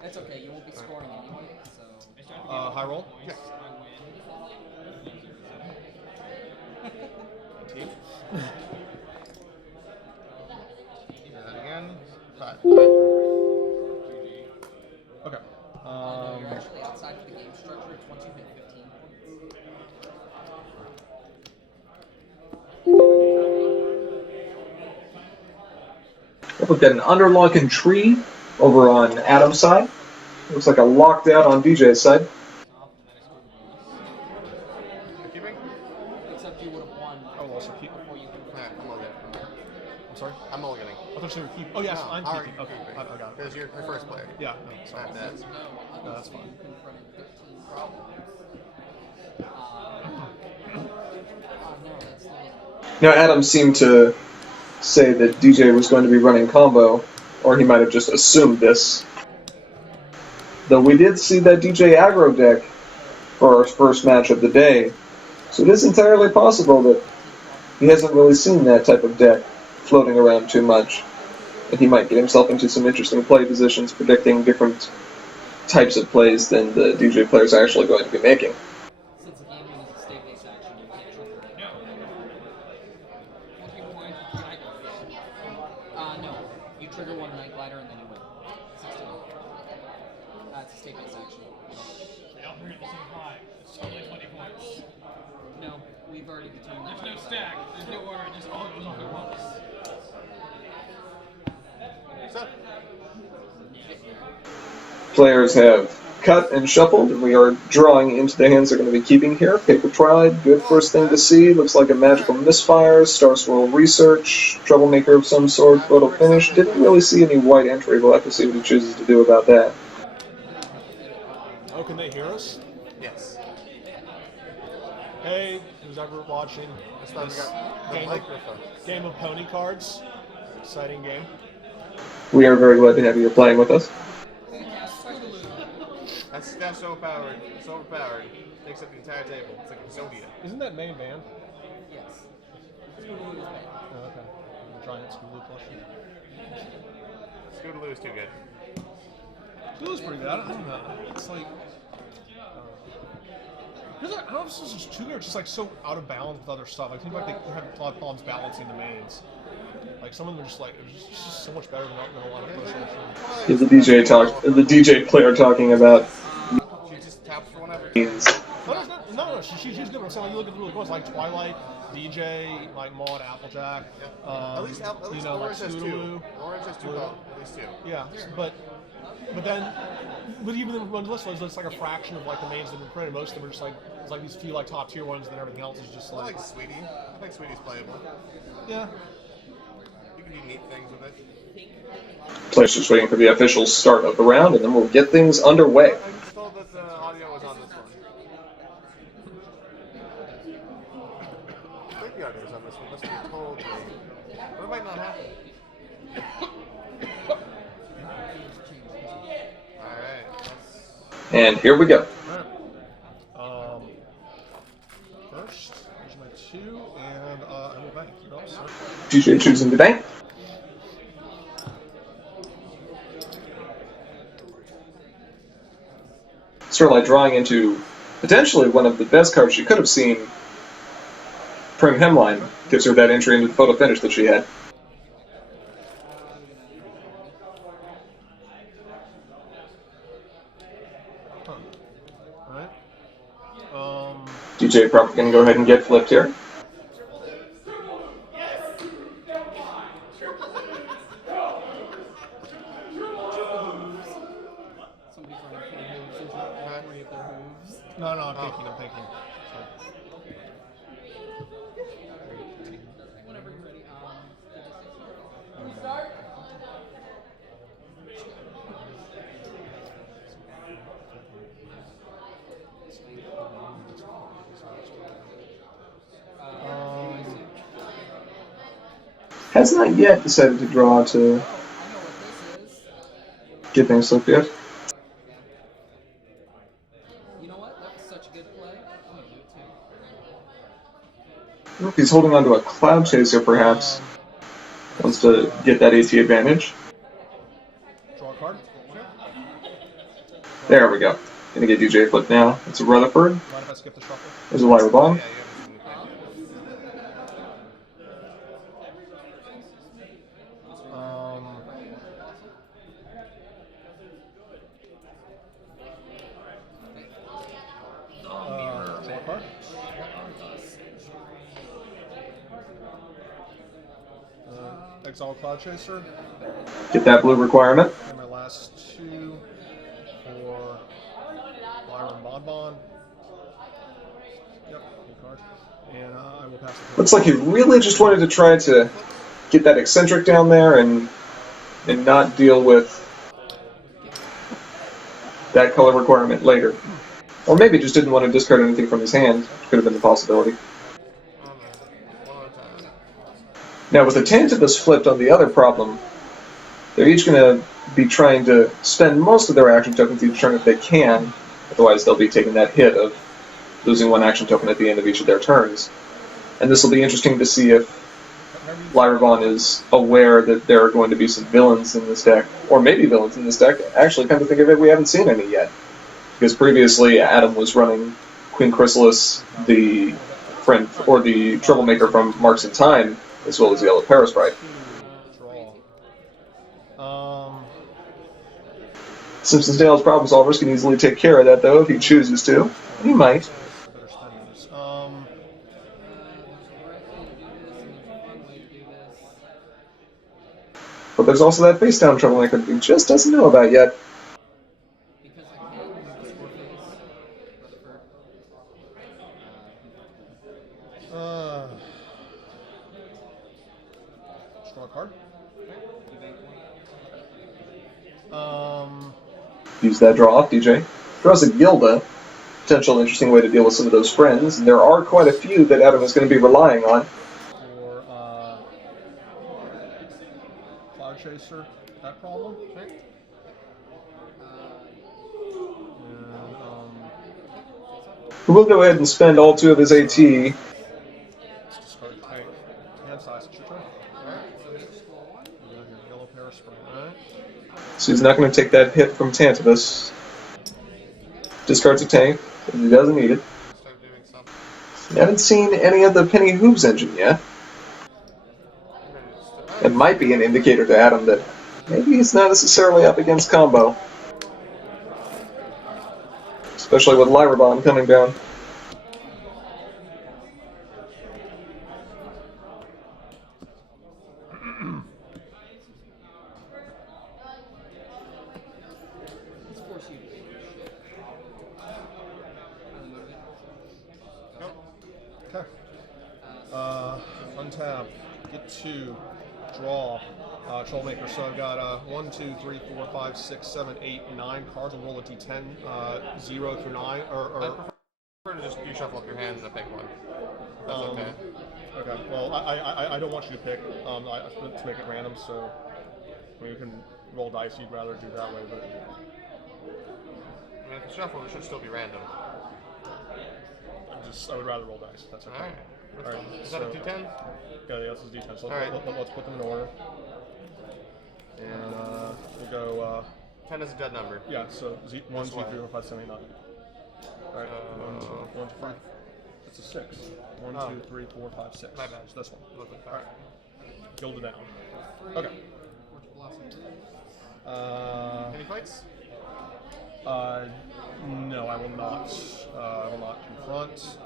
That's okay, you won't be scoring anyway, so... High roll? Yeah. Team? Do that again. 5. Okay. You're actually outside of the game structure, it's once you hit 15 points. We've got an underlock and tree over on Adam's side. Looks like a locked out on DJ's side. Keeping? Except you would have won Also keep. before you could Alright, I'm mulliganing. I'm sorry? I'm mulliganing. I thought you were keep. Oh, yes, No, I'm alright, keeping. Okay, I got it. Because you're the first player. Yeah, no, sorry. That's No, that's fine. you confronted 15 problems. No, that's not... Now, Adam seemed to say that DJ was going to be running combo, or he might have just assumed this. Though we did see that DJ aggro deck for our first match of the day, so it is entirely possible that he hasn't really seen that type of deck floating around too much, and he might get himself into some interesting play positions predicting different types of plays than the DJ players are actually going to be making. Since the game is a state-based action, you can't trigger it. No. No. You trigger one Night Glider and then you win. 16. It's a state-based action. They all three at the same time. It's totally 20 points. No, we've already determined that. There's no stack. There's no order. It just all goes off at once. What's up? Players have cut and shuffled, and we are drawing into the hands they're going to be keeping here. Paper tried, good first thing to see. Looks like a magical misfire. Star Swirl research, troublemaker of some sort, photo finish. Didn't really see any white entry. We'll have to see what he chooses to do about that. Oh, can they hear us? Yes. Hey, who's ever watching This time we this got the game microphone. game of pony cards? Exciting game. We are very glad to have you here playing with us. That's so powered. It's overpowered. Takes up the entire table. It's like Exodia. Isn't that main band? Yes. Oh, okay. Giant Scootaloo plushie. Scootaloo is too good. Scootaloo's pretty good. I don't know. It's like. I don't know if this is just too good or just like so out of balance with other stuff. I think like they have a lot of problems balancing the mains. Like some of them are just like it's just so much better than a lot of push. Is the DJ player talking about She just taps for whenever. means? No, she's good. I'm saying like, you look at the really cool ones like Twilight, DJ, like Maud, Applejack. At least you know, Orange like has two. Scootaloo. Orange has two. At least two. Yeah, but even the ones listed, it's like a fraction of like the mains that have been printed. Most of them are just like it's like these few like top tier ones, and then everything else is just I like. like Sweetie. I think Sweetie's playable. Yeah. You can do neat things with it. Players just waiting for the official start of the round, and then we'll get things underway. I'm just told that the audio was on this one. I think the audio was on this one. Must be told me. But it might not happen. Alright. And here we go. First, here's my 2, and I will bank. You're all set. DJ choosing to bank. Starlight drawing into potentially one of the best cards she could have seen. Prim Hemline gives her that entry into the photo finish that she had. Alright. DJ probably going to go ahead and get flipped here. No, I'm thinking. Whenever you're ready. Has not yet decided to draw to get things flipped yet. You know what? That was such a good play. I'm gonna do it too. If he's holding onto a Cloud Chaser, perhaps. Wants to get that AT advantage. Draw a card. There we go. Gonna get DJ flipped now. It's a Rutherford. Mind if I skip the shuffle? There's a Lyra Bomb. Yeah, you have to Draw a card. Exile Cloud Chaser. Get that blue requirement. And my last 2 for Lyra and Bonbon. Yep, good card. And I will pass it. Looks like he really just wanted to try to get that eccentric down there and not deal with that color requirement later. Or maybe just didn't want to discard anything from his hand. Could have been the possibility. Now, with the Tantabus flipped on the other problem, they're each going to be trying to spend most of their action tokens each turn if they can. Otherwise, they'll be taking that hit of losing 1 action token at the end of each of their turns. And this will be interesting to see if Lyra Vaughn is aware that there are going to be some villains in this deck, or maybe villains in this deck. Actually, come to think of it, we haven't seen any yet. Because previously, Adam was running Queen Chrysalis, the friend, or the troublemaker from Marks in Time, as well as Yellow Parasprite. Simpsons Dale's problem solvers can easily take care of that, though, if he chooses to. He might. But there's also that face-down troublemaker that he just doesn't know about yet. Use that draw off, DJ. Draws a Gilda. Potential interesting way to deal with some of those friends. And there are quite a few that Adam is going to be relying on. For Cloud Chaser, that problem. Okay. We'll go ahead and spend all 2 of his AT. Let's discard the tank. Hand size, it's your turn. Alright. Yellow Paris Spring, alright. So he's not going to take that hit from Tantalus. Discards a tank. He doesn't need it. Start doing something. I haven't seen any of the Penny Hooves engine yet. It might be an indicator to Adam that maybe he's not necessarily up against combo. Especially with Lyra coming down. Okay. Untap. Get 2. Draw. Trollmaker. So I've got 1, 2, 3, 4, 5, 6, 7, 8, 9 cards. I'll roll a d10, 0 through 9. I prefer to just you shuffle up your hands and pick one. That's okay. Okay. Well, I don't want you to pick. To make it random, so I mean, you can roll dice. You'd rather do that way, but I mean, if it's shuffle, it should still be random. I would rather roll dice. That's okay. All right. Is that a d10? Yeah, this is d10. So Alright. let's put them in order. And we'll go. 10 is a dead number. Yeah. So 1, 2, 3, 4, 5, 7, 8, 9. All right. 1, 2, 3. It's a 6. 1, 2, 3, 4, 5, 6. My bad. It's this one. All Alright. Gilded down. Okay. Any fights? No, I will not. I will not confront.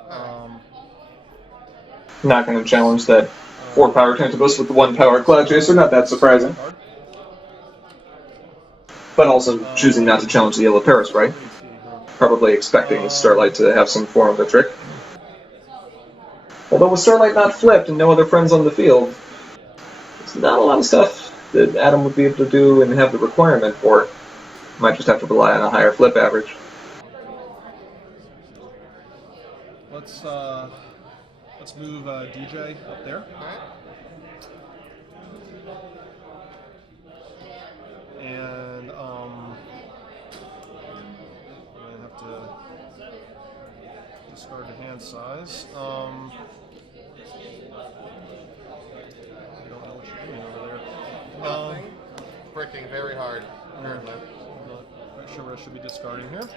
Not going to challenge that 4-power Tantibus with the 1-power Cloud Chaser, not that surprising. But also choosing not to challenge the Yellow Paris, right? Probably expecting Starlight to have some form of a trick. Although with Starlight not flipped and no other friends on the field, there's not a lot of stuff that Adam would be able to do and have the requirement for. Might just have to rely on a higher flip average. Let's move DJ up there. Alright. And I have to discard the hand size. I don't know what you're doing over there. Nothing. Bricking very hard. Currently. I'm not quite sure what I should be discarding here.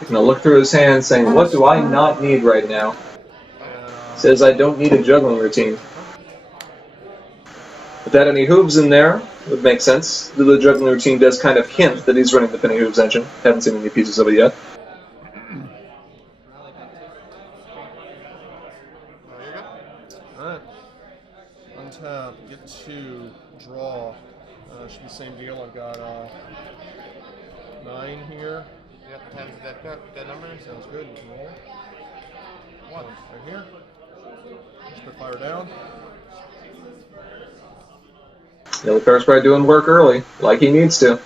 Taking a look through his hand, saying, what do I not need right now? Says I don't need a juggling routine. With that any hooves in there, would make sense. The juggling routine does kind of hint that he's running the Penny Hooves engine. Haven't seen any pieces of it yet. Alright. Untap, get 2, draw. Should be the same deal. I've got 9 here. Yep, 10's dead number. Sounds good. You can roll. 1 right here. Spit fire down. Yellow Paris probably doing work early, like he needs to.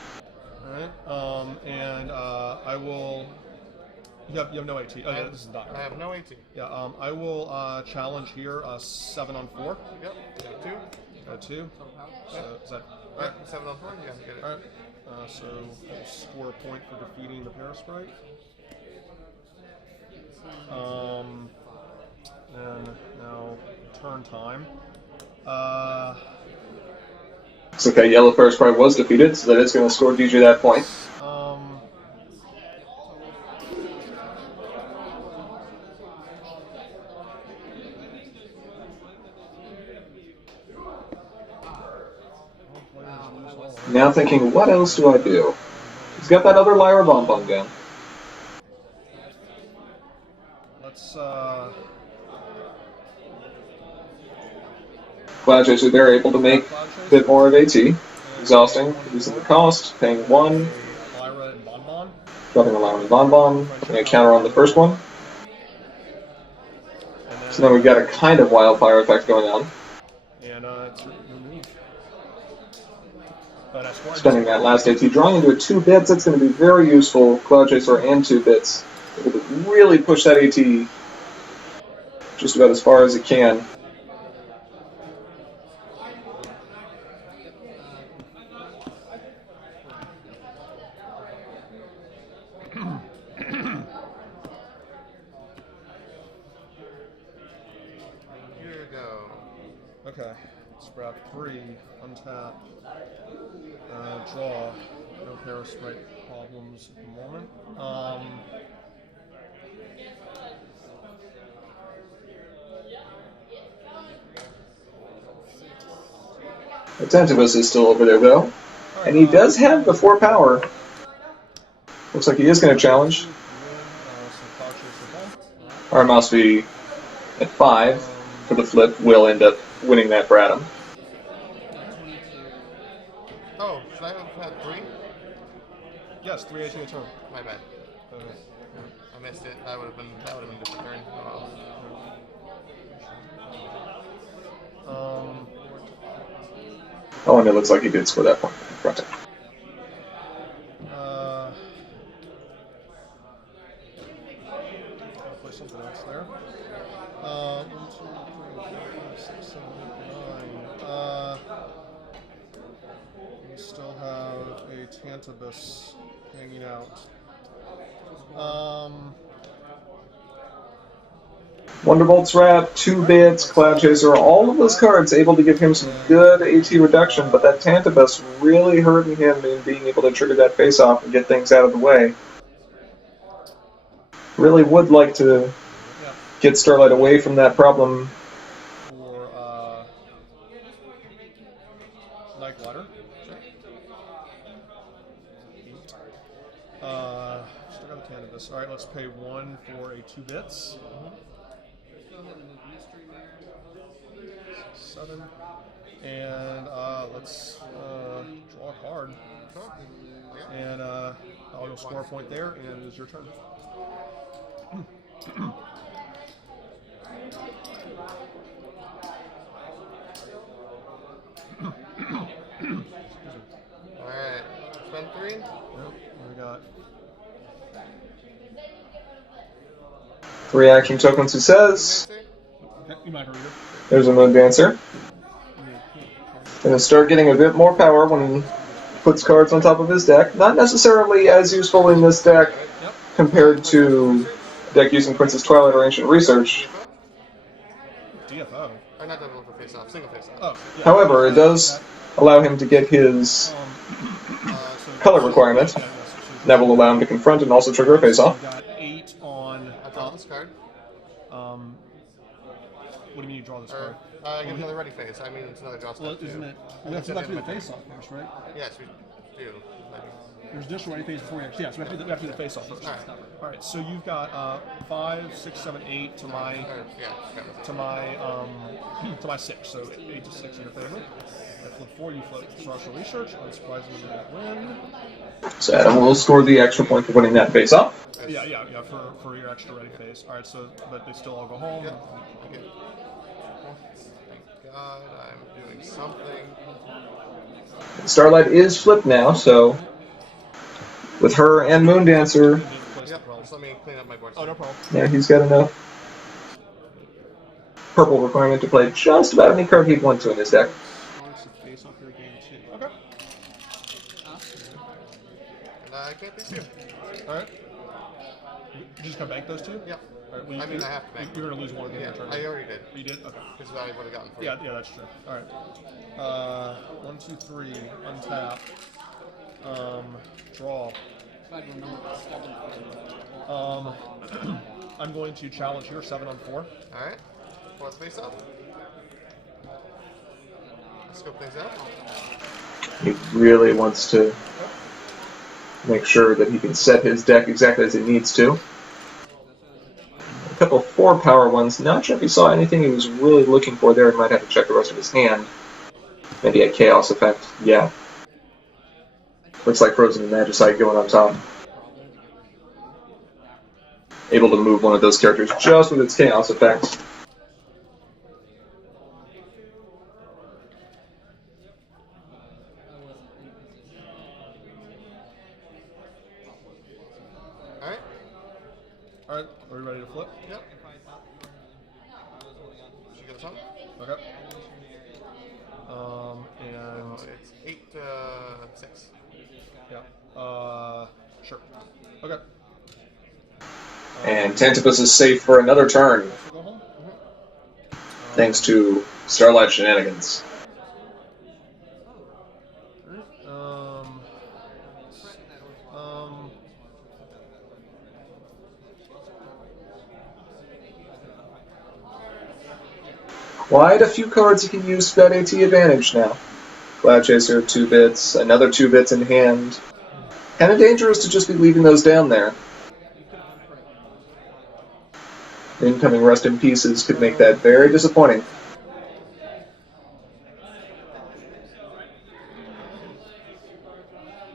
Alright, and I will. You have no AT. Oh, yeah, this is not. I have no AT. Yeah, I will challenge here 7 on 4. Yep, got 2. Got 2. So is that. Alright, 7 on 4? Yeah, get it. Alright, so we'll score a point for defeating the Parasprite. And now turn time. It's okay, Yellow Paris probably was defeated, so that is going to score DJ that point. Now thinking, what else do I do? He's got that other Lyra Bonbon gun. Let's Cloud Chaser, they're able to make a bit more of AT. Exhausting, reducing the cost, paying 1. Lyra and Bonbon. Dropping a Lyra and Bonbon, putting a counter on the first one. So now we've got a kind of wildfire effect going on. And it's removed. But as far as Spending that last AT, drawing into a 2 bits, that's going to be very useful. Cloud Chaser and 2 bits. Able to really push that AT just about as far as it can. Here we go. Okay, let's grab 3, untap, draw. No parasite problems at the moment. The Tentibus is still over there, though. And he does have the 4 power. Looks like he is going to challenge. Our mouse V at 5 for the flip will end up winning that for Adam. Oh, should I have had 3? Yes, 3 AT a turn. My bad. Okay. I missed it. That would have been a different turn. Oh, and it looks like he did score that point in front. Play something else there. 1, 2, 3, 4, 5, 6, 7, 8, 9. We still have a Tantibus hanging out. Wonderbolt's Wrap, 2 bits, Cloud Chaser, all of those cards able to give him some good AT reduction, but that Tantibus really hurting him in being able to trigger that face-off and get things out of the way. Really would like to get Starlight away from that problem. For Night Glider. Still got a Tantibus. Alright, let's pay 1 for a 2 bits. 7. And let's draw a card. And I'll score a point there, and it's your turn. Alright, spend 3? Yep, we got 3 action tokens, he says. you might read it. There's a Moon Dancer. Gonna start getting a bit more power when he puts cards on top of his deck. Not necessarily as useful in this deck compared to a deck using Princess Twilight or Ancient Research. DFO? Or not double face off, single face off. Oh, yeah. However, it does allow him to get his color requirement. That will allow him to confront and also trigger a face-off. Got 8 on. I draw this card. What do you mean you draw this card? I get another ready phase. I mean, it's another draw step. Well, isn't it? We have to do the face off first, right? Yes, we do. There's additional ready phase before we actually. Yeah, so we have to do the face off first. All right. So you've got 5, 6, 7, 8 to my to my 6. So 8 to 6 in your favor. I flip 4. You flip Social Research. Unsurprisingly, you don't win. So Adam will score the extra point for winning that face-off. Yeah. For your extra ready phase. All right. So, but they still all go home. Yep. Okay. Thank God, I'm doing something. Starlight is flipped now, so with her and Moon Dancer, Yep, just let me clean up my board. Oh, no problem. yeah, he's got enough purple requirement to play just about any card he'd want to in his deck. Face off your game 2. Okay. And I can't do 2. All right. You just gonna bank those 2? Yep. All right, well, I mean, I have to bank. You're gonna lose one of them in Yeah, return. I already did. You did? Okay. Because I would have gotten 3. Yeah, that's true. All right. 1, 2, 3. Untap. Draw. I'm going to challenge here. 7 on 4. Alright. What's face up? Let's scope things out. He really wants to make sure that he can set his deck exactly as he needs to. A couple 4 power ones. Not sure if he saw anything he was really looking for there. He might have to check the rest of his hand. Maybe a Chaos Effect. Yeah. Looks like Frozen and Magicite going on top. Able to move one of those characters just with its Chaos Effect. Alright, are we ready to flip? Yep. Did you get a song? Okay. And It's 8-6. yeah. Sure. Okay. And Tantibus is safe for another turn, Also go home. thanks to Starlight Shenanigans. Quite a few cards you can use for that AT advantage now. Cloud Chaser, 2 bits, another 2 bits in hand. Kind of dangerous to just be leaving those down there. Incoming Rust in Pieces could make that very disappointing.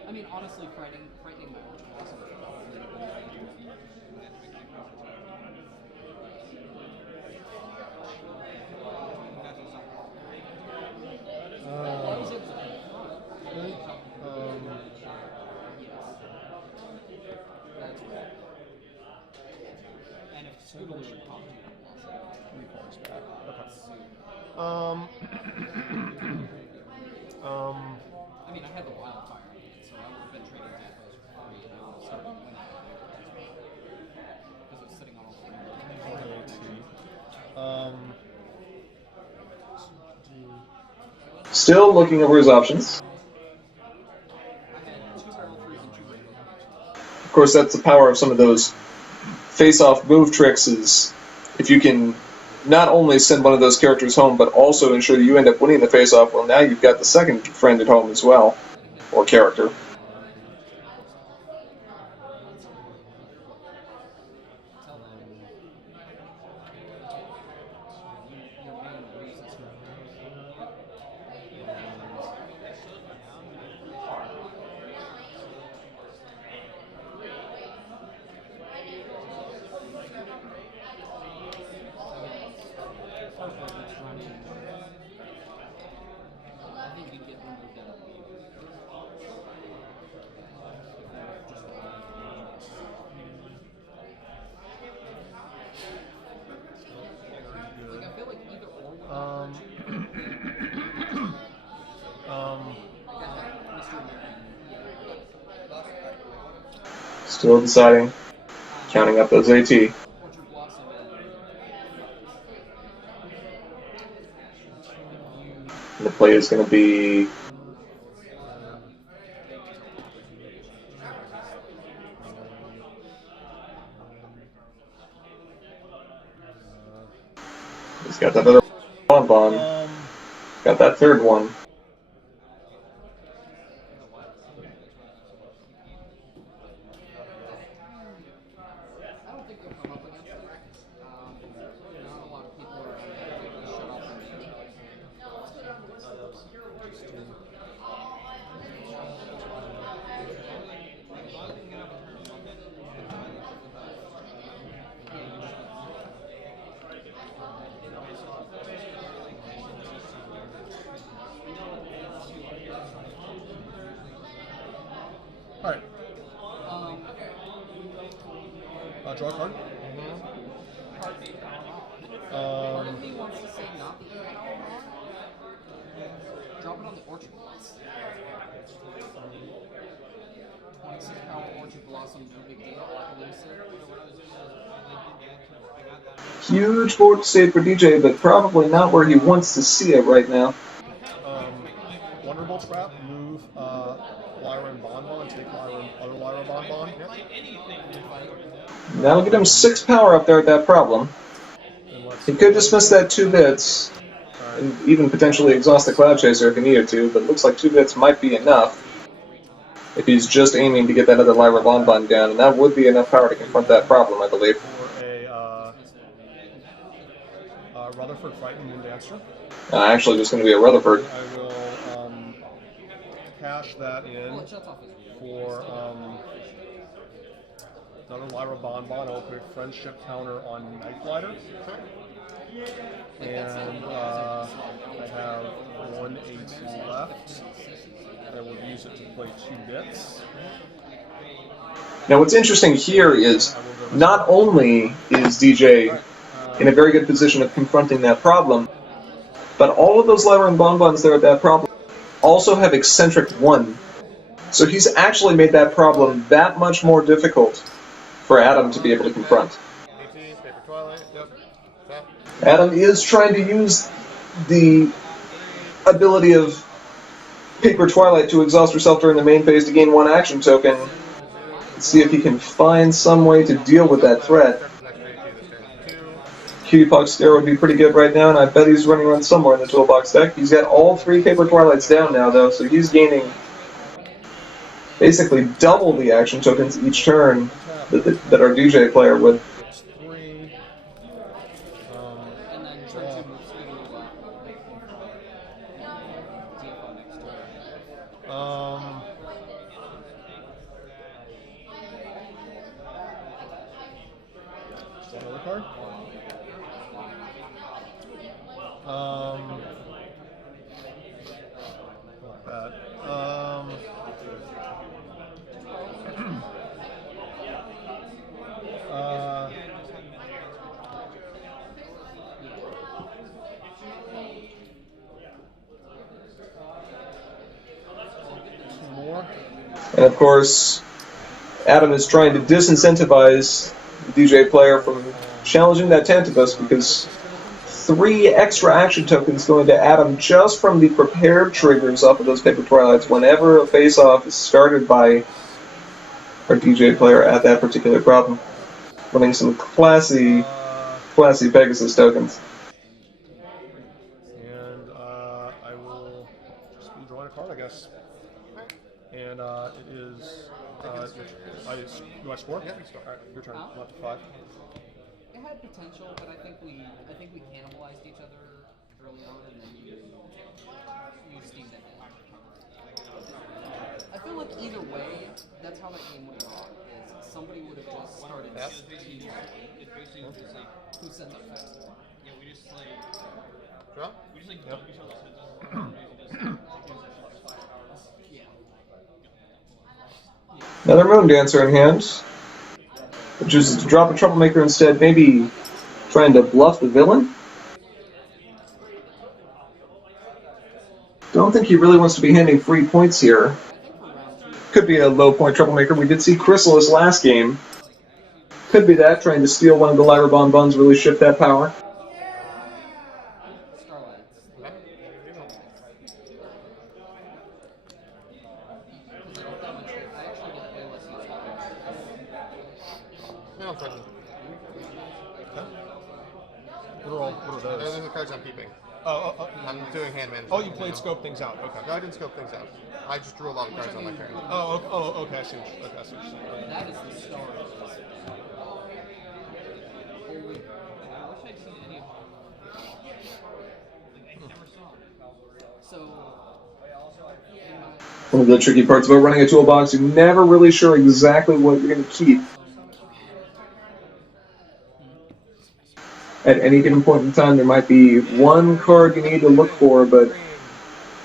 I mean, honestly, frightening my Orchard Blossom. And if Scoodle should pop to Three cards back. I mean, I had the wildfire, so I would have been trading Zappos for free, and I would have started winning. Because it was sitting on all three. Still looking over his options. I had 2 barrel threes and 2 rainbow cards. Of course, that's the power of some of those face-off move tricks, is if you can not only send one of those characters home, but also ensure that you end up winning the face-off, well, now you've got the second friend at home as well, or character. I think you'd get removed out of the game. Like, I feel like either or would Still deciding. Counting up those AT. Orchard Blossom And the play is going to be... He's got that other bonbon. Got that third one. I don't think they'll come up against it. Not a lot of people are able to shut off their name. Alright. Draw a card. Part of me wants to say not the 8-hour mark. Drop it on the Orchard Blossom. 26 power Orchard Blossom, no big deal. Huge board state for DJ, but probably not where he wants to see it right now. Wonderful Trap, move Lyra and Bonbon, take other Lyra Bonbon. That'll get him 6 power up there at that problem. He could dismiss that 2 bits, and even potentially exhaust the Cloud Chaser if he needed to, but it looks like 2 bits might be enough if he's just aiming to get that other Lyra Bonbon down, and that would be enough power to confront that problem, I believe. For a Rutherford Frightened Moon Dancer. Actually, just going to be a Rutherford. I will cash that in for another Lyra Bonbon. I'll put a friendship counter on Night Glider. And I have 1 AT left. I will use it to play 2 bits. Now what's interesting here is not only is DJ in a very good position of confronting that problem, but all of those Lyra and Bonbons there at that problem also have eccentric 1. So he's actually made that problem that much more difficult for Adam to be able to confront. AT, Paper Twilight, yep. Tap. Adam is trying to use the ability of Paper Twilight to exhaust herself during the main phase to gain 1 action token. Let's see if he can find some way to deal with that threat. Cutie Puck Stare would be pretty good right now, and I bet he's running around somewhere in the toolbox deck. He's got all 3 Paper Twilights down now, though, so he's gaining basically double the action tokens each turn that our DJ player would. It's 3. And then turn 2 moves to DFO next turn. Another card. Not bad. Two more. And of course, Adam is trying to disincentivize the DJ player from challenging that Tantibus because 3 extra action tokens going to Adam just from the prepared triggers off of those Paper Twilights whenever a face-off is started by our DJ player at that particular problem. Running some classy Pegasus tokens. And I will just be drawing a card, I guess. And it is. You want to score? Yeah, you score. Alright, your turn. Not to 5. It had potential, but I think we cannibalized each other early on, and then you steamed it in. I feel like either way, that's how that game would have gone. Is somebody would have just started steaming who sends up faster. Draw? Another Moon Dancer in hand. Chooses to drop a Troublemaker instead, maybe trying to bluff the villain? Don't think he really wants to be handing free points here. Could be a low point Troublemaker. We did see Chrysalis last game. Could be that, trying to steal one of the Lyra Bonbons, really shift that power. What are Those those? are the cards I'm keeping. Oh. I'm doing hand management. Oh, you played scope things out. Okay. No, I didn't scope things out. I just drew a lot of cards on my turn. Okay. I see. Okay, I see. That is the star of this. Holy. I wish I'd seen any of them. So. One of the tricky parts about running a toolbox, you're never really sure exactly what you're going to keep. At any given point in time, there might be one card you need to look for, but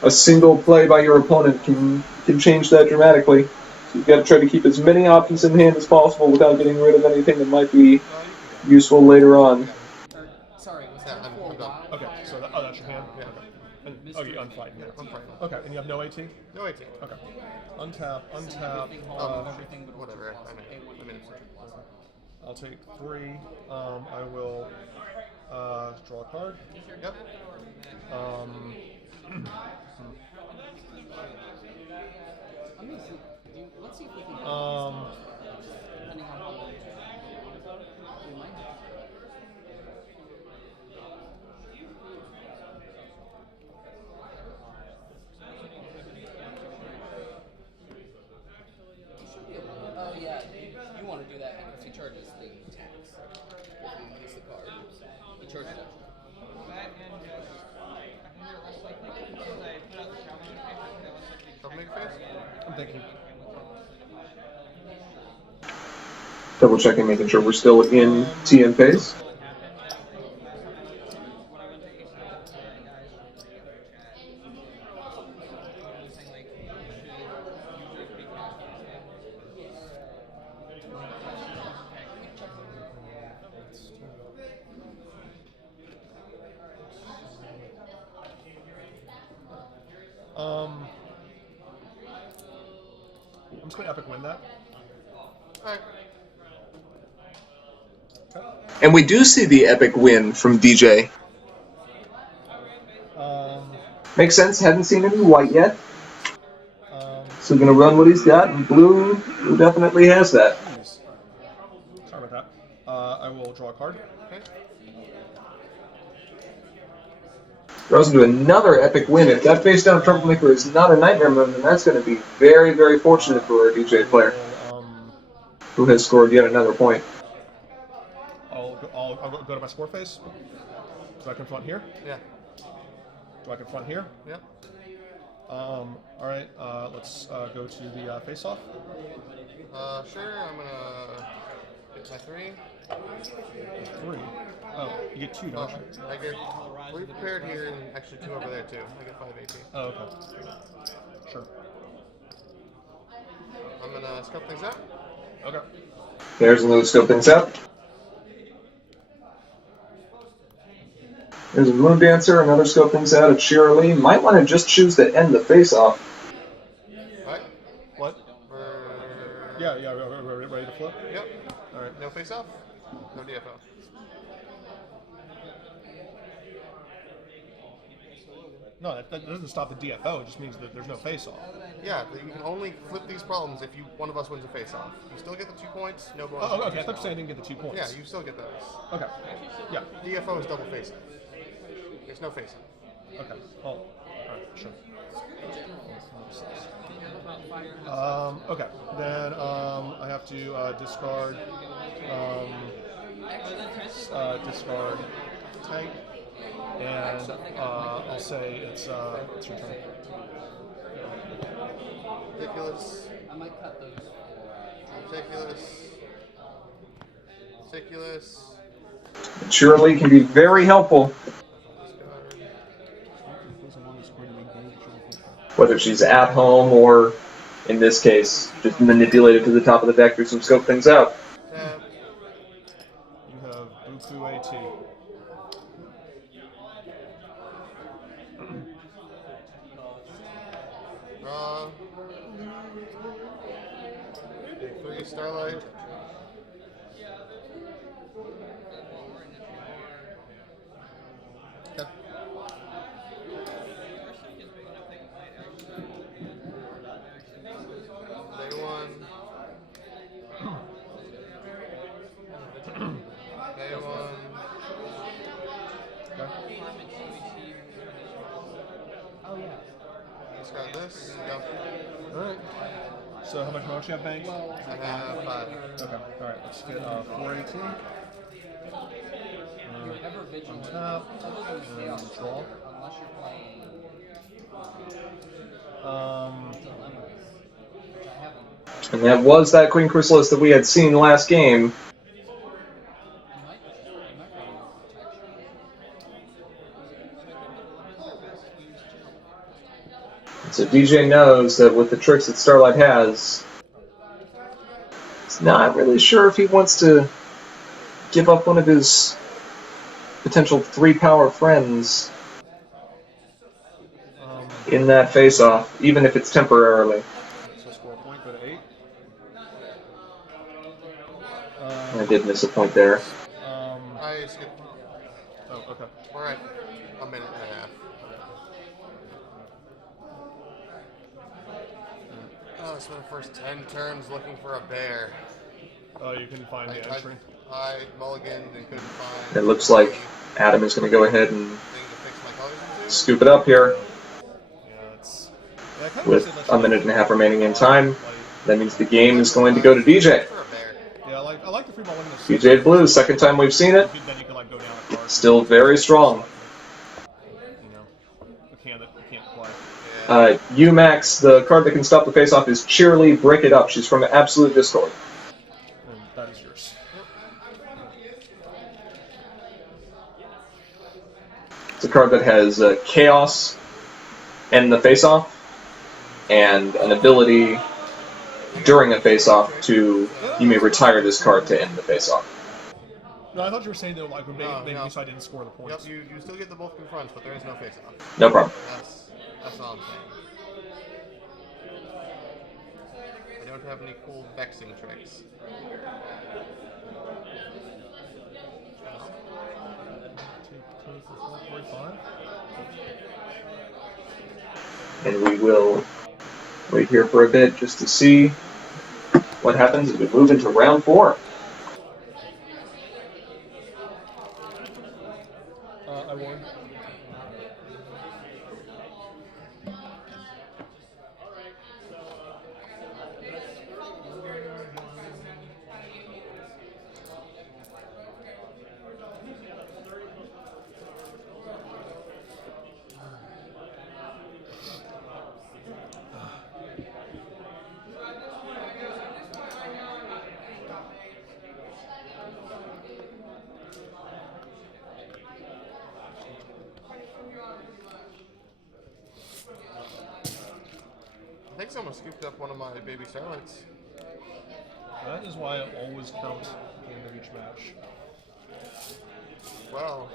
a single play by your opponent can change that dramatically. So you've got to try to keep as many options in hand as possible without getting rid of anything that might be useful later on. Sorry, was Yeah, that I'm for a done. while? Okay, so that's your hand? Yeah. And, oh, you unfight. Yeah. I'm fine. Okay, and you have no AT? No 18. Okay. Untap. Everything but Whatever. I'm in. I'll take 3. I will draw a card. Yep. Let's see if we can. Depending on how long we might have. Oh yeah, you want to do that because he charges the tax. If you use the card, he charges it. Troublemaker face? I'm thinking. Double checking, making sure we're still in TM phase. I'm just going to epic win that. Alright. Okay. And we do see the epic win from DJ. Makes sense. Hadn't seen any white yet. So going to run what he's got, and blue definitely has that. Geez. Sorry about that. I will draw a card. Okay. Draws into another epic win. If that face down Troublemaker is not a Nightmare Moon, then that's going to be very, very fortunate for a DJ player who has scored yet another point. I'll go to my score phase. Do I confront here? Yeah. Do I confront here? Yep. Alright, let's go to the face-off. Sure, I'm gonna get my 3. 3. Oh, you get 2, don't you? I get 3 prepared here, and actually 2 over there too. I get 5 AP. Oh, okay. Sure. I'm gonna scope things out. Okay. There's another scope things out. There's a Moon Dancer, another scope things out of Cheerily. Might want to just choose to end the face-off. Alright. What? Yeah, ready to flip? Yep. Alright. No face off? No DFO. No, that doesn't stop the DFO. It just means that there's no face-off. Yeah, you can only flip these problems if one of us wins a face-off. You still get the 2 points, no bonus. Oh, okay. I thought you were saying I didn't get the 2 points. Yeah, you still get those. Okay. Yeah. DFO is double face-off. There's no face-off. Okay. Oh, alright, sure. Okay. Then I have to discard discard tank, and I'll say it's your turn. Ridiculous. I might cut those. Ridiculous. Ridiculous. Cheerily can be very helpful. Whether she's at home or, in this case, just manipulated to the top of the deck through some scope things out. You have Buku AT. Draw. Take 3 Starlight. Okay. Day 1. Day 1. Oh yeah. Discard this. Go. Alright. So how much more do you have banked? I have 5. Okay. Alright, let's get 418. You're ever vigilant. Untap. Other than chaos, Draw. unless you're playing dilemmas, which I haven't. And that was that Queen Chrysalis that we had seen last game. You might So DJ knows that with the tricks that Starlight has, he's not really sure if he wants to give up one of his potential 3-power friends in that face-off, even if it's temporarily. So score a point, go to 8. I did miss a point there. I skipped. Oh, okay. We're at a minute and a half. Oh, I spent the first 10 turns looking for a bear. Oh, you can find the entry. I mulliganed and couldn't find. It looks like Adam is going to go ahead and thing to fix my colors into. scoop it up here. Yeah, it's. Yeah, I kind of With wish a minute and a half remaining in time, that means the game is going to go to DJ. For a bear. Yeah, I like the free ball winning this. DJ Blue, second time we've seen it. Then you can like go down a card. Still very strong. You know, a can that you can't play. UMax, the card that can stop the face-off is Cheerily Break It Up. She's from Absolute Discord. And that is yours. It's a card that has Chaos and the face-off, and an ability during a face-off to, you may retire this card to end the face-off. No, I thought you were saying that like would make No. me so I didn't score the points. Yep, you still get the both confronts, but there is no face-off. No problem. That's all I'm saying. have any cool vexing tricks. Take 2 for 4.5. And we will wait here for a bit just to see what happens as we move into round 4. I won. I think someone scooped up one of my baby starlights. That is why I always count at the end of each match. Well,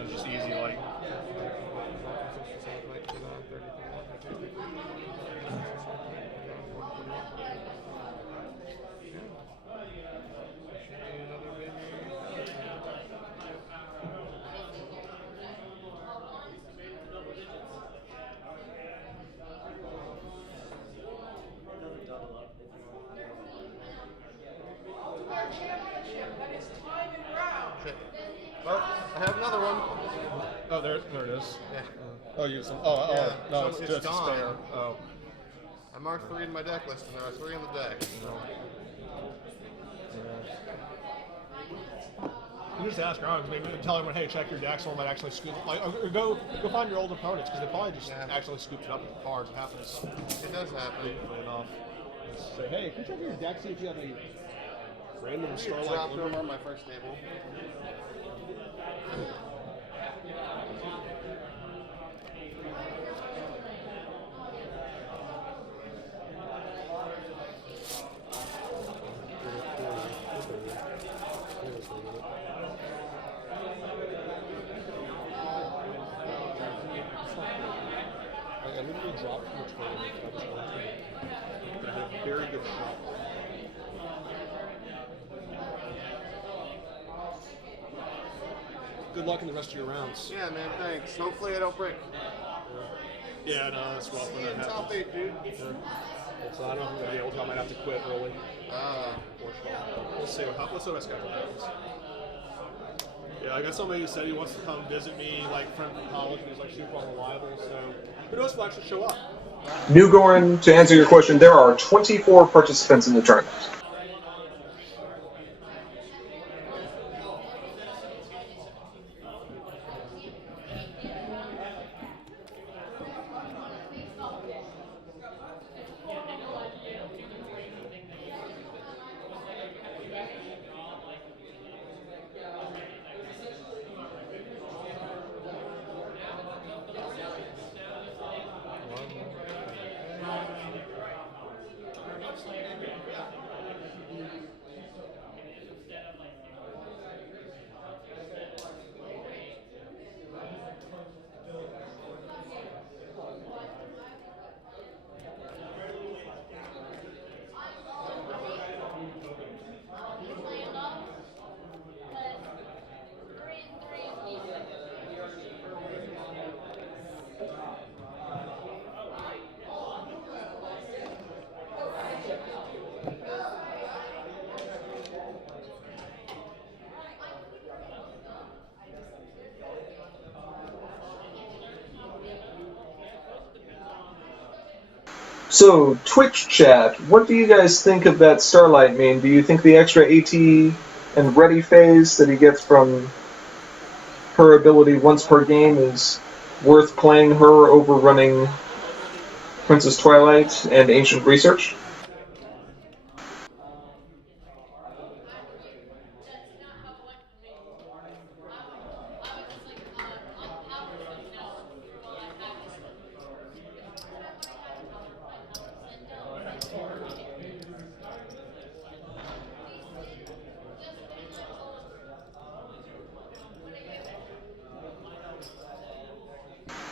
It's just easy, like. shit. Well, I have another one. Oh, there it is. Yeah. Oh, you some. Yeah, No, so it's it's just a gone. spare. Oh. I marked 3 in my deck list, and there are 3 in the deck. So. You just ask around, maybe tell everyone, hey, check your deck. Someone might actually scoop. Like, or go find your old opponents because they probably just actually scooped it up with the cards. It happens. It does happen. Frequently enough. Say, hey, can you check your deck, see if you have any random Starlight Dropped Glimmer? over on my first table. I literally dropped from the tournament. I had a very good shot. Good luck in the rest of your rounds. Yeah, man, thanks. Hopefully I don't break. Yeah, no, that's rough when that happens. Top 8, dude. Yeah. So I don't know if I'm going to be able to. I might have to quit early. We'll see what schedule happens. Yeah, I got somebody who said he wants to come visit me, like friend from college, and he's like super unreliable. So who knows if he'll actually show up? Newgorn, to answer your question, there are 24 participants in the tournament. So, Twitch chat, what do you guys think of that Starlight main? Do you think the extra AT and ready phase that he gets from her ability once per game is worth playing her over running Princess Twilight and Ancient Research?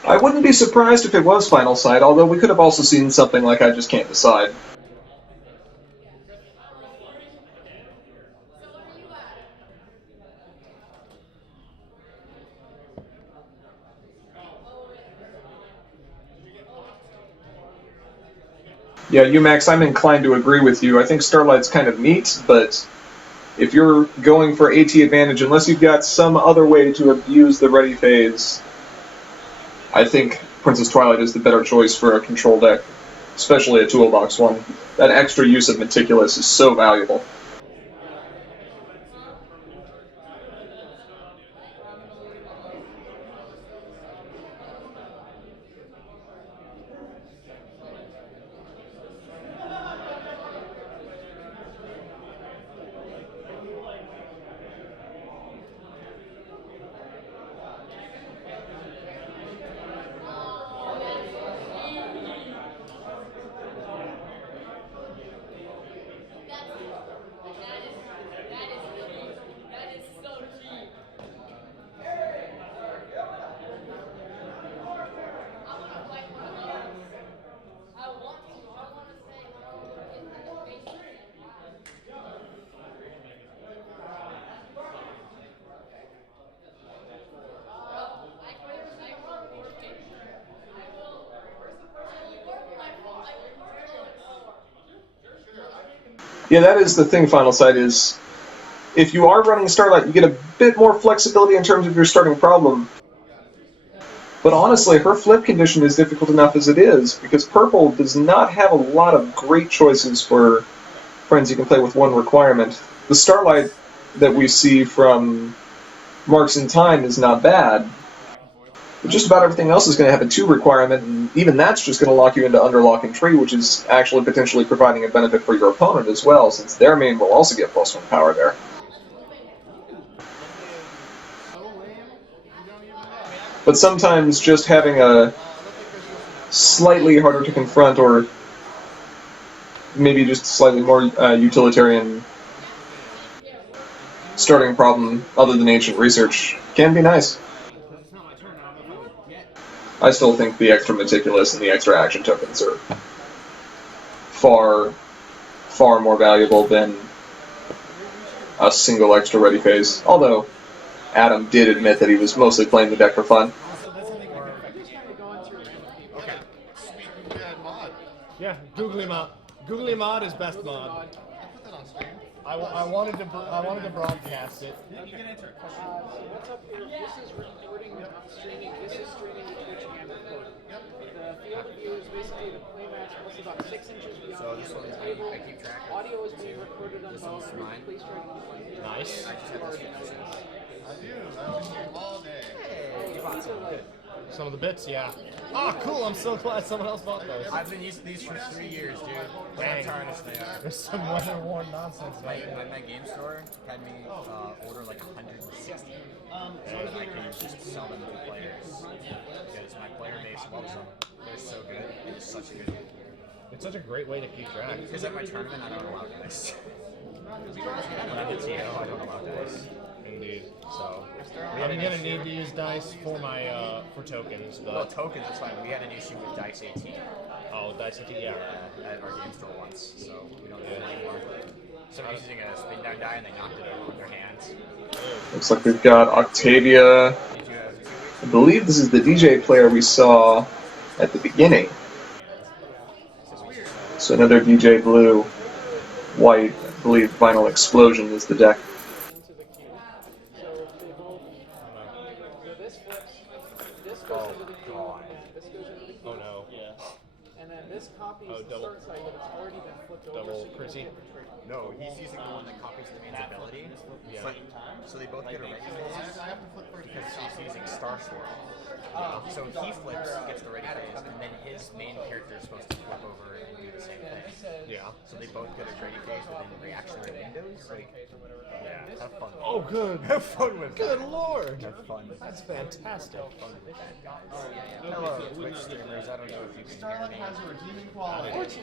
I wouldn't be surprised if it was Final Sight, although we could have also seen something like I Just Can't Decide. Yeah, UMax, I'm inclined to agree with you. I think Starlight's kind of neat, but if you're going for AT advantage, unless you've got some other way to abuse the ready phase, I think Princess Twilight is the better choice for a control deck, especially a toolbox one. That extra use of Meticulous is so valuable. Yeah, that is the thing, Final Sight, is if you are running Starlight, you get a bit more flexibility in terms of your starting problem. But honestly, her flip condition is difficult enough as it is, because Purple does not have a lot of great choices for friends you can play with one requirement. The Starlight that we see from Marks in Time is not bad, but just about everything else is going to have a 2 requirement, and even that's just going to lock you into Underlock and Tree, which is actually potentially providing a benefit for your opponent as well, since their main will also get +1 power there. But sometimes just having a slightly harder to confront, or maybe just slightly more utilitarian starting problem other than Ancient Research can be nice. I still think the extra Meticulous and the extra action tokens are far, far more valuable than a single extra ready phase. Although, Adam did admit that he was mostly playing the deck for fun. Yeah, Googly Mod. Googly Mod is best mod. I wanted to broadcast it. So what's up here? This is recording, streaming. This is streaming to Twitch and recording. The field of view is basically the playmat's also about 6 inches beyond So the this end of one, the table. I keep track of. Audio is being recorded on both. mine. Please try to keep it. Nice. I just have this one. I do. I've been here all day. Hey, you bought some. Good. Some of the bits, yeah. Oh, cool! I'm so glad someone else bought those. I've been using these for 3 years, dude. Look how tarnished they are. There's some weather-worn nonsense. My game store had me order like 160, so that I can just sell them to players. Because my player base loves them. They're so good. It's such a good game. It's such a great way to keep track. Because at my tournament, I don't allow dice. When I'm at TO, I don't allow dice. Indeed. So I'm gonna need to use dice for my for tokens, but Well, tokens, it's fine. We had an issue with Dice 18. oh, dice 18, yeah. At our game store once, so we don't do it anymore. Somebody's using a spin down die and they knocked it over with their hands. Looks like we've got Octavia. Did you have I believe this is the DJ player we saw at the beginning. So another DJ blue, white, I believe Vinyl Explosion is the deck. Into the queue. So they both. So this flips. This goes into the queue. And this goes into the queue. Oh no. And then this copies the double- start side, but it's already been flipped over. double So you can Chrissy? flip and trade. No, he's using the one that copies the man's ability. Yeah. But, so they both get a ready phase I have to flip first. because he's using Star Swirl. So he flips, gets the ready phase, and then his main character is supposed to flip over and do the same thing. Yeah. So they both get a ready phase within reactionary windows. Like, yeah, have fun. Oh, good. Have fun with Good that. lord. Have fun. That's fantastic. Hello, Twitch streamers. I don't know if you can hear me. Has a redeeming quality.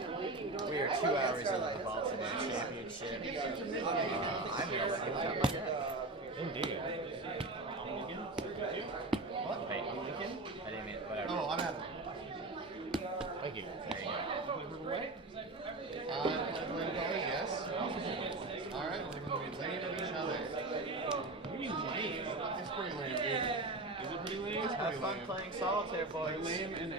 We are 2 hours into the Baltimore Championship. I'm gonna let you tap my deck. Indeed. Wait, Lincoln? I didn't mean whatever. Oh, solitaire, boys. Lame and a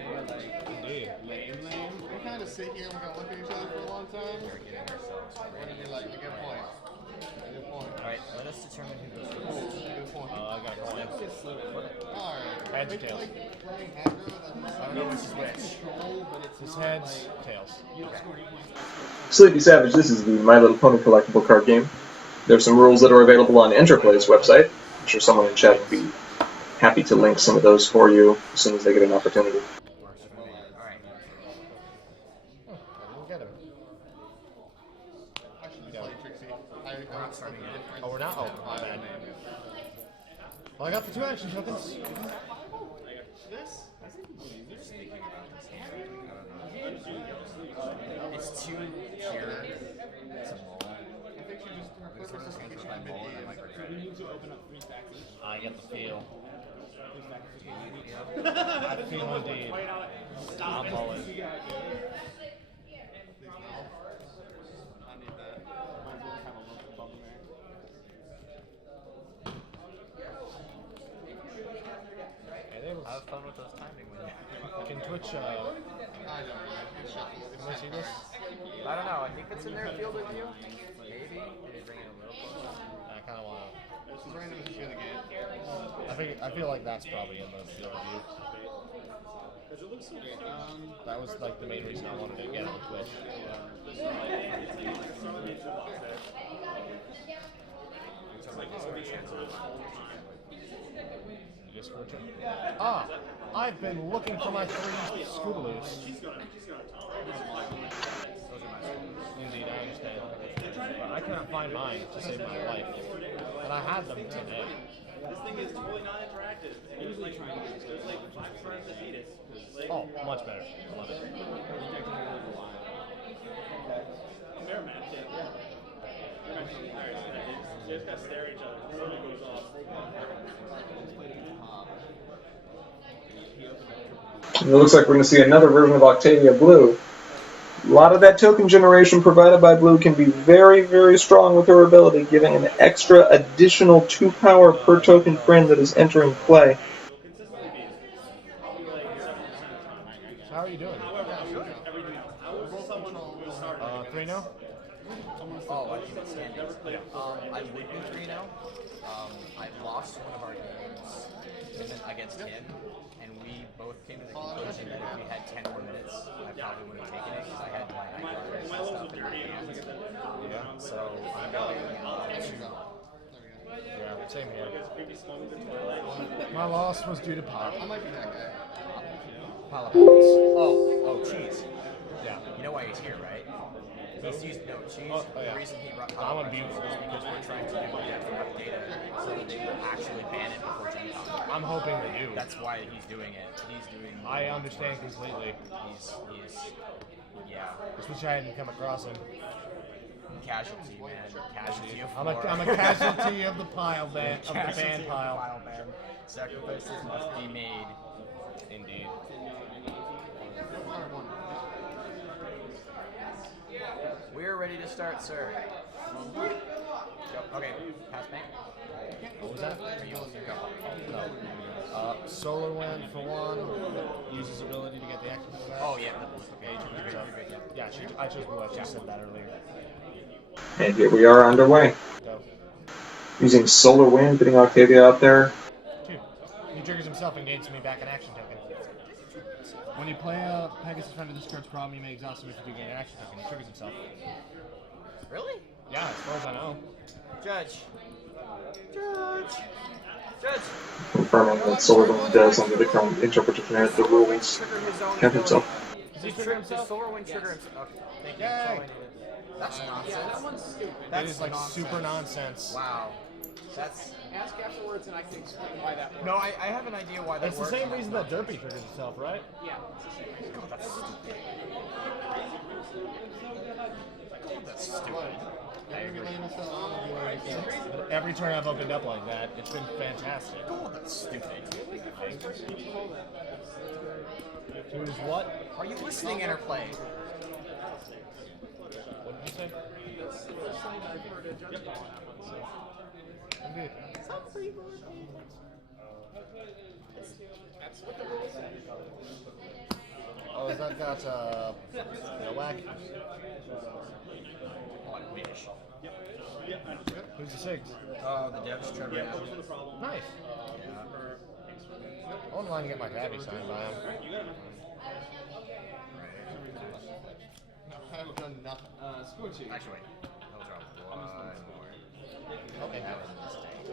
Indeed. lame. We kind of sit here and we're gonna look at each other for a long time. We're getting ourselves We're ready. gonna be like, good point. Good point. Alright, let us determine who goes Cool. first. Good point. I got a coin. Alright. Heads or tails? Playing aggro, I don't know which is which. This is heads, tails. Sleepy Savage, this is the My Little Pony collectible card game. There's some rules that are available on Interplay's website. I'm sure someone in chat would be happy to link some of those for you as soon as they get an opportunity. Alright. We'll get him. I should play Trixie. We're not starting yet. Oh, we're not? Oh, my bad. Well, I got the 2 action tokens. This? It's too pure to mull. I think she just, her It's flipper one of those system games should where if I be mull and I mid-game. might regret it. need to open up 3 stacks each. I get the feel. I I feel indeed. I'm mulling. Please no. I need that. Might as well have a local bubble there. Have fun with those timing windows. Can Twitch, I know, man. It's shuffle. can I see this? I don't know. I think it's in their field of view. Maybe. Maybe bring it a little closer. I kind of want to. This is random as shit again. I feel like that's probably in the field of view. Because it looks so great. That was like the main reason I wanted to get on Twitch. You just switch it? Ah! I've been looking for my 3 Scootaloos. Indeed, I understand. But I couldn't find mine to save my life. And I had them today. This thing is totally not interactive. It was like trying to there's like 5 turns to beat it. Like, Oh, much better. Love it. fair match, yeah. Fair match is very good. They just gotta stare at each other. Something goes off. It looks like we're going to see another version of Octavia Blue. A lot of that token generation provided by Blue can be very, very strong with her ability, giving an extra additional 2 power per token friend that is entering play. Consistently beat it. Probably like 70% of the time. So how are you doing? However, I would everything else. I was someone who started 3 now? Oh, I think it's standings. I would be 3 now. I lost one of our games and then against him, and we both came to the conclusion that if we had 10 more minutes, I probably would have taken it because I had my night guards and stuff in my hands. Yeah, so I'm going Yeah, same here. My loss was due to pop. I might be that guy. Pile of points. Oh, Cheese. Yeah. You know why he's here, right? He's used Cheese. Oh, yeah. The reason he brought I'm on Pop Bugle. is because we're trying to give the depth enough data so that they will actually ban it before Gen Con. I'm hoping they do. That's why he's doing it. He's doing. I understand completely. Yeah. Just wish I hadn't come across him. Casualty, man. Casualty of I'm war. a casualty of the pile ban, of the Casualty ban of the pile. ban. Sacrifices must be made. Indeed. We're ready to start, sir. Go. Okay, pass bank. What was that? Are you go? No. Solar Wind for one uses ability to get the action back. Oh yeah. Okay. Yeah, I chose blue. I just said that earlier. And here we are underway. Go. Using Solar Wind, putting Octavia out there. 2. He triggers himself and gains me back an action token. When you play a Pegasus Friend of this card's problem, you may exhaust him if you do gain an action token. He triggers himself. Really? Yeah, as far as I know. Judge. Confirming that Solar Wind does, under the current interpretation of the rules, count himself. Does he trigger himself? Solar Wind trigger himself. Okay, thank you. That's all I needed. That's nonsense. Yeah, that one's stupid. That is like super nonsense. Wow. That's. Ask afterwards and I can explain why that works. No, I have an idea why that It's the works. same reason that Derpy triggers himself, right? Yeah, it's the same reason. God, that's stupid. God, that's stupid. I agree. But every turn I've opened up like that, it's been fantastic. God, that's stupid. Who's what? Are you listening, Interplay? What did you say? Indeed. Oh, has that got no whack? Who's the SIGs? The devs, Trevor. Nice. I wouldn't mind to get my tabby signed by him. I haven't done nothing. Actually, wait. I'll drop one more. Okay. That was a mistake.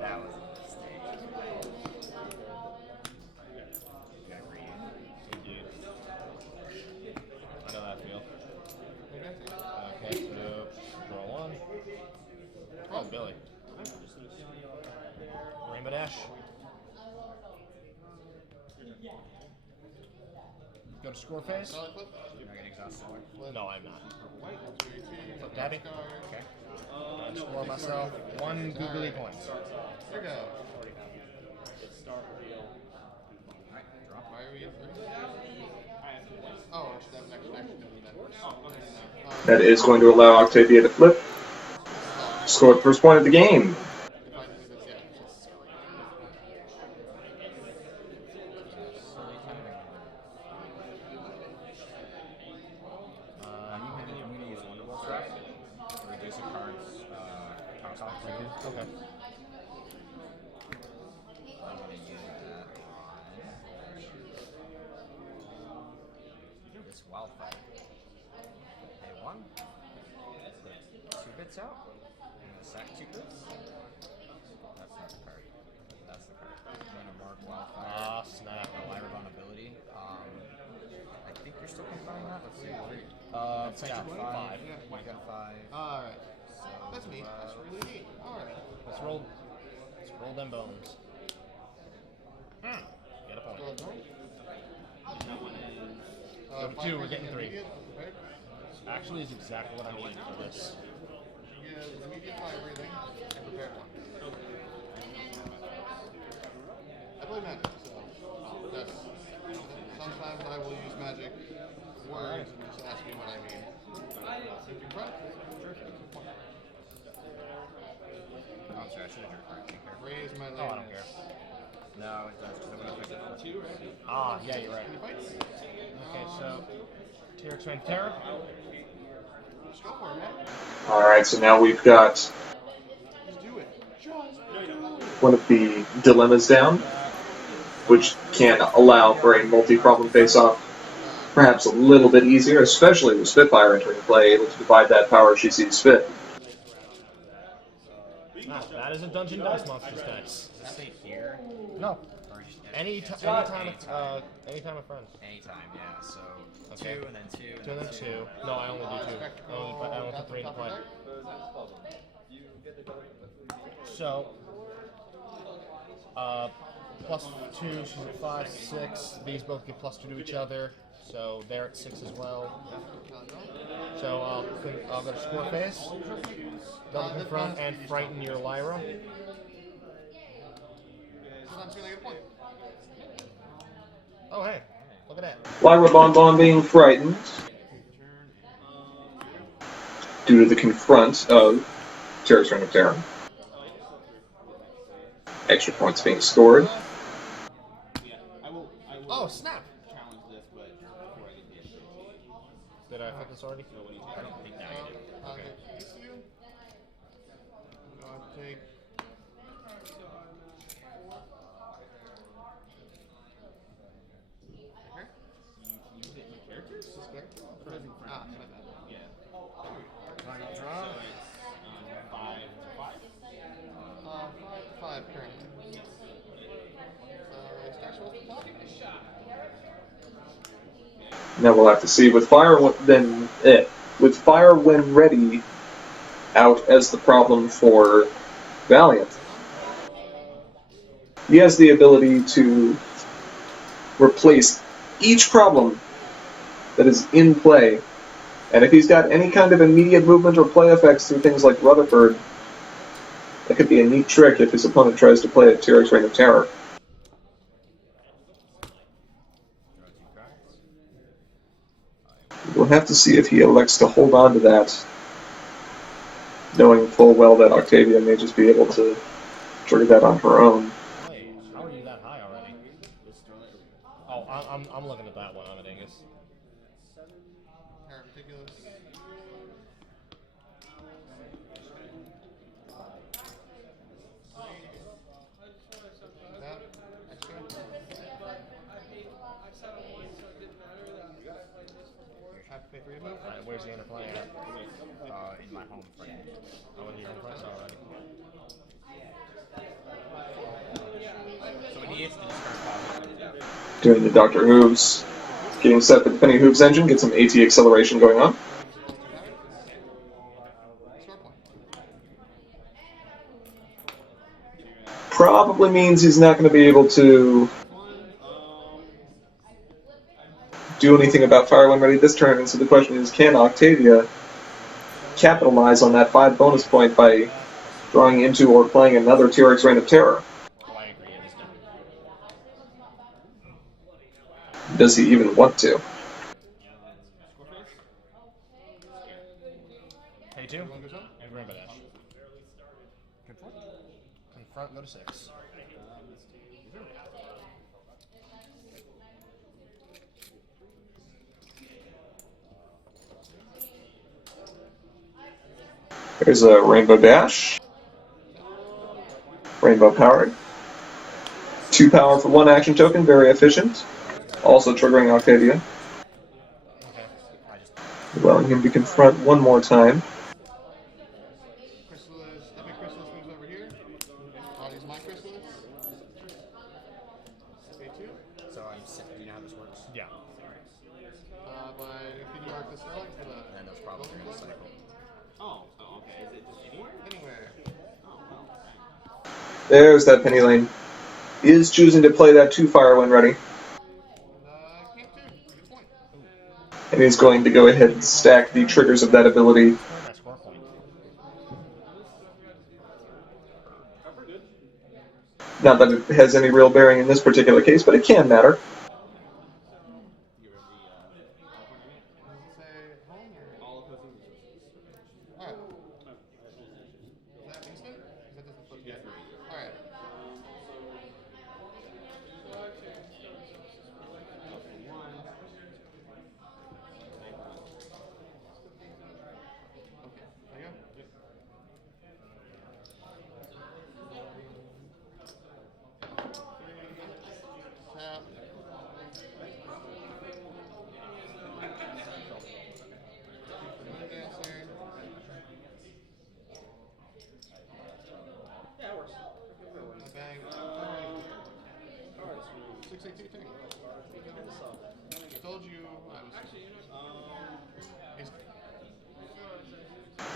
That was a mistake. Gotta read. Indeed. I know that feel. Okay, so draw one. Oh, Billy. Rainbow Dash. Go to score phase. Solid flip. You're not getting exhausted. No, I'm not. Flip Tabby. Okay. Score myself one googly points. Here we go. Alright, drop. Why are we at 3? Oh, I should have next action then. That is going to allow Octavia to flip. Score the first point of the game. I'm going to use Wonderwall Trap to reduce a card's power sock. Okay. I'm going to use that on this wildfire. Pay 1. Put 2 bits out. I'm going to sack 2 bits. That's not the card. That's the card. I'm going to mark wildfire. Ah, snap. The Lyrebon ability. I think you're still combining that. Let's see. Yeah, 5. You got 5. Alright. So, That's neat. That's really neat. Alright. Let's roll them bones. Get a point. Go to 2, we're getting 3. Actually is exactly what I need for this. Give immediate fire breathing and prepare 1. I play magic, so that's, sometimes I will use magic words and just ask me what I mean. You can try. Oh, I'm sorry, I should have drew a card. Take care. Raise my Oh, I don't care. No, it does, because I'm going to affect it. 2, right? Ah, yeah, you're right. Any fights? Okay, so T-Rex Rain Terror. Just go for it, man. Alright, so now we've got Just do it. one of the dilemmas down, which can allow for a multi-problem face-off perhaps a little bit easier, especially with Spitfire entering play, able to divide that power she sees fit. Ah, that is a Dungeon Dice Monsters dice. Does it say here? No. Or just Anytime a friend. Anytime, yeah. So, Okay. 2 and then 2 and 2 and then 2. No, I only do 2. I only put 3 into play. So, plus 2, she's at 5, 6. These both get plus 2 to each other, so they're at 6 as well. So I'll go to score phase, double confront, and frighten your Lyra. Oh hey, look at that. Lyra Bonbon being frightened due to the confront of Terra's Reign of Terror. Extra points being scored. Oh snap! Did I affect this already? I don't think that I did. Okay. Take. Final draw. 5 currently. Now we'll have to see with fire with fire when ready out as the problem for Valiant. He has the ability to replace each problem that is in play, and if he's got any kind of immediate movement or play effects through things like Rutherford, that could be a neat trick if his opponent tries to play a T-Rex Reign of Terror. We'll have to see if he elects to hold on to that, knowing full well that Octavia may just be able to trigger that on her own. already. Oh, I'm looking at that one on it, Angus. Ridiculous. That extra. Have to pay 3 to move. Alright, where's the interplay at? In my home frame. Oh, in your home place already. So when he hits the discard pile, Doing the Dr. Hooves. Getting set for the Penny Hooves engine, get some AT acceleration going on. Probably means he's not going to be able to do anything about Fire when ready this turn, and so the question is, can Octavia capitalize on that 5 bonus point by drawing into or playing another TRX Reign of Terror? Oh, I agree, it is done. Does he even want to? Pay 2, and Rainbow Dash. Confront, go to 6. There's a Rainbow Dash. Rainbow Powered. 2 power for 1 action token, very efficient. Also triggering Octavia. Allowing him to confront one more time. Chrysalis, Epic Chrysalis moves over here. Body's my Chrysalis. Pay 2. so I'm set. Do you know how this works? Yeah. By if you mark the Sterling for the. And those problems are going to cycle. Oh, okay. Is it just anywhere? Anywhere. There's that Penny Lane. He is choosing to play that 2 fire when ready. Can't do. Good point. And he's going to go ahead and stack the triggers of that ability. Not that it has any real bearing in this particular case, but it can matter. I told you I was.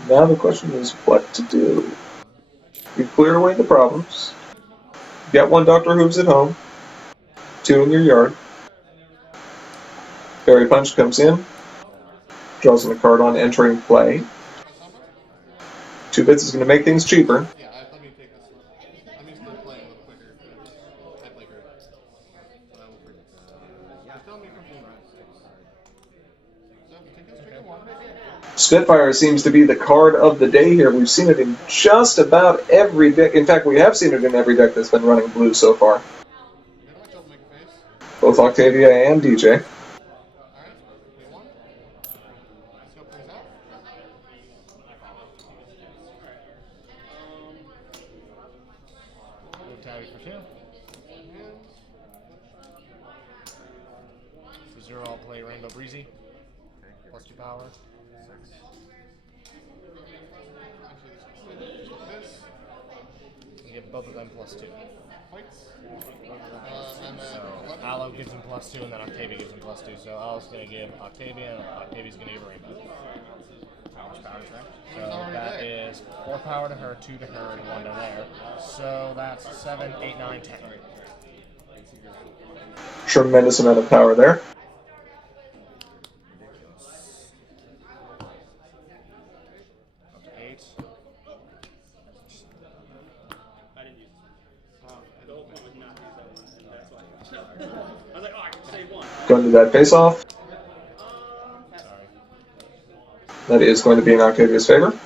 Now the question is what to do. You've cleared away the problems. You've got 1 Dr. Hooves at home. 2 in your yard. Fairy Punch comes in. Draws in a card on entering play. 2 bits is going to make things cheaper. Yeah, let me take this one. I'm used to playing a little quicker. I play her. So I will predict. Yeah, tell me from being right. So, take this trigger 1. Spitfire seems to be the card of the day here. We've seen it in just about every deck. In fact, we have seen it in every deck that's been running blue so far. Both Octavia and DJ. Tabby for 2. For 0, I'll play Rainbow Breezy. Plus 2 power. You get both of them plus 2. So Aloe gives him plus 2, and then Octavia gives him plus 2. So Aloe's going to give Octavia, and Octavia's going to give Rainbow. How much power is that? So that is 4 power to her, 2 to her, and 1 to there. So that's 7, 8, 9, 10. Tremendous amount of power there. Up to 8. I didn't use this one. The whole point was not to use that one, and that's why. I was like, oh, I can save 1. Going to that face-off. That is going to be in Octavia's favor.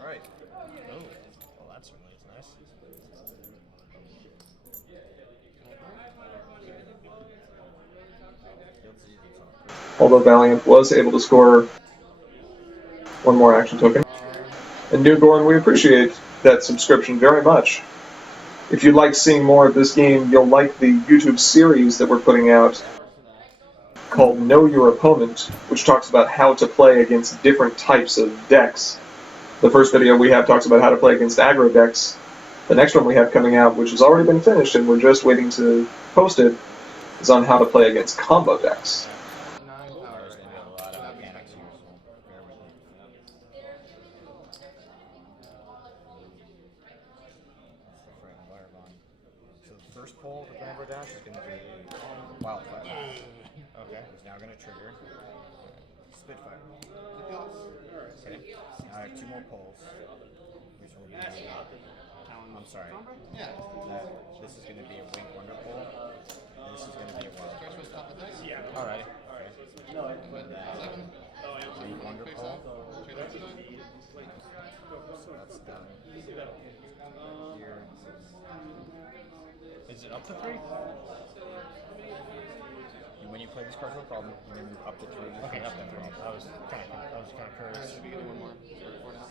Alright. Oh, well that certainly is nice. Although Valiant was able to score one more action token. And New Gorn, we appreciate that subscription very much. If you like seeing more of this game, you'll like the YouTube series that we're putting out called Know Your Opponent, which talks about how to play against different types of decks. The first video we have talks about how to play against aggro decks. The next one we have coming out, which has already been finished and we're just waiting to post it, is on how to play against combo decks. So the first pull with Rainbow Dash is going to be Wildfire. Okay. It's now going to trigger Spitfire. Okay. Now I have 2 more pulls. Which will be I'm sorry. Yeah. This is going to be a Wing Wonder pull. And this is going to be a Wildfire. Yeah. Alright. Okay. Wing Wonder pull. So that's done. Here. Is it up to 3? When you play this card, no problem. You can move up to 3. Okay, up to 3. I was kind of curious. Should be getting one more. For now.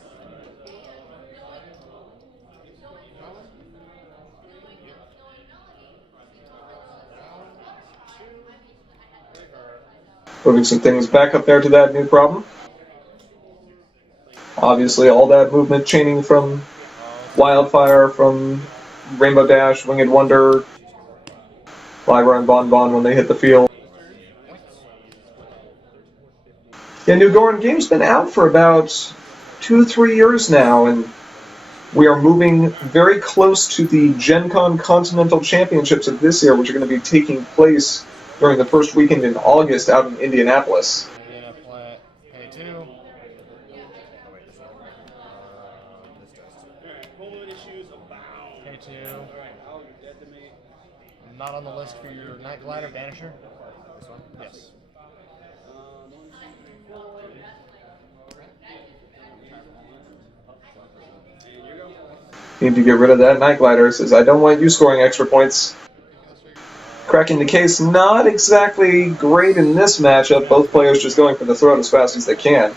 Moving some things back up there to that new problem. Obviously, all that movement chaining from Wildfire, from Rainbow Dash, Winged Wonder, Lyra and Bon Bon when they hit the field. Yeah, New Goron game's been out for about 2-3 years now, and we are moving very close to the Gen Con Continental Championships of this year, which are going to be taking place during the first weekend in August out in Indianapolis. Yeah, play pay 2. Pay 2. Not on the list for your Night Glider Banisher? This one? Yes. Need to get rid of that Night Glider. Says, I don't want you scoring extra points. Cracking the case, not exactly great in this matchup. Both players just going for the throat as fast as they can.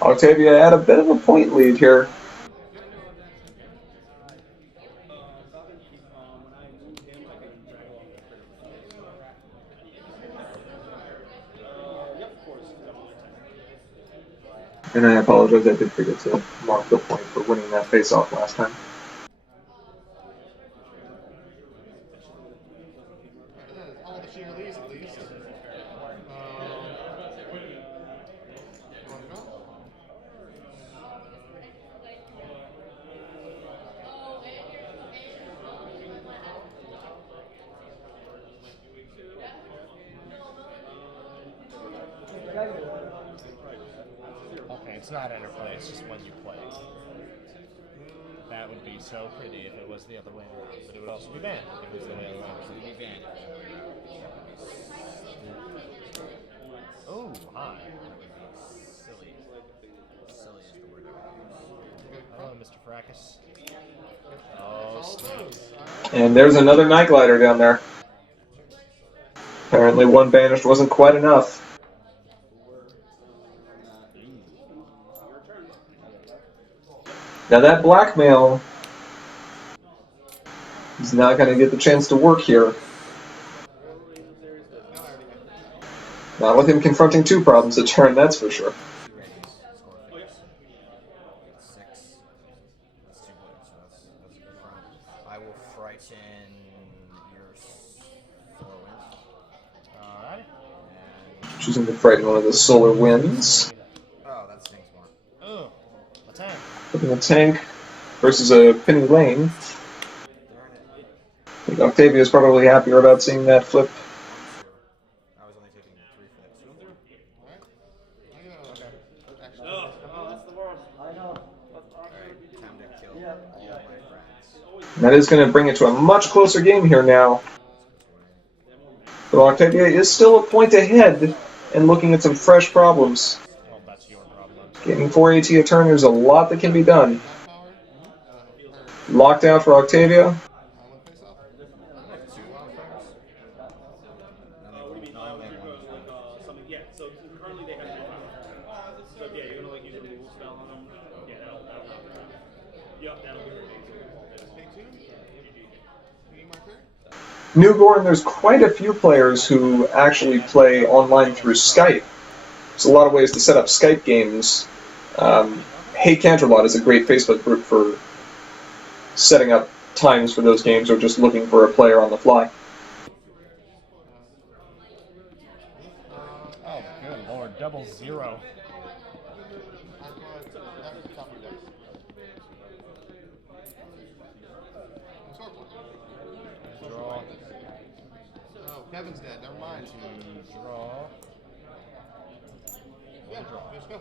Octavia had a bit of a point lead here. And I apologize, I did forget to mark the point for winning that face-off last time. All the cheerleaders at least. Okay, it's not interplay, it's just when you play. That would be so pretty if it was the other way around, but it would also be banned if it was the other way around. It would be banned. Oh, hi. Silly. Silly is the word I would use. Hello, Mr. Fracas. Oh, snap. And there's another Night Glider down there. Apparently one banished wasn't quite enough. Now that blackmail is not going to get the chance to work here. Not with him confronting 2 problems a turn, that's for sure. I will frighten your Solar Wind. Alright. Choosing to frighten one of the Solar Winds. Oh, that stings more. Oh, a tank. Putting a tank versus a Penny Lane. I think Octavia's probably happier about seeing that flip. I was only taking 3 flips. Oh, that's the world. I know. Alright, time to kill all my friends. And that is going to bring it to a much closer game here now. So Octavia is still a point ahead and looking at some fresh problems. Well, that's your problem. Getting 4 AT a turn, there's a lot that can be done. Locked out for Octavia. Newborn, there's quite a few players who actually play online through Skype. There's a lot of ways to set up Skype games. Hey Canterbot is a great Facebook group for setting up times for those games or just looking for a player on the fly. Oh, good lord, 0-0. Draw. Oh, Kevin's dead. Never mind. Draw. Yeah, draw. Let's go.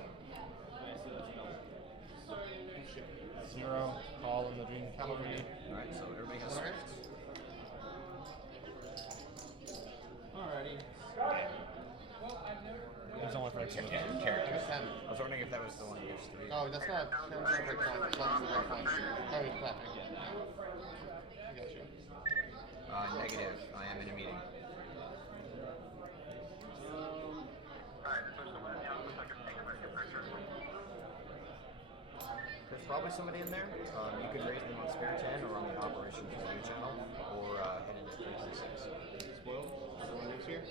0. Call in the Dream Cavalry. Alright, so everybody has six. Alrighty. There's only for Characters. I was wondering if that was the one you used to be. Oh, that's not. Kevin's the right flank. Kevin's the right flank. Oh, he's clapping. I got you. Negative. I am in a meeting. There's probably somebody in there. You could raise them on Spare 10 or on the Operations Review channel, or head into 336. Spoiled. Everyone lives here.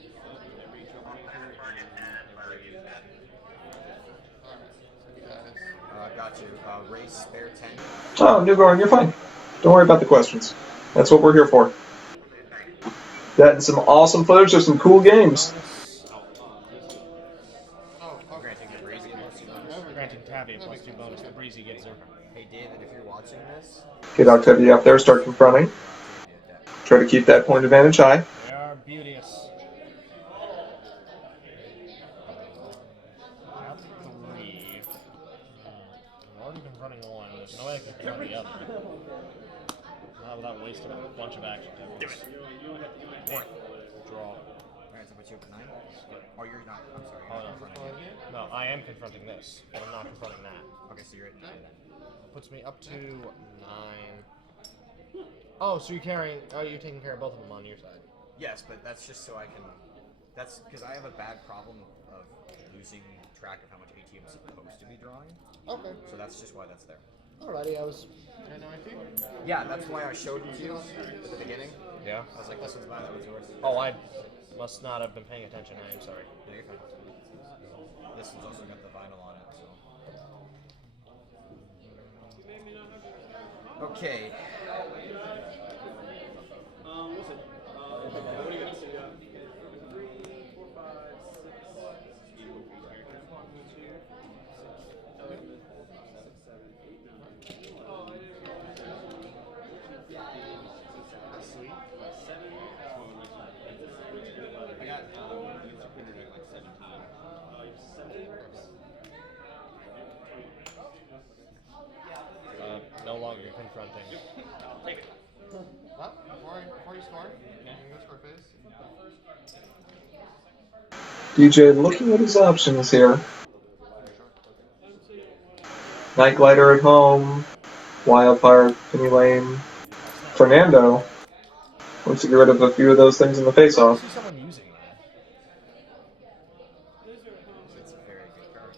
Got you. Raise Spare 10. Oh, Newborn, you're fine. Don't worry about the questions. That's what we're here for. That and some awesome footage of some cool games. Granting the Breezy Granting Tabby a +2 bonus, the Breezy gets her. Hey David, if you're watching this, Get Octavia up there, start confronting. Try to keep that point advantage high. They are beauteous. Up 3. I'm already confronting one. There's no way I can confront the other. Not without wasting a bunch of action. One. Draw. Alright, so put you up at 9? Oh, you're not. I'm sorry. You're not confronting it. No, I am confronting this, but I'm not confronting that. Okay, so you're at 9 then. Puts me up to 9. Oh, so you're carrying. Oh, you're taking care of both of them on your side. Yes, but that's just so I can. That's because I have a bad problem of losing track of how much AT I'm supposed to be drawing. Okay. So that's just why that's there. Alrighty, I was. Yeah, that's why I showed it to you at the beginning. Yeah. I was like, this one's mine, that one's yours. Oh, I must not have been paying attention. I am sorry. No, you're fine. This one's also got the vinyl on it, so. Okay. What's it? What do you got? 3, 4, 5, 6, 7, 8, 9. I got it's printed at like 17. No longer confronting. Take it. Well, before you score, you can go score phase. DJ looking at his options here. Night Glider at home. Wildfire, Penny Lane. Fernando wants to get rid of a few of those things in the face-off. I see someone using that. It's a very good card.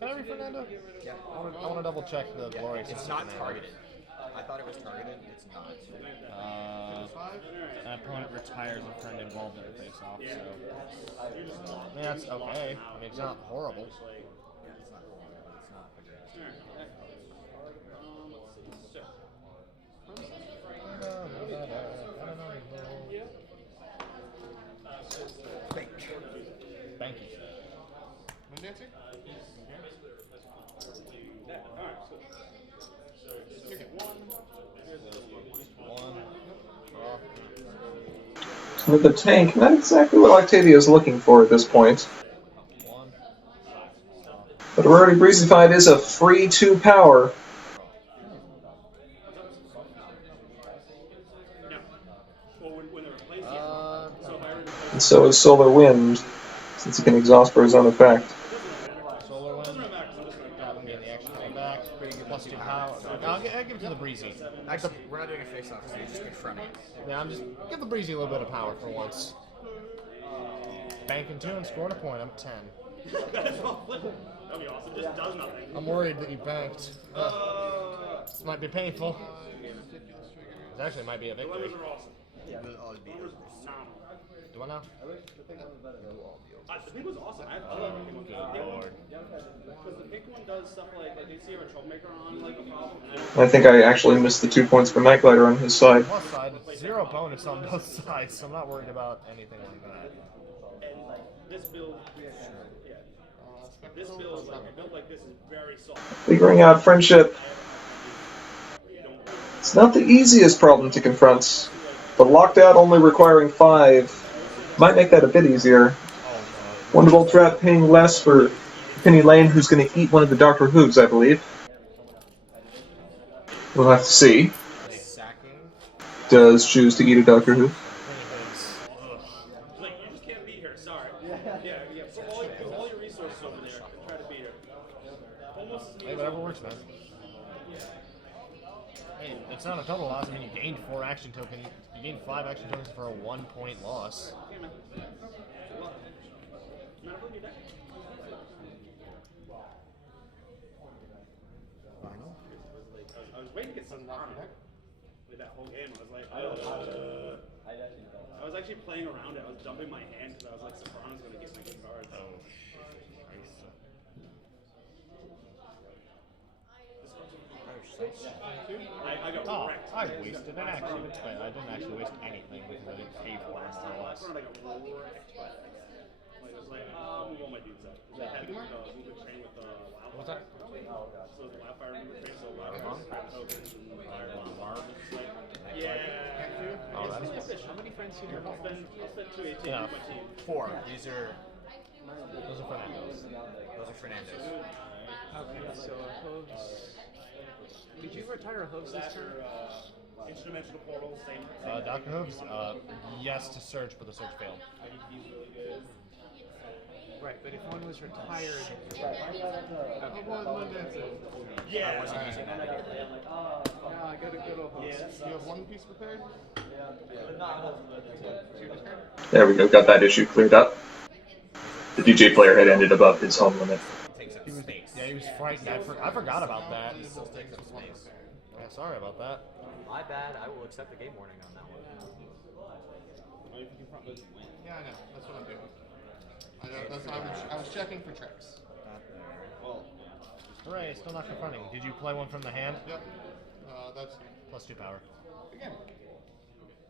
Can I read Fernando? Yeah. I want to double check the glory. It's not targeted. I thought it was targeted. It's not. An opponent retires a friend involved in a face-off, so I mean, that's okay. I mean, it's not horrible. It's not horrible, but it's not Fake. Thank you. Moon Dancer? With the tank, not exactly what Octavia is looking for at this point. But Rarity Breezified is a free 2 power. And so is Solar Wind, since he can exhaust for his own effect. Solar Wind. That would be in the action coming back. +2 power. I'll give it to the Breezy. Actually, we're not doing a face-off, so you're just confronting it. Yeah, I'm just give the Breezy a little bit of power for once. Banking 2 and scoring a point. I'm 10. That'd be awesome. Just does nothing. I'm worried that you banked. This might be painful. It actually might be a victory. Dilemmas are awesome. Yeah. Will all be Dilemmas over. are phenomenal. Do I know? Will all be over. The pink was awesome. I have two pink ones. Because the pink one does stuff like you see a troublemaker on like a problem. I think I actually missed the 2 points for Night Glider on his side. Plus side, 0 bonus on both sides, so I'm not worried about anything like that. And this build, yeah. This build, like a build like this, is very soft. Figuring out friendship. It's not the easiest problem to confront, but locked out only requiring 5 might make that a bit easier. Wonderbolt Trap paying less for Penny Lane, who's going to eat one of the Doctor Who's, I believe. We'll have to see. Does choose to eat a Doctor Who. Like, you just can't be here, sorry. Yeah. Put all your resources over there and try to be here. Almost as Hey, whatever works, man. Hey, it's not a total loss. I mean, you gained 4 action tokens. You gained 5 action tokens for a 1-point loss. Okay, man. Not a deck. I was waiting to get something on it. With that whole game, I was like, I was actually playing around it. I was dumping my hand because I was like, Soprano's going to get my good cards. I got wrecked. I wasted an action, but I didn't actually waste anything because I didn't pay for it more or less. I got wrecked by that. Like, I was like, move all my dudes out. Because I had movement train with Wildfire. What's that? So the Wildfire movement train, so Wildfire tokens and yeah. Oh, that is How many friends do you have? I'll spend 218 Enough. with my team. 4. These are Those are Fernando's. Fernando's. Okay, so Hooves. Did you retire Hooves this turn? Interdimensional portal, same. Dr. Hooves, yes to search, but the search failed. He's really good. Right, but if one was retired. Yeah. No, I got a good old Hooves. You have 1 piece prepared? There we go, got that issue cleared up. The DJ player had ended above his home limit. He was frightened. I forgot about that. Yeah, sorry about that. My bad. I will accept the game warning on that one. Yeah, I know. That's what I'm doing. I was checking for tricks. Hooray, still not confronting. Did you play one from the hand? Yep. That's Plus 2 power. again.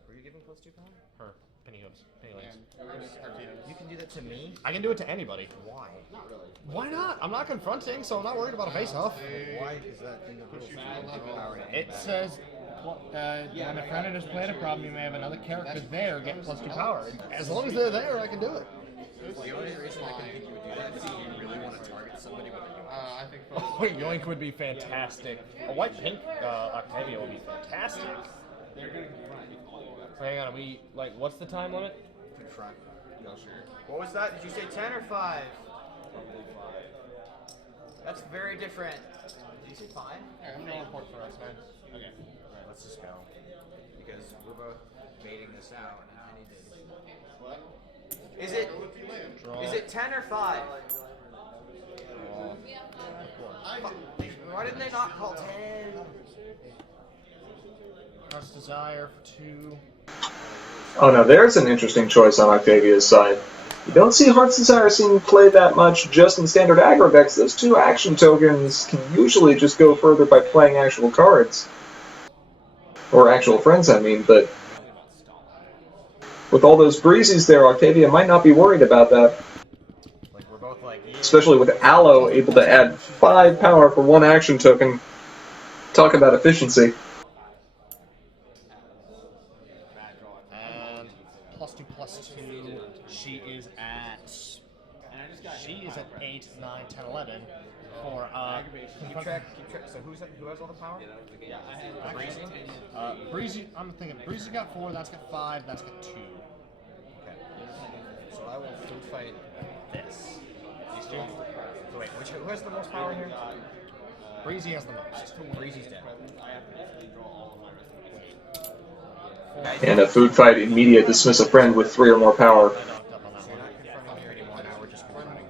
Were you giving plus 2 power? Her. Penny Hooves. Penny Lanes. You can do that to me? I can do it to anybody. Why? Not really. Why not? I'm not confronting, so I'm not worried about a face-off. Why is that in the rules? It says, when a friend has played a problem, you may have another character there get plus 2 power. As long as they're there, I can do it. The only reason I can think you would do that is if you really want to target somebody with a I think Oh, Yoink would be fantastic. A white-pink Octavia would be fantastic. Hang on, what's the time limit? confront. No, sure. What was that? Did you say 10 or 5? Probably 5. That's very different. Did you say 5? Yeah, I'm gonna report for us, man. Okay. Alright, let's just go. Because we're both baiting this out now. What? Is it 10 or 5? Why didn't they not call 10? Heart's Desire for 2. Oh, now there's an interesting choice on Octavia's side. You don't see Heart's Desire seeing play that much just in standard aggro decks. Those 2 action tokens can usually just go further by playing actual cards. Or actual friends, I mean, but with all those breezies there, Octavia might not be worried about that. Especially with Aloe able to add 5 power for 1 action token. Talk about efficiency. And +2/+2, she is at 8, 9, 10, 11 for Keep track. So who has all the power? Breezy? Breezy, I'm thinking Breezy got 4, that's got 5, that's got 2. Okay. So I will food fight this. These 2. So wait, who has the most power here? Breezy has the most. Breezy's dead. And a food fight, immediate dismiss a friend with 3 or more power. So you're not confronting here anymore, now we're just confronting.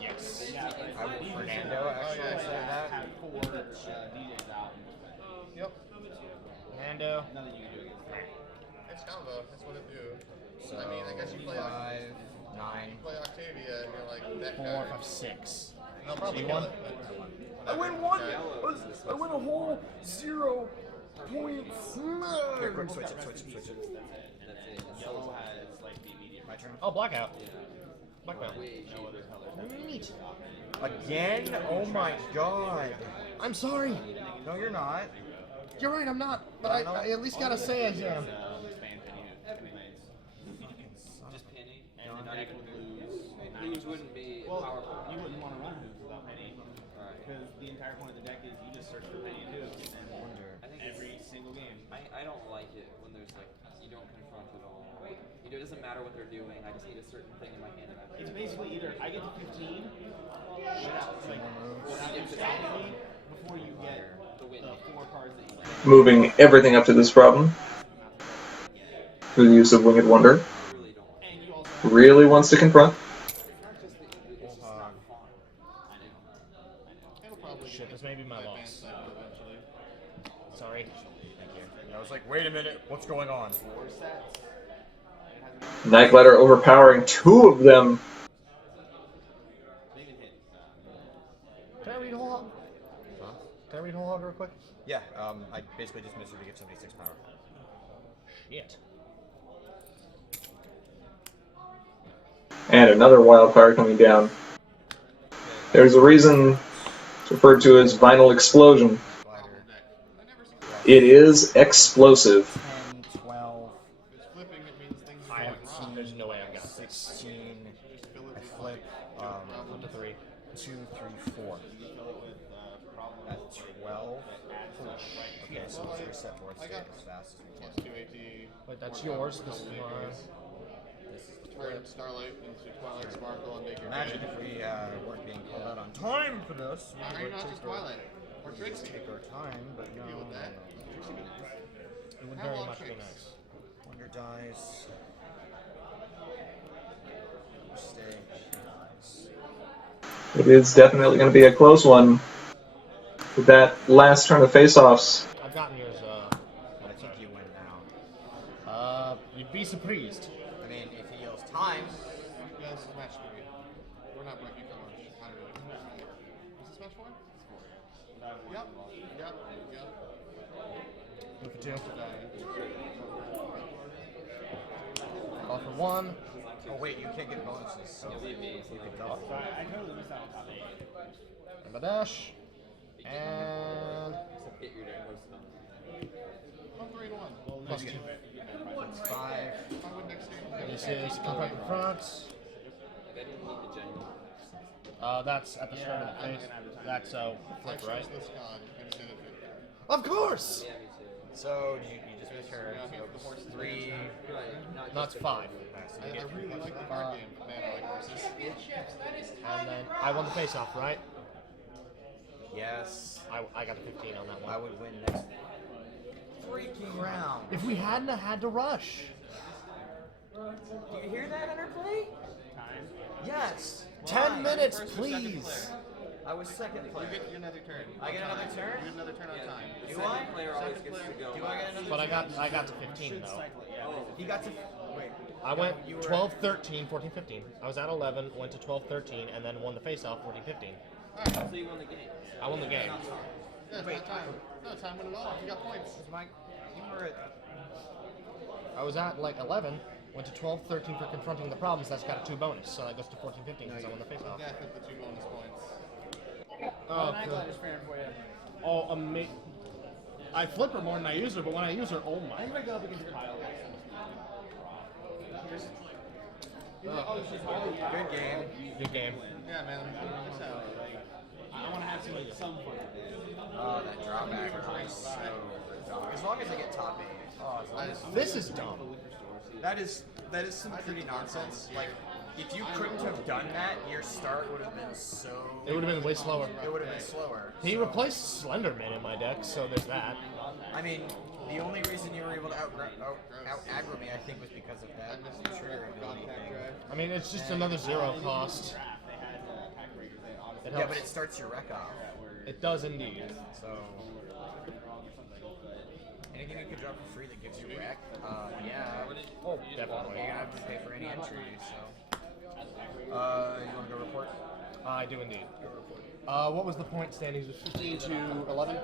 Yes. I will Nando actually yeah. say that. Have 4 DJs out. Yep. Nando. Nothing you can do against that. It's combo. That's what it do. So I mean, I guess you play 5, 9. you play Octavia and you're like that 4, card. 5, 6. They'll probably So you kill won? it, but I win one. I win a whole 0 points. Here, quick, switch it. That's it. Yellow has like the immediate. My turn. Oh, blackout. Blackout. No other color. Neat. Again? Oh my god. I'm sorry. No, you're not. You're right, I'm not. But I at least gotta say I am. Spam just penny, and then not even lose. Who's wouldn't be powerful. You wouldn't want to run Hooves without penny. Because the entire point of the deck is you just search for penny and Hooves. And I think every single game. I don't like it when there's like you don't confront at all. You know, it doesn't matter what they're doing. I just need a certain thing in my hand. And It's basically either I get to 15 without you stopping me before you get the 4 cards that you get. Moving everything up to this problem through the use of Winged Wonder. Really wants to confront. it'll probably Shit, this may be my loss. advance cycle eventually. Sorry. Thank you. I was like, wait a minute, what's going on? 4 sets. Night Glider overpowering 2 of them. Can I read Whole Hog? Huh? Can I read Whole Hog real quick? Yeah, I basically just missed her to give somebody 6 power. Shit. And another wildfire coming down. There's a reason it's referred to as vinyl explosion. It is explosive. 10, 12, If it's flipping, it means things are I going have. wrong. There's no way I've got 16, Just fill it I with flip, Flip to 3. 2, 3, 4. At 12. Okay, so let's reset board state as fast as we plus can. 2 AT. Wait, that's yours. This is mine. Turn Starlight into Twilight Sparkle and make your Imagine game. if we weren't being called out on time for this. Why are you not just Twilight? Or We would Trixie? take our time, but no. Deal with that. no, no. It would How very long much be Trix? nice. Wonder dice. Stay. It is definitely going to be a close one. With that last turn of face-offs. I've gotten yours. I think you win now. You'd be surprised. I mean, if he yells time, Yeah, this is match 3. We're not breaking for much. How do we do it? Is this match 4? Yep. Yep. Yep. Move for 2. Call for 1. oh wait, you can't get bonuses. So you can double. I totally missed out on top 8. And my dash. And. Get your deck posted on. 3 and 1. Well, Plus no, 2. It's 5. if I win next game, This is confront the front. I didn't need the genuine. That's at the start of the face. That's I flip, choose right? this card instead of it. Of course! Yeah, me too. So you just missed her. So 3. Right. No, it's 5. I really like the card game, but man, I like horses. And then I won the face off, right? Yes. I got the 15 on that one. I would win next freaking round. If we hadn't have had to rush. Do you hear that underplay? Yes. 10 minutes, First or second please. player. I was second player. You get another turn. I get another turn? You get another turn on time. Do I? Player always gets to go. Do I get another But turn? I got to 15 though. He got to. Wait. I went You were- 12, 13, 14, 15. I was at 11, went to 12, 13, and then won the face off 14, 15. So you won the game. I won the game. Yeah, it's not time. No, time win it all. You got points. Mike, you were at. I was at like 11, went to 12, 13 for confronting the problems. That's got a 2 bonus, so that goes to 14, 15 because I won the face off. Yeah, I took the 2 bonus points. Oh, Night good. Glider's fair for you. Oh, amazing. I flip her more than I use her, but when I use her, oh my. I'm gonna go up against Kyle. Good game. Good game. Yeah, man. I'm figuring this out. I want to have some fun. Oh, that drawback is so retarded. As long as I get top 8. Oh, as long as This is dumb. that is some pretty nonsense. Like, if you couldn't have done that, your start would have been so. It would have been way slower. It would have been slower. He So, replaced Slenderman in my deck, so there's that. I mean, the only reason you were able to out aggro me, I think, was because of that trigger ability thing. I mean, it's just another 0 cost. It Yeah, helps. but it starts your rec off. It does indeed. So anything you can drop for free that gives you rec, yeah. Oh, definitely. You're gonna have to pay for any entries. So, you want to go report? I do indeed. What was the point standings? Was 15 to 11?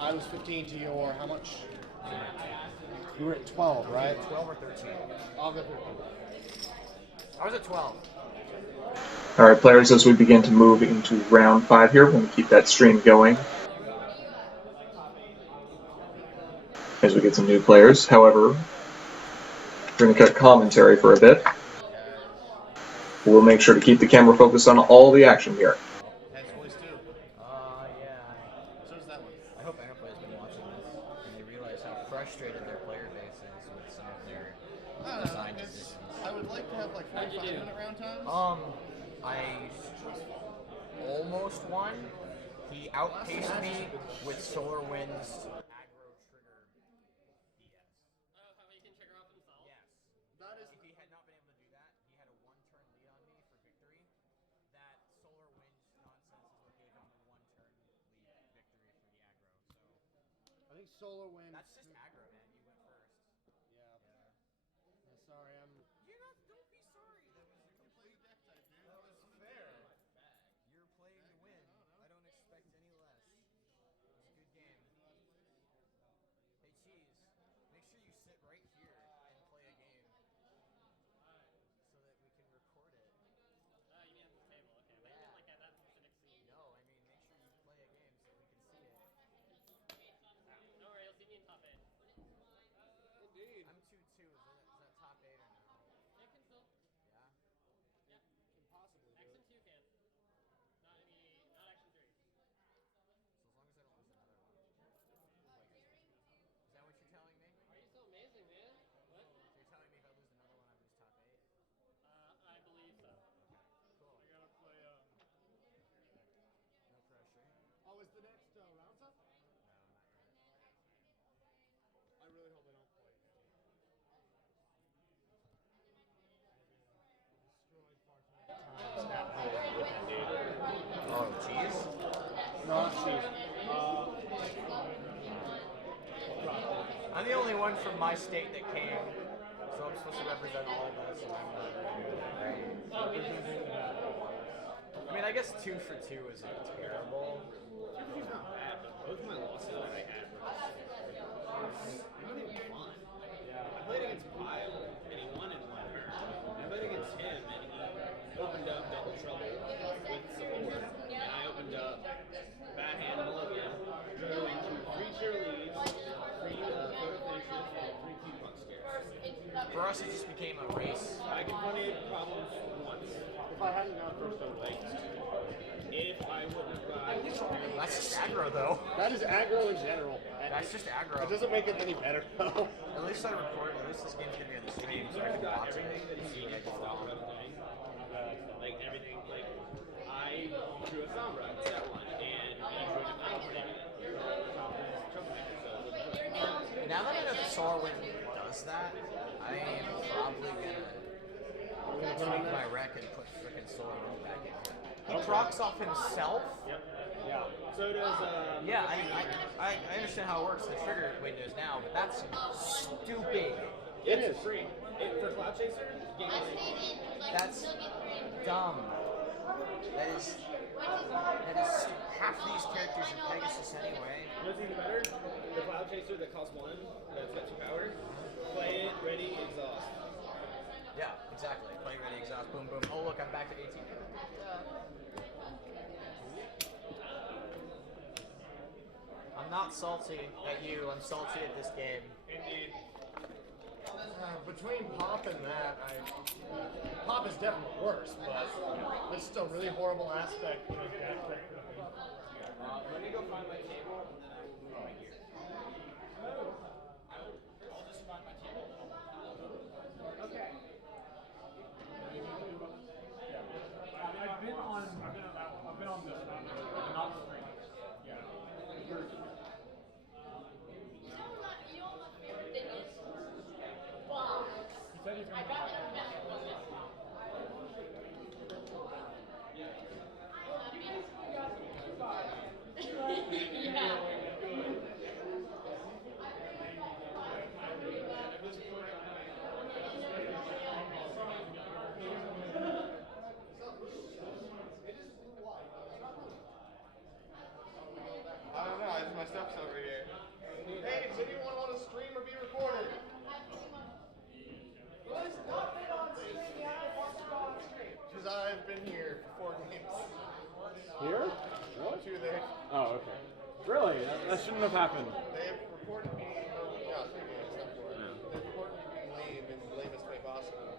I was 15 to your how much? You were at 12, right? 12 or 13? I'll go 13. I was at 12. All right, players, as we begin to move into round 5 here, we're going to keep that stream going as we get some new players. However, we're going to cut commentary for a bit. We'll make sure to keep the camera focused on all the action here. Has voice too. Yeah. So does that one. I hope Enterprise has been watching this and they realize how frustrated their player base is with some of their design decisions. I would like to have like 45-minute round times. I almost won. He outpaced me with Solar Wind's aggro trigger BS. Oh, how he can trigger off himself? Yes. That is. If he had not been able to do that, he had a 1-turn lead on me for victory. That Solar Wind's nonsense is what gave him the 1-turn lead victory for the aggro. So I think Solar Wind. that's just aggro, man. You went first. Yeah. Sorry, I'm. You're not. Don't be sorry. That was a complete deck type, dude. That was fair. You're playing to win. I don't expect any less. It was a good game. Hey, Cheese. Make sure you sit right here and play a game so that we can record it. Oh, you mean at this table? Okay. I thought you meant like at that specific scene. No, I mean make sure you play a game so that we can see it. Don't worry, you'll see me in top 8. Indeed. I'm 2-2. Is that top 8 or no? It can still. Yeah. Yep. Can possibly do Action it. 2 can. Not action 3. So as long as I don't lose another one. Is that what you're telling me? Why are you so amazing, man? What? So you're telling me if I lose another one, I lose top 8? I believe so. Okay. Cool. I gotta play, No pressure. Oh, is the next rounds up? No, not yet. I really hope I don't play him. Destroyed part-time. Oh, cheese? No, not cheese. I'm the only one from my state that came, so I'm supposed to represent all of us, and I'm not really doing that great. I mean, I guess 2 for 2 isn't terrible. 2 for 2's not bad, but both my losses that I had were not even fun. I played against Pyle, and he won in 1 turn. I played against him, and he opened up double trouble with support, and I opened up backhand mulligan, drew into 3 cheerleads, 3 photo finishes, and 3 cute punk scares. For us, it just became a race. I confronted problems once. If I hadn't gone first, I would Like, if I wouldn't have got... That's just aggro, though. That is aggro in general. That's just aggro. It doesn't make it any better, though. At least I recorded. At least this game's gonna be on the stream, so I can watch it and see what I did wrong. Like everything, like I drew a Sombra, set 1, and he drew an Alfred. Now that I know the Solar Wind does that, I am probably gonna tweak my rec and put frickin' Solar Wind back in here. He procs off himself? Yep. Yeah. So does Yeah, I understand how it works, the trigger windows now, but that's stupid. it's free. For Cloud Chaser, That's dumb. That is half these characters in Pegasus anyway. You know what's even better? The Cloud Chaser that costs 1, that's got 2 power. Play it, ready, exhaust. Yeah, exactly. Play, ready, exhaust, boom, boom. Oh, look, I'm back to 18. I'm not salty at you, I'm salty at this game. Indeed. Between Pop and that, Pop is definitely worse, but it's still a really horrible aspect. Let me go find my table, and then I will move my gear. I'll just find my table. Okay. I've been on this one, but not stream. Yeah. He said he's gonna Oh, okay. Really? That shouldn't have happened. They have reported me, yeah, 3 games, not 4. They've reported me being lame in the lamest way possible.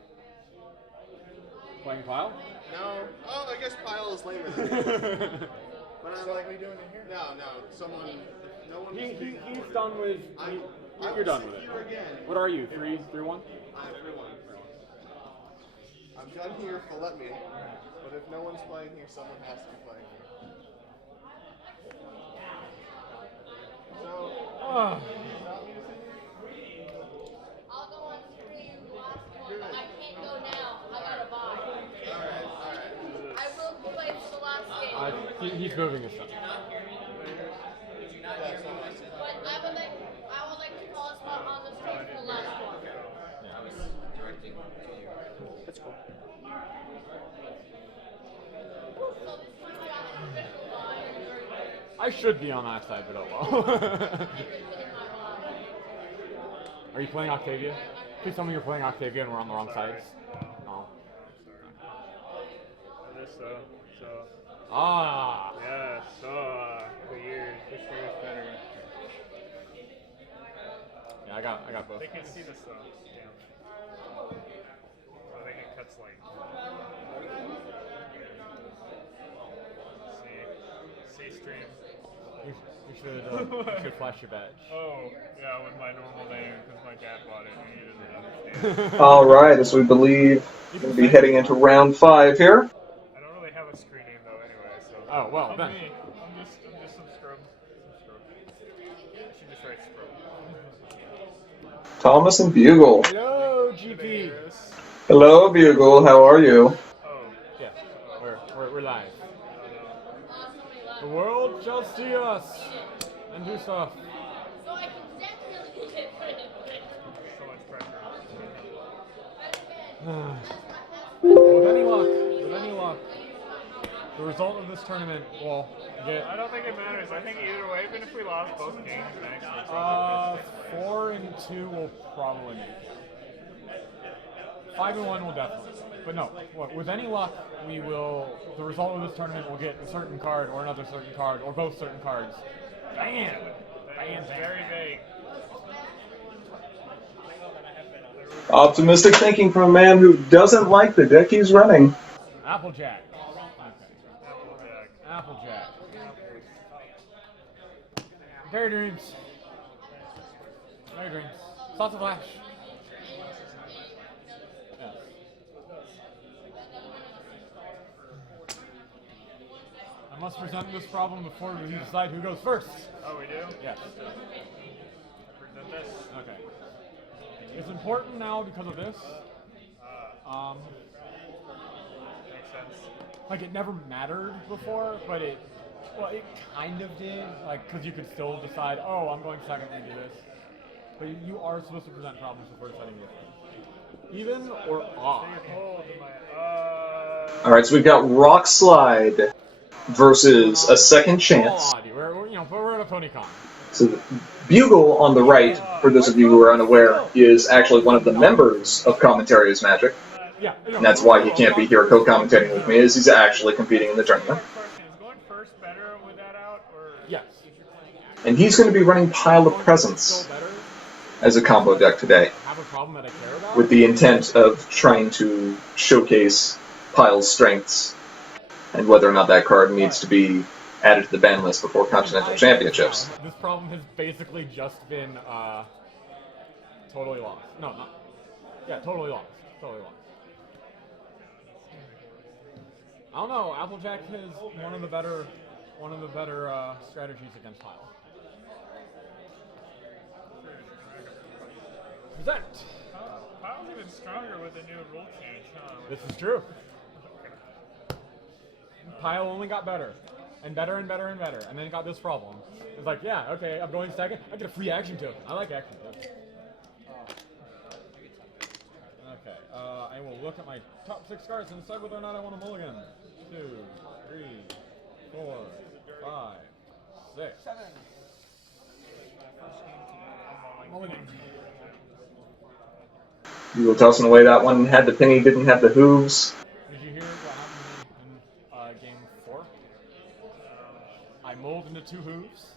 Playing Pile? No. Oh, I guess Pile is lamer than me. But I'm like, we doing it here? No, someone, no one. He's done with. You're done with it. Again. What are you? 3-1? I'm 3-1. I'm done here if they'll let me. But if no one's playing here, someone has to be playing here. So, Oh. I'll go on stream last one, but I can't go now. I gotta buy. Alright. I will play for the last game. He's moving his stuff. But I would like to call a spot on the stream for the last one. That's cool. So this time I got an official buy. I should be on that side, but oh well. Are you playing Octavia? Please tell me you're playing Octavia and we're on the wrong sides. No. Ah. Yeah, the years. This year is better. Yeah, I got both. They can see this though. Yeah. So they can cut lane. See stream. You should flash your badge. Oh, yeah, with my normal name because my dad bought it and he didn't understand. All right, as we believe we'll be heading into round 5 here. I don't really have a screen name though, anyway. So. Oh well, I'm then. me. I'm just some scrub. I should just write scrub. Thomas and Bugle. Hello, GP. Hello, Bugle. How are you? Oh. Yeah, we're live. The world shall see us and do stuff. So I can definitely get rid of it. So much pressure. With any luck, the result of this tournament will get. I don't think it matters. I think either way, even if we lost both games next, 4-2 will probably make it. 5-1 will definitely. But no, look, with any luck, we will. The result of this tournament will get a certain card, or another certain card, or both certain cards. Bam! Very vague. Optimistic thinking from a man who doesn't like the deck he's running. Applejack. Applejack. Daydreams. Daydreams. Thoughts of Flash. Yeah. I must present this problem before we decide who goes first. Oh, we do? Yes. Present this. Okay. It's important now because of this. Makes sense. Like it never mattered before, but it kind of did. Like, because you could still decide, oh, I'm going second and do this. But you are supposed to present problems before deciding this. Even or odd. Alright, so we've got Rock Slide versus a Second Chance. We're at a BronyCon. So Bugle on the right, for those of you who are unaware, is actually one of the members of Commentaries Magic. Yeah. And that's why he can't be here co-commentating with me, is he's actually competing in the tournament. Is going first better with that out, or? Yes. And he's going to be running Pile of Presence as a combo deck today, Have a problem that I care about? with the intent of trying to showcase Pile's strengths and whether or not that card needs to be added to the ban list before Continental Championships. This problem has basically just been totally lost. No, not. Yeah, totally lost. Totally lost. I don't know. Applejack is one of the better strategies against Pile. Present. Pile's even stronger with the new rule change, huh? This is true. Pile only got better. And better and better and better. And then got this problem. It's like, yeah, okay, I'm going second. I get a free action token. I like action tokens. Okay, I will look at my top 6 cards and decide whether or not I want to mulligan. 2, 3, 4, 5, 6. 7. Mulligan. You were tossing away that one, had the penny, didn't have the hooves. Did you hear what happened in game 4? I mold into 2 hooves,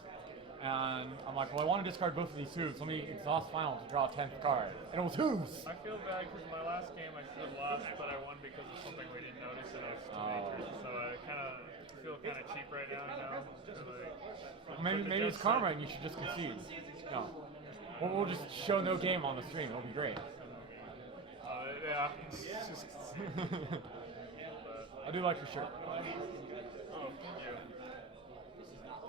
and I'm like, well, I want to discard both of these hooves. Let me exhaust final to draw a 10th card. And it was hooves! I feel bad because my last game I should have lost, but I won because of something we didn't notice and I was teenagers. So I kind of feel kind of cheap right now, you know? Maybe it's karma and you should just concede. No. We'll just show no game on the stream. It'll be great. Yeah. It's just, I do like your shirt. oh, thank you.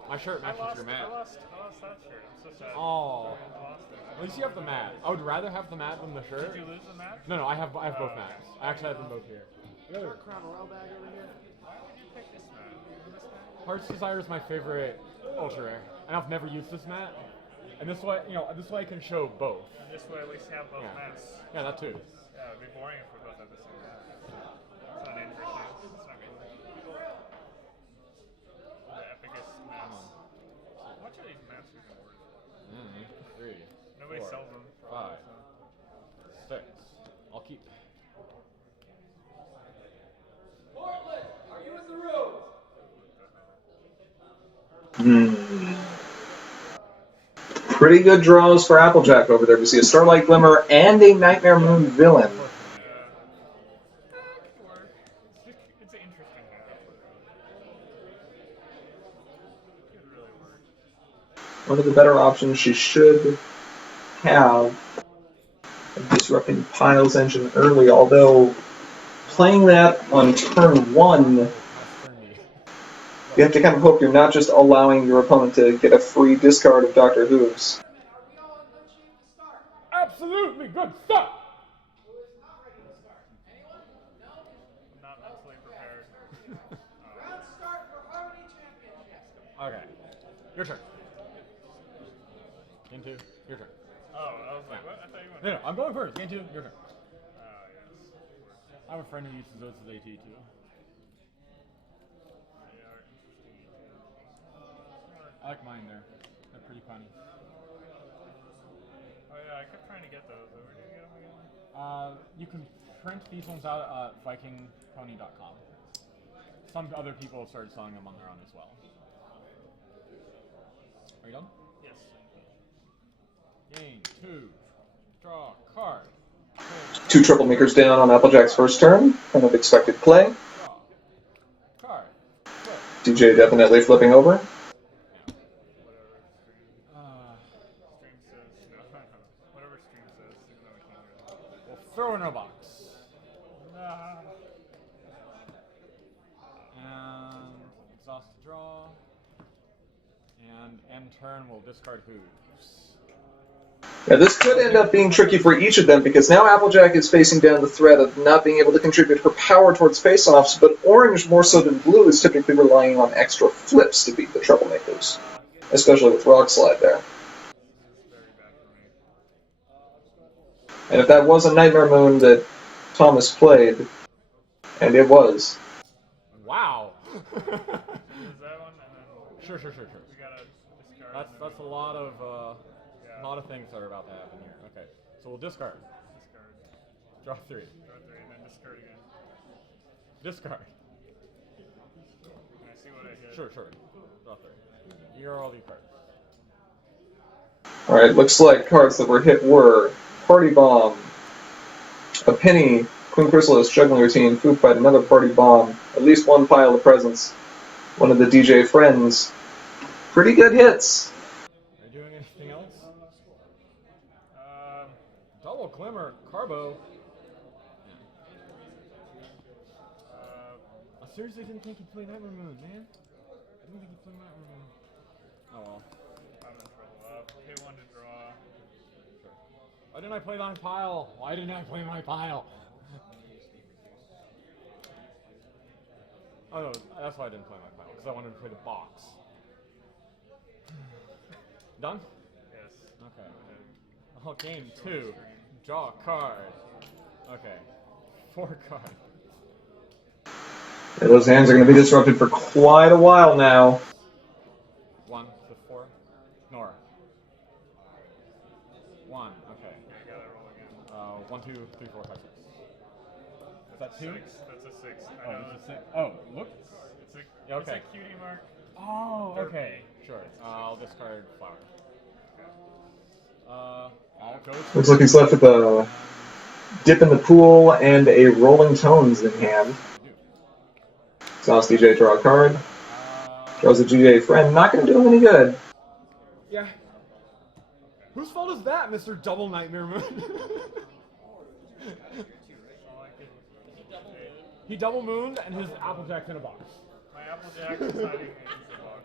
My shirt matches your mat. I lost that shirt. I'm so sad. Oh. I lost it. At least you have the mat. I would rather have the mat than the shirt. Did you lose the match? No, I have both mats. I actually have them both here. Crown Royal bag over here. Why would you pick this mat? This mat? Heart's Desire is my favorite ultra rare, and I've never used this mat. And this way, this way I can show both. And this way at least have both mats. Yeah, that too. Yeah, it'd be boring if we both had the same mat. It's not interesting. It's not cool. The epicest mats. How much are these mats even worth? 3. Nobody 4, sells them. 5, 6. I'll keep. Portland, are you in the room? Pretty good draws for Applejack over there. We see a Starlight Glimmer and a Nightmare Moon villain. It's an interesting map. Could really work. One of the better options she should have Disrupting Pile's Engine early, although playing that on turn 1, you have to kind of hope you're not just allowing your opponent to get a free discard of Dr. Hooves. Absolutely good stuff! Not mentally prepared. Round start for Harmony Championship. Okay. Your turn. Game 2, your turn. Oh, I was like, what? I thought you went. No, I'm going first. Game 2, your turn. Oh, yes. I have a friend who uses those as AT too. They are interesting. I like mine there. They're pretty funny. Oh yeah, I kept trying to get those. Where do you get them again? You can print these ones out at vikingpony.com. Some other people have started selling them on their own as well. Are you done? Yes. Game 2. Draw card. 2 troublemakers down on Applejack's first turn. Kind of expected play. Draw card. DJ definitely flipping over. Stream says no. Whatever stream says, even though we can't hear it. We'll throw in a box. And exhaust the draw. And end turn, we'll discard Hooves. Yeah, this could end up being tricky for each of them because now Applejack is facing down the threat of not being able to contribute her power towards face-offs, but Orange, more so than Blue, is typically relying on extra flips to beat the troublemakers, especially with Rock Slide there. And if that was a Nightmare Moon that Thomas played, and it was. Wow! Is that one? And then Sure. we gotta discard. That's a lot of things that are about to happen here. Okay, so we'll discard. Discard. Draw 3. Draw 3 and then discard again. Discard. Can I see what I hit? Sure. Draw 3. Here are all these cards. Alright, looks like cards that were hit were Party Bomb, a Penny, Queen Chrysalis, Juggling Routine, Food Fight, another Party Bomb, at least one Pile of Presents, one of the DJ Friends. Pretty good hits. Are you doing anything else? Double Glimmer, Carbo. I seriously didn't think you'd play Nightmare Moon, man. I didn't think you'd play Nightmare Moon. Oh well. I'm in trouble. Pay 1 to draw. Sure. Why didn't I play my pile? Why didn't I play my pile? Oh no, that's why I didn't play my pile, because I wanted to play the box. Done? Yes. Okay. Oh, game 2. Draw a card. Okay. 4 cards. Yeah, those hands are going to be disrupted for quite a while now. 1 to 4. Nora. 1. Okay. I gotta roll again. 1, 2, 3, 4, 5, 6. Is that 2? 6. That's a 6. Oh, it's a 6. Oh, look. It's a, Yeah, okay. It's a cutie mark. Oh, okay. Sure. I'll discard flower. I'll go to... Looks like he's left with a Dip in the Pool and a Rolling Tones in hand. Sauce DJ, draw a card. Draws a GJ friend. Not going to do him any good. Yeah. Whose fault is that, Mr. Double Nightmare Moon? He double mooned and his Applejack's in a box. My Applejack is hiding in the box.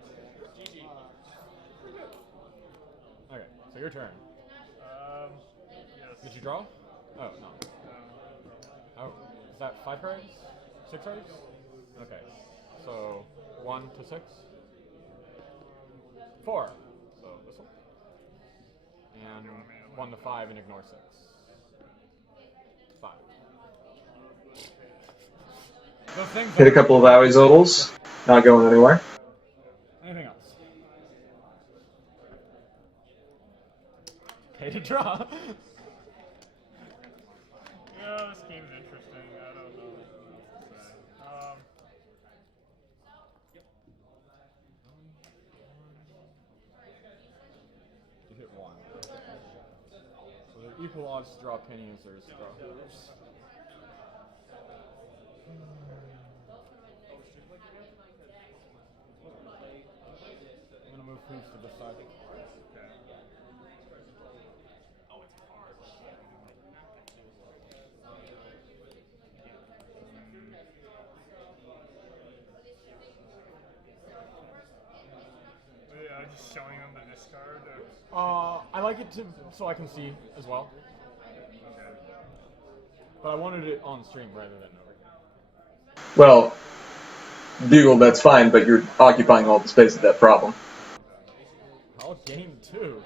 Okay, so your turn. Yes. Did you draw? Oh, no. Oh, is that 5 cards? 6 cards? Okay, so 1 to 6? 4. So this one. And 1 to 5 and ignore 6. 5. Those things Hit a couple of Zodals. Not going anywhere. Anything else? Pay to draw. Yeah, this game's interesting. I don't know what to say. You hit 1. So the equal odds to draw a penny as there is to draw holes. I'm gonna move hoops to this side. Just showing them the discard. I like it to so I can see as well. Okay. But I wanted it on stream rather than over. Well, Bugle, that's fine, but you're occupying all the space of that problem. I'll gain 2.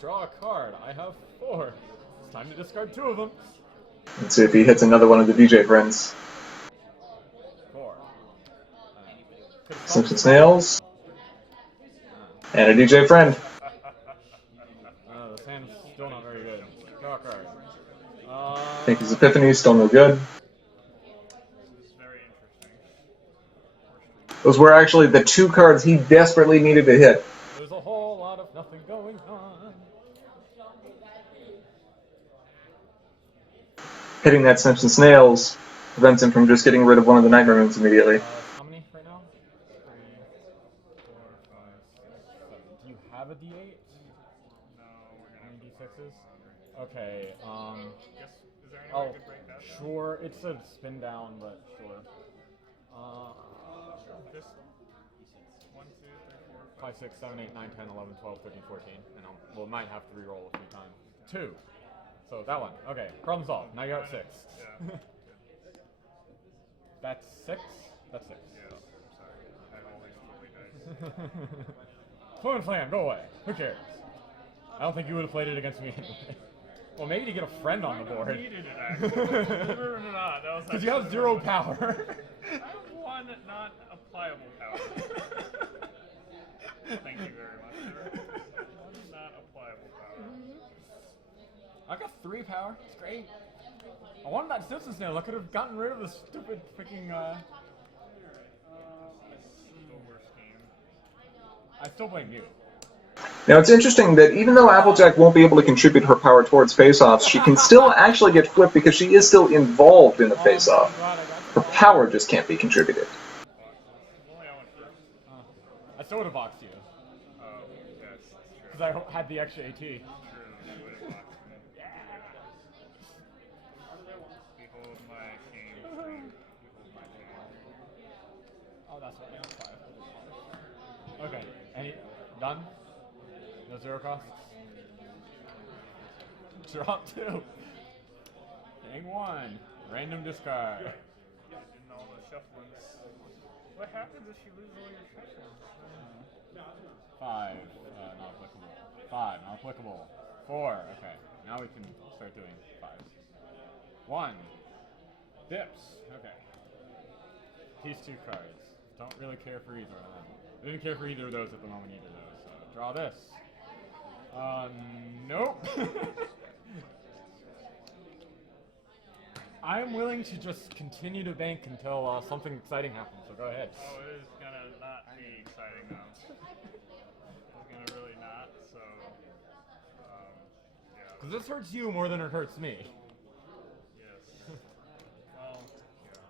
Draw a card. I have 4. It's time to discard 2 of them. Let's see if he hits another one of the DJ friends. 4. Simpson Snails. And a DJ friend. This hand's still not very good. Draw a card. I think his Epiphany is still no good. Very interesting. Those were actually the 2 cards he desperately needed to hit. There's a whole lot of nothing going on. Hitting that Simpson Snails prevents him from just getting rid of one of the Nightmare Moons immediately. How many right now? 3, 4, 5, 6, 7. Do you have a D8? No, we're gonna D6s? Okay, Yes. Is there any way oh, I could break that? sure. It's a spin down, but sure. Just 1, 2, 3, 4, 5, 6, 7, 8, 9, 10, 11, 12, 13, 14. And we'll might have to re-roll a few times. 2. So that one. Okay, problem solved. Now you're at 6. Yeah. That's 6? That's 6. Yeah. Sorry. I have all these lovely dice. Fluent Flam, go away. Who cares? I don't think you would have played it against me anyway. Well, maybe to get a friend on the board. I needed it, actually. Believe it or not, that was because you have 0 power. I have 1 not applicable power. Thank you very much, sir. 1 not applicable power. I got 3 power. It's great. I wanted that Simpson Snail. I could have gotten rid of the stupid freaking. This is the worst game. I still blame you. Now it's interesting that even though Applejack won't be able to contribute her power towards face-offs, she can still actually get flipped because she is still involved in the face-off. Her power just can't be contributed. I still would have boxed you. Oh, yes. Because I had the extra AT. True, you would have boxed me. Behold my shame. Behold my shame. Oh, that's right. That's 5. Okay. Any done? No 0 costs? Drop 2. Hang 1. Random discard. Didn't all the shufflings. What happens if you lose all your shufflings? 5. Not applicable. 5. Not applicable. 4. Okay. Now we can start doing 5s. 1. Dips. Okay. These 2 cards. Don't really care for either of them. I didn't care for either of those at the moment either, though. So draw this. Nope. I am willing to just continue to bank until something exciting happens, so go ahead. Oh, it is gonna Because this hurts you more than it hurts me. Yes. Well,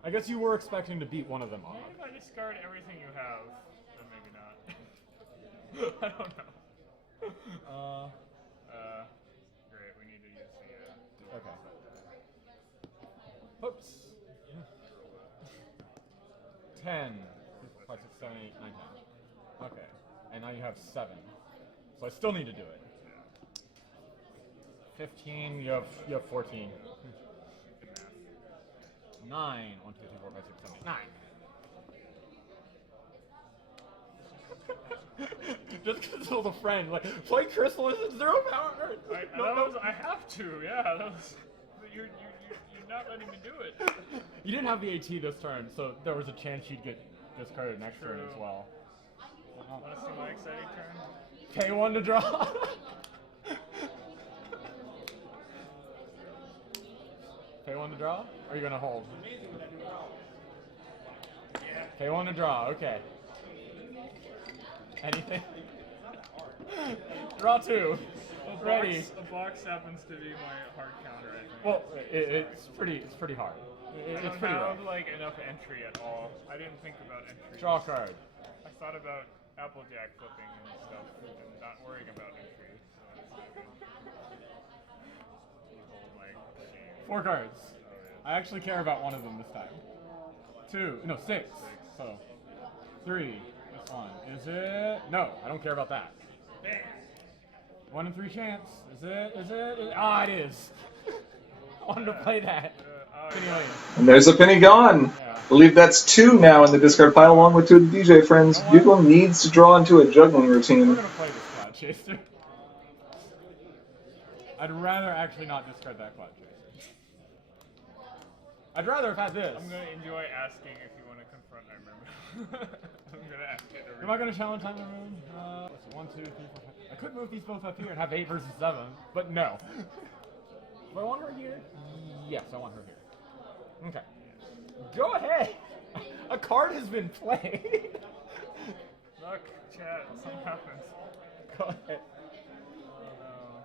I guess you were expecting to beat one of them off. maybe if I discard everything you have, then maybe not. I don't know. Great, we need to use the, Okay. Oops. 10. 5, 6, 7, 8, 9, 10. Okay. And now you have 7. So I still need to do it. 15, you have 14. 9. 1, 2, 3, 4, 5, 6, 7, 8, 9. Just because it was a friend, like, play Crystal is at 0 power. I have to, yeah. You're not letting me do it. You didn't have the AT this turn, so there was a chance you'd get discarded next turn as well. Want to see my exciting turn? K1 to draw. K1 to draw? Or are you going to hold? K1 to draw, okay. Anything? Draw 2. Ready. A box happens to be my hard counter, I think. Well, it's pretty hard. I don't have like enough entry at all. I didn't think about entry. Draw a card. I thought about Applejack flipping and stuff, and not worrying about entry. So it's not good. Behold my shame. 4 cards. I actually care about one of them this time. 6. So 3. This one. Is it? No, I don't care about that. 1 in 3 chance. Is it? Ah, it is. I wanted to play that. Anyway. And there's a penny gone. Yeah. I believe that's 2 now in the discard pile, along with 2 of the DJ friends. Bugle needs to draw into a juggling routine. We're gonna play this Cloud Chaser. I'd rather actually not discard that Cloud Chaser. I'd rather have had this. I'm gonna enjoy asking if you want to confront our member. I'm gonna ask it. Am I gonna challenge time room? 1, 2, 3, 4, 5. I could move these both up here and have 8 versus 7, but no. Do I want her here? Yes, I want her here. Okay. Go ahead. A card has been played. Look, chat, something happens. Go ahead. Oh no.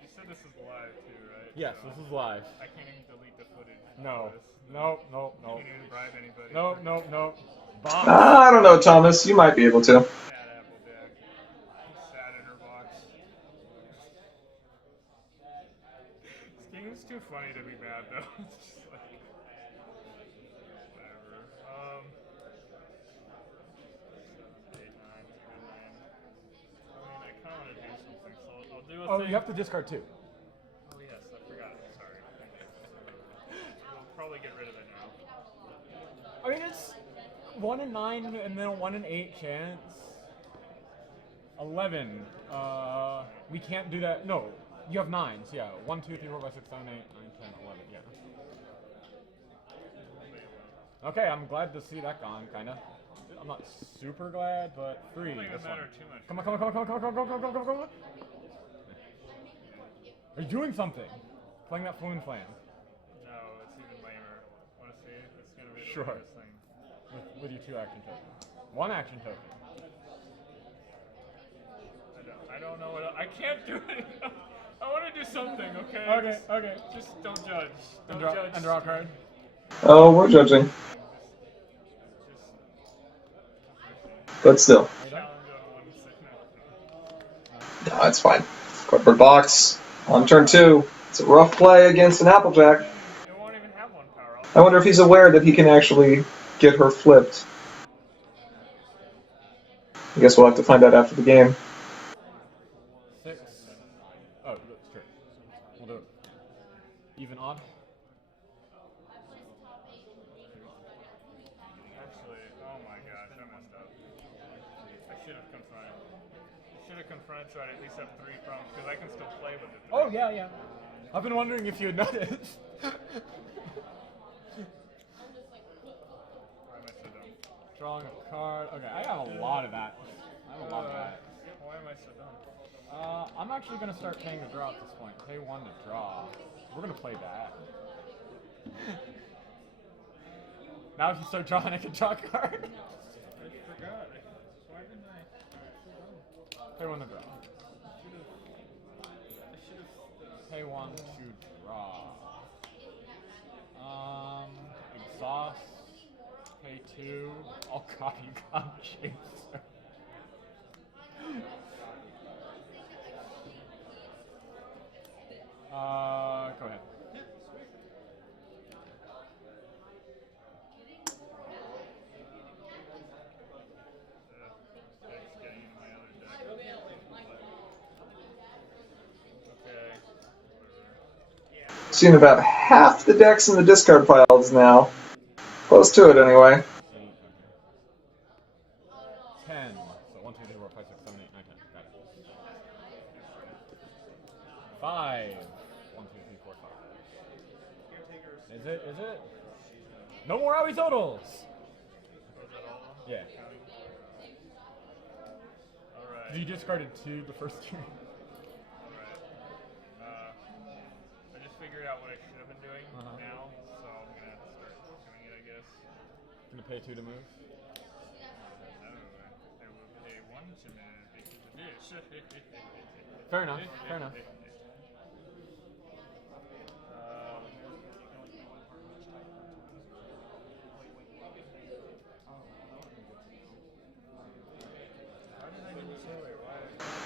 You said this is live too, right? Yes, So this is live. I can't even delete the footage. No. No. No. Can't even bribe anybody. No. Box. I don't know, Thomas. You might be able to. Sad Applejack. Sad in her box. This game is too funny to be mad though. It's just like whatever. 8, 9, 10, 9. I mean, I kind of want to do something, so I'll do a thing. You have to discard 2. Oh yes, I forgot. Sorry. We'll probably get rid of it now. I mean, it's 1 in 9 and then a 1 in 8 chance. 11. We can't do that. No, you have 9s. Yeah, 1, 2, 3, 4, 5, 6, 7, 8, 9, 10, 11. Yeah. Okay, I'm glad to see that gone. Kinda. I'm not super glad, but 3. It doesn't This matter one. too much. Come on. Are you doing something? Playing that Floon Flame. No, it's even lamer. Want to see? It's gonna be the Sure. lamest thing. With your 2 action tokens. 1 action token. I don't know what I can't do it. I want to do something, okay? Okay. Just don't judge. Don't And judge. draw a card. Oh, we're judging. But still. Challenge on one second. No, it's fine. Cardboard box. On turn 2. It's a rough play against an Applejack. It won't even have 1 power. I wonder if he's aware that he can actually get her flipped. I guess we'll have to find out after the game. 6. Oh, that's true. We'll do it. Even odd? Actually, oh my gosh, I messed up. I should have confronted. So I'd at least have 3 problems, because I can still play with it. Oh, yeah. I've been wondering if you had noticed. Why am I so dumb? Drawing a card. Okay, I have a lot of that. Why am I so dumb? I'm actually going to start paying to draw at this point. Pay 1 to draw. We're going to play that. Now if you start drawing, I can draw a card. I forgot. Why didn't I? Pay one to draw. Pay one to draw. Exhaust. Pay two. Oh god, you got Chaser. Go ahead. Seeing about half the decks in the discard piles now. Close to it, anyway. 10. So 1, 2, 3, 4, 5, 6, 7, 8, 9, 10. Got it. 5. 1, 2, 3, 4, 5. Is it? Is it? No more Owie totals! Yeah. Alright. You discarded 2 the first turn. Alright. I just figured out what I should have been doing now, so I'm gonna have to start doing it, I guess. Gonna pay 2 to move? No, I will pay 1 to move because of this. Fair enough, fair enough.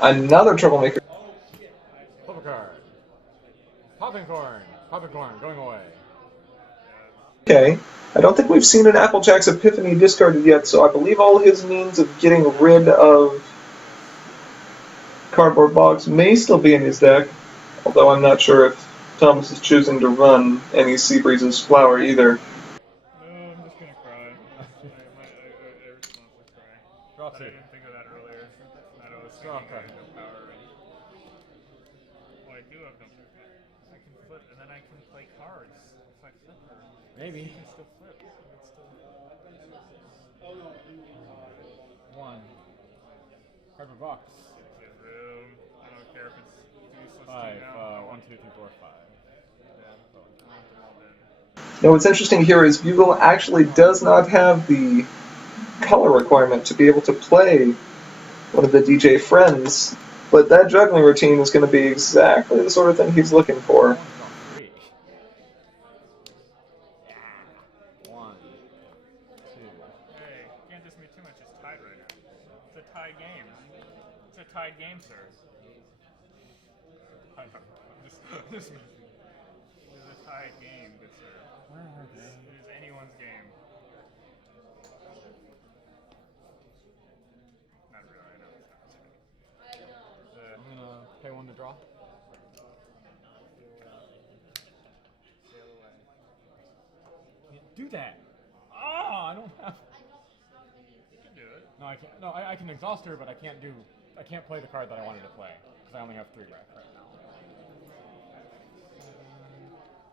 Another troublemaker. Flip a card. Popping corn. Popping corn. Going away. Okay. I don't think we've seen an Applejack's Epiphany discarded yet, so I believe all his means of getting rid of Cardboard Box may still be in his deck, although I'm not sure if Thomas is choosing to run any Seabreeze's Flower either. No, I'm just gonna cry. I responsibly cry. Draw But 2. I didn't think of that earlier. I was Draw thinking I card. had no power already. Well, I do have no power. I can flip, and then I can play cards if I flip her. Maybe. You can still flip. You can still... 1. Cardboard box. Get room. I don't care if it's useless 5. to now. 1, 2, 3, 4, 5. Now what's interesting here is Bugle actually does not have the color requirement to be able to play one of the DJ friends, but that juggling routine is going to be exactly the sort of thing he's looking for. 3. Yeah. 1. 2. Hey, can't diss me too much. It's tied right now. It's a tie game. It's a tied game, sir. I don't know. This is a tied game, good sir. Where are they? It is anyone's game. Not really, I know it's not. I'm gonna pay 1 to draw. Sail away. Can't do that. Oh, I don't have. You can do it. No, I can't. No, I can exhaust her, but I can't do. I can't play the card that I wanted to play because I only have 3 rec right now.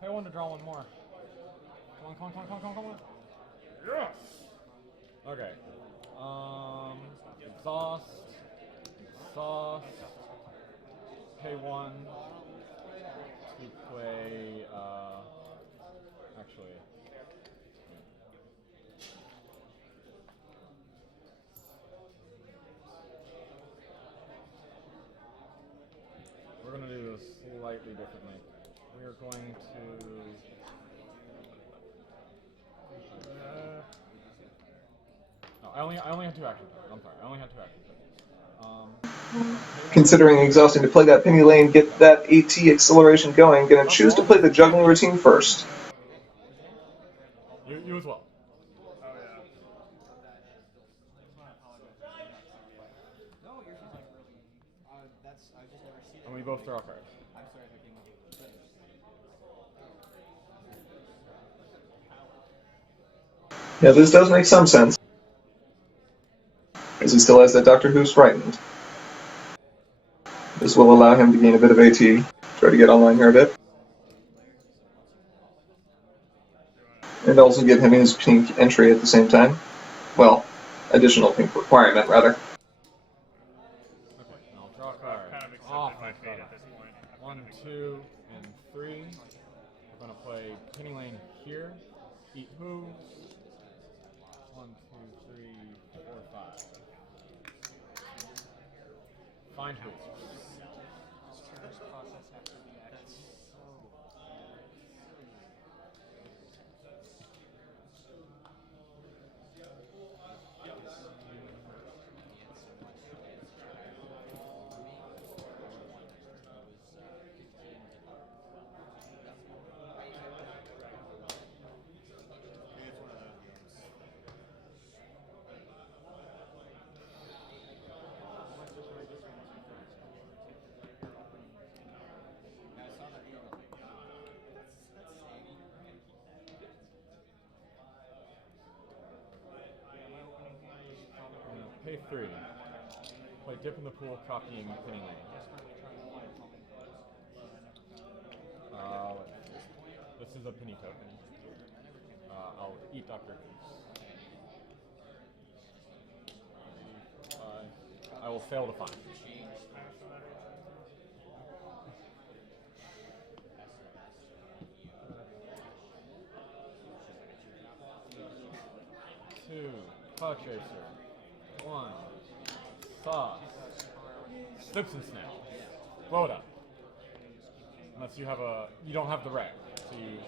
Pay 1 to draw 1 more. Come on, come on, come on, come on, come on, come on. Yes. Okay. Exhaust. Exhaust. Pay 1 to play. Actually. We're going to do this slightly differently. We are going to... no, I only had 2 action turns. I'm sorry, I only had 2 action turns. Considering exhausting to play that Penny Lane, get that AT acceleration going, gonna choose to play the juggling routine first. You as well. Oh, yeah. No, yours is like really. That's I just never seen it. And we both draw cards. I'm sorry if I came up with it. Yeah, this does make some sense, as he still has that Doctor Who's Frightened. This will allow him to gain a bit of AT. Try to get online here a bit. And also give him his pink entry at the same time. Well, additional pink requirement, rather. Okay, I'll draw a card. I've kind of accepted Off my the fate card. at this point. 1, 2, and 3. We're going to play Penny Lane here. Eat hooves. 1, 2, 3, 4, 5. Find who? Turner's process after the act. Pay 3. Play dip in the pool, copying pinning lane. This is a penny token. I'll eat Dr. I will fail to find. Two, Cloud Chaser. 1, Sauce. Slips and Snaps. Blow it up. Unless you have you don't have the wreck. So you...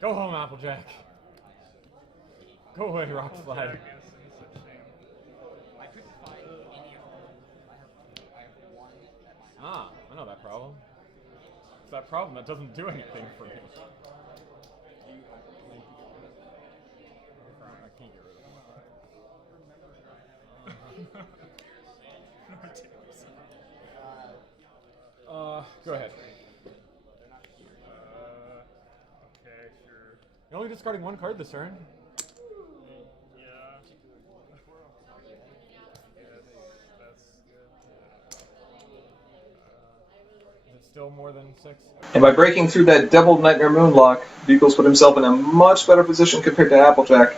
Go home, Applejack. Go away, Rock Slide. I couldn't find any of them. I have one at my Ah, I know that problem. It's that problem that doesn't do anything for me. I can't get rid of them. Go ahead. Okay, sure. You're only discarding one card this turn. Yeah. That's good. Is it still more than 6? And by breaking through that Deviled Nightmare Moonlock, Bugles put himself in a much better position compared to Applejack.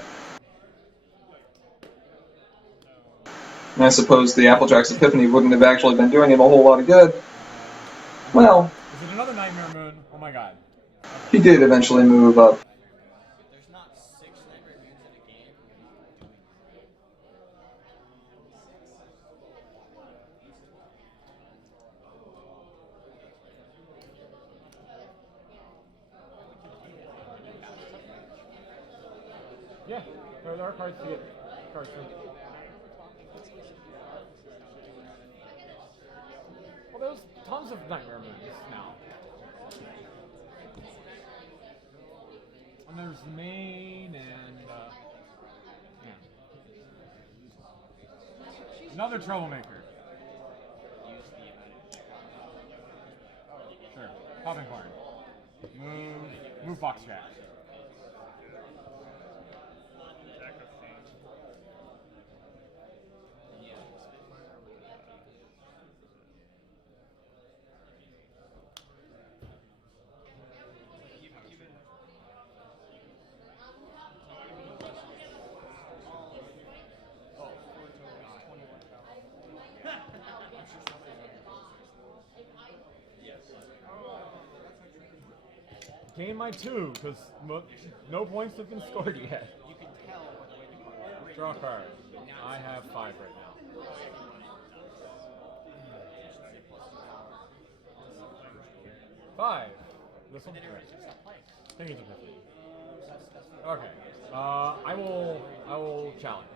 And I suppose the Applejack's Epiphany wouldn't have actually been doing him a whole lot of good. Well, is it another Nightmare Moon? Oh my god. He did eventually move up. There's not 6 Nightmare Moons in a game. Yeah, there are cards to get cards from. Well, there's tons of Nightmare Moons now. And there's Main and yeah. Another troublemaker. Sure. Popping Horn. Move Foxjack. Gain my 2, because no points have been scored yet. You can tell by the way the card is. Draw a card. I have 5 right now. Five. This one? Right. I think it's a 50. Okay. I will challenge.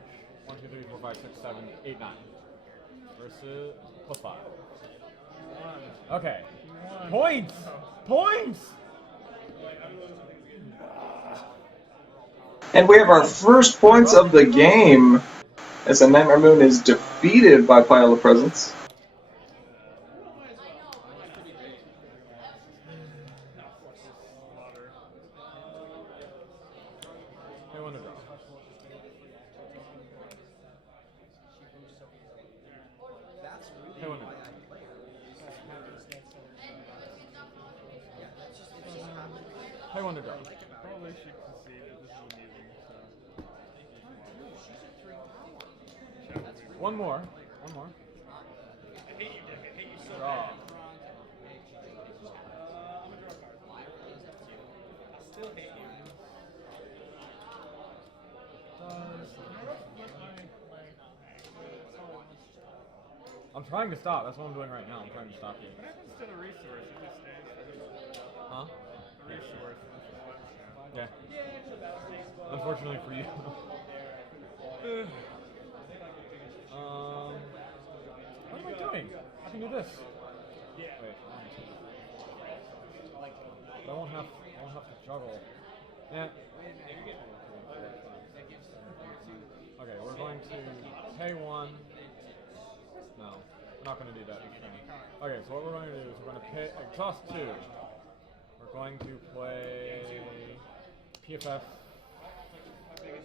1, 2, 3, 4, 5, 6, 7, 8, 9. Versus +5. Okay. Points! Points! And we have our first points of the game as the Nightmare Moon is defeated by Pile of Presents. I want to go. Probably should concede that this is amusing, so. One more. One more. I hate you, Dick. I hate you so Draw. bad. I'm gonna draw a card. I still hate you. I'm trying to stop. That's what I'm doing right now. I'm trying to stop you. What happens to the resource? It just stays. Huh? The resource. Yeah. Unfortunately for you. What am I doing? I can do this. Wait. I won't have to juggle. Yeah. Okay, we're going to pay one. No, we're not going to do that. Okay, so what we're going to do is we're going to pay exhaust 2. We're going to play PFF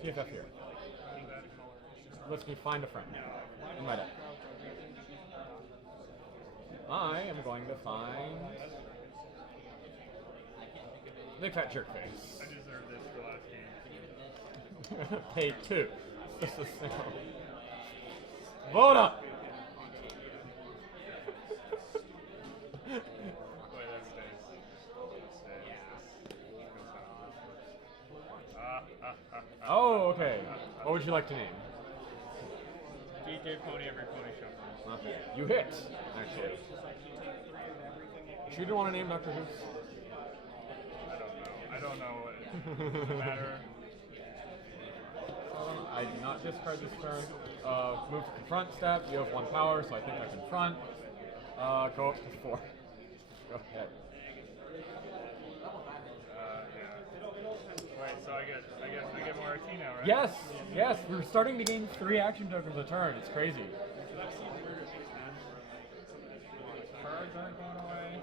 here. Lets me find a friend in my deck. I am going to find Big Fat Jerk Face. I deserve this for last game. Pay 2. This is simple. Vote up! Oh, okay. What would you like to name? DJ Pony every pony shuffle. Okay. You hit, actually. You sure you don't want to name Dr. Who? I don't know. It doesn't matter. I do not discard this turn. Move to confront step. You have 1 power, so I think I confront. Go up to 4. Go ahead. Wait, so I get more RT now, right? Yes, yes. We're starting to gain 3 action tokens a turn. It's crazy. Cards aren't going away.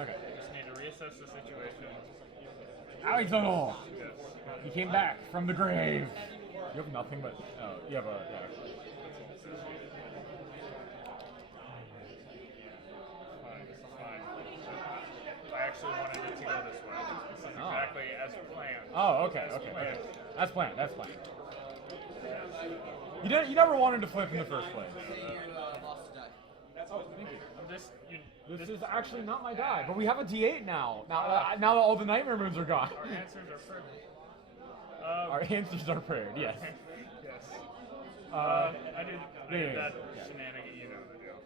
Okay. Just need to reassess the situation. Alexander! He came back from the grave. You have nothing but. Oh, you have a. Yeah. Fine. I actually wanted it to go this way. This is exactly as planned. Oh, okay. That's planned. You never wanted to flip in the first place. Oh, thank you. This is actually not my die, but we have a D8 now. Now that all the nightmare moons are gone. Our answers are perfect. Our answers are prayed, yes. Yes. I did that yeah. shenanigan, you know the deal.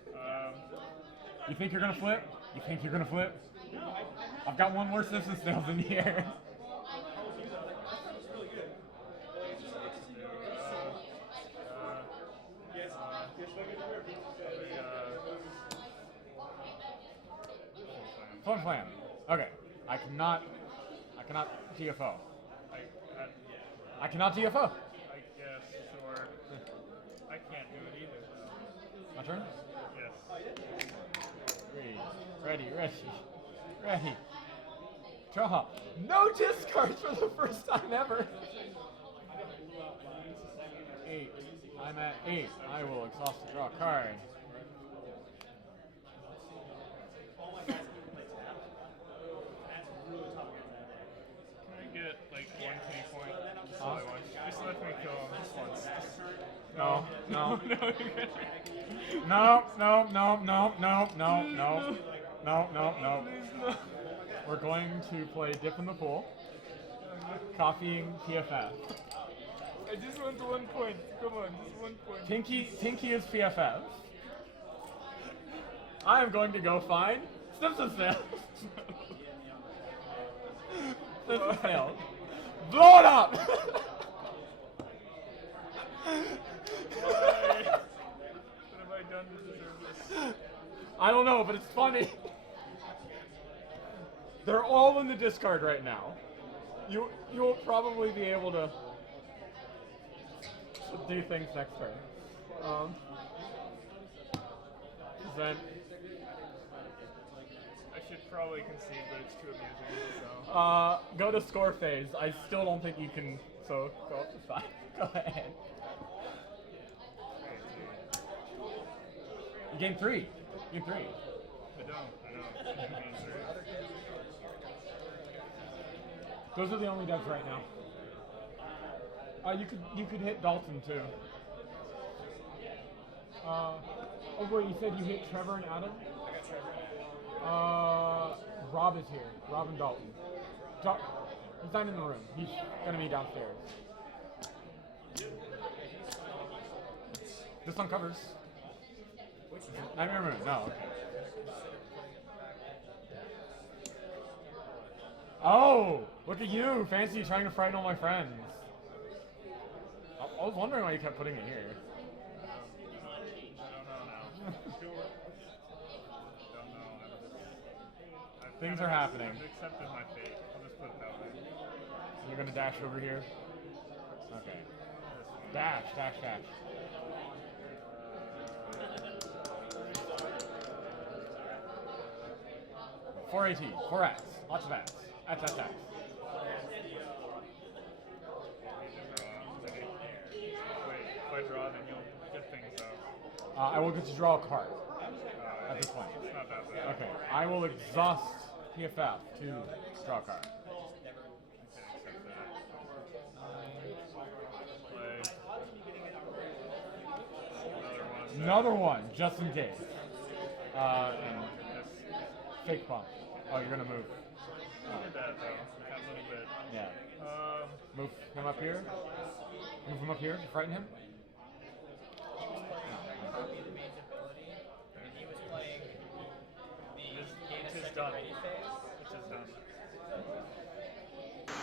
You think you're gonna flip? I've got one more Simpsons Snails in the air. Fun plan. Okay. I cannot TFO. I cannot TFO. I guess, sure. I can't do it either. My turn? Yes. Ready. Draw. No discards for the first time ever. 8. I'm at 8. I will exhaust to draw a card. Can I get like 1 key point? Just let me kill him just once. No. No. We're going to play Dip in the Pool. Copying PFF. I just want 1 point. Come on, just 1 point. Tinky is PFF. I am going to go find Simpsons Snails. Simpsons Snails. Blow it up! Why? What have I done to deserve this? I don't know, but it's funny. They're all in the discard right now. You'll probably be able to do things next turn. Then I should probably concede, but it's too amusing. So. Go to score phase. I still don't think you can. So go up to 5. Go ahead. You gain 3. I don't. Those are the only devs right now. You could hit Dalton too. Oh wait, you said you hit Trevor and Adam? I got Trevor. Rob is here. Rob and Dalton. He's not in the room. He's gonna be downstairs. This uncovers. I remember. No. Okay. Oh, look at you, Fancy, trying to frighten all my friends. I was wondering why you kept putting it here. Things are happening. I've accepted my fate. I'll just put it that way. You're gonna dash over here? Okay. Dash, dash, dash. Four AT, 4 X, lots of X. X, X, X. Wait, if I draw, then you'll get things out. I will get to draw a card at this point. It's not that bad. Okay, I will exhaust PFF to draw a card. Another one, just in case. And fake bump. Oh, you're gonna move. I did that though, that little bit. Yeah. Move him up here. Move him up here to frighten him. It is done. It is done.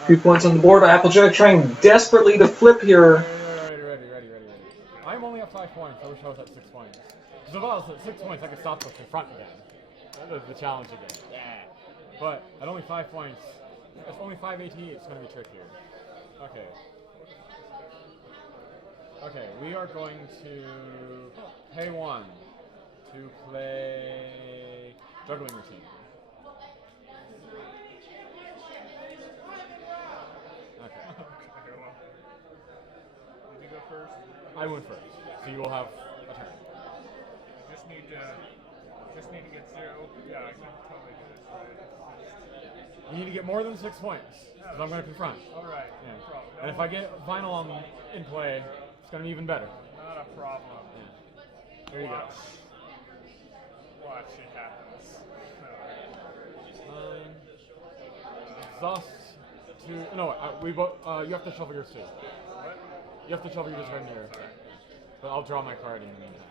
2 points on the board. Applejack trying desperately to flip here. Ready. I'm only up 5 points. I wish I was at 6 points. Because if I was at 6 points, I could stop the front again. The challenge again. Yeah. But at only 5 points, it's only 5 AT, it's going to be trickier. Okay. Okay, we are going to pay 1 to play Juggling Routine. Okay. Did you go first? I went first, so you will have a turn. I just need to get 0. Yeah, I can totally do this. Right? You need to get more than 6 points, because I'm going to confront. Alright, Yeah. no problem. And if I get final in play, it's going to be even better. Not a problem. Yeah. There you go. Watch it happens. Exhaust to... No, we both... you have to shuffle yours too. What? You have to shuffle yours right here. But I'll draw my card in the meantime.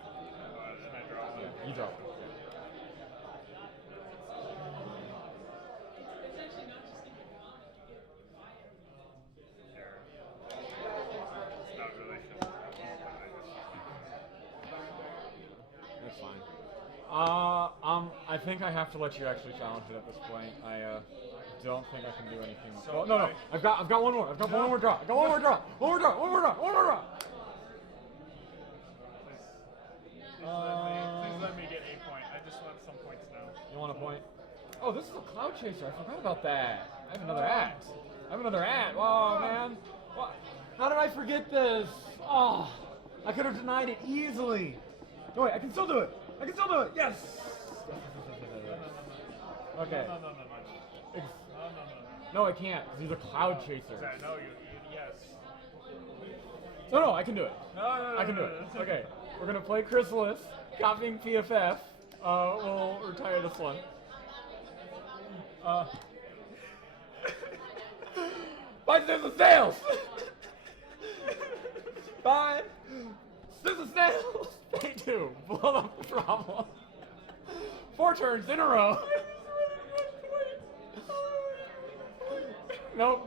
Yeah, you draw. That's fine. I think I have to let you actually challenge it at this point. I don't think I can do anything. So no. I've got one more. I've got one more draw. One more draw. Please let me get a point. I just want some points now. You want a point? Oh, this is a Cloud Chaser. I forgot about that. I have another act. Oh, man. What? How did I forget this? Oh, I could have denied it easily. No, wait, I can still do it. Yes. Okay. No, I can't, because he's a Cloud Chaser. No, yes. No, I can do it. I can do it. Okay, we're going to play Chrysalis, copying PFF. We'll retire this one. Bye, Scissors Snails! Bye! Scissors Snails! Day 2, blow up the problem. 4 turns in a row. No.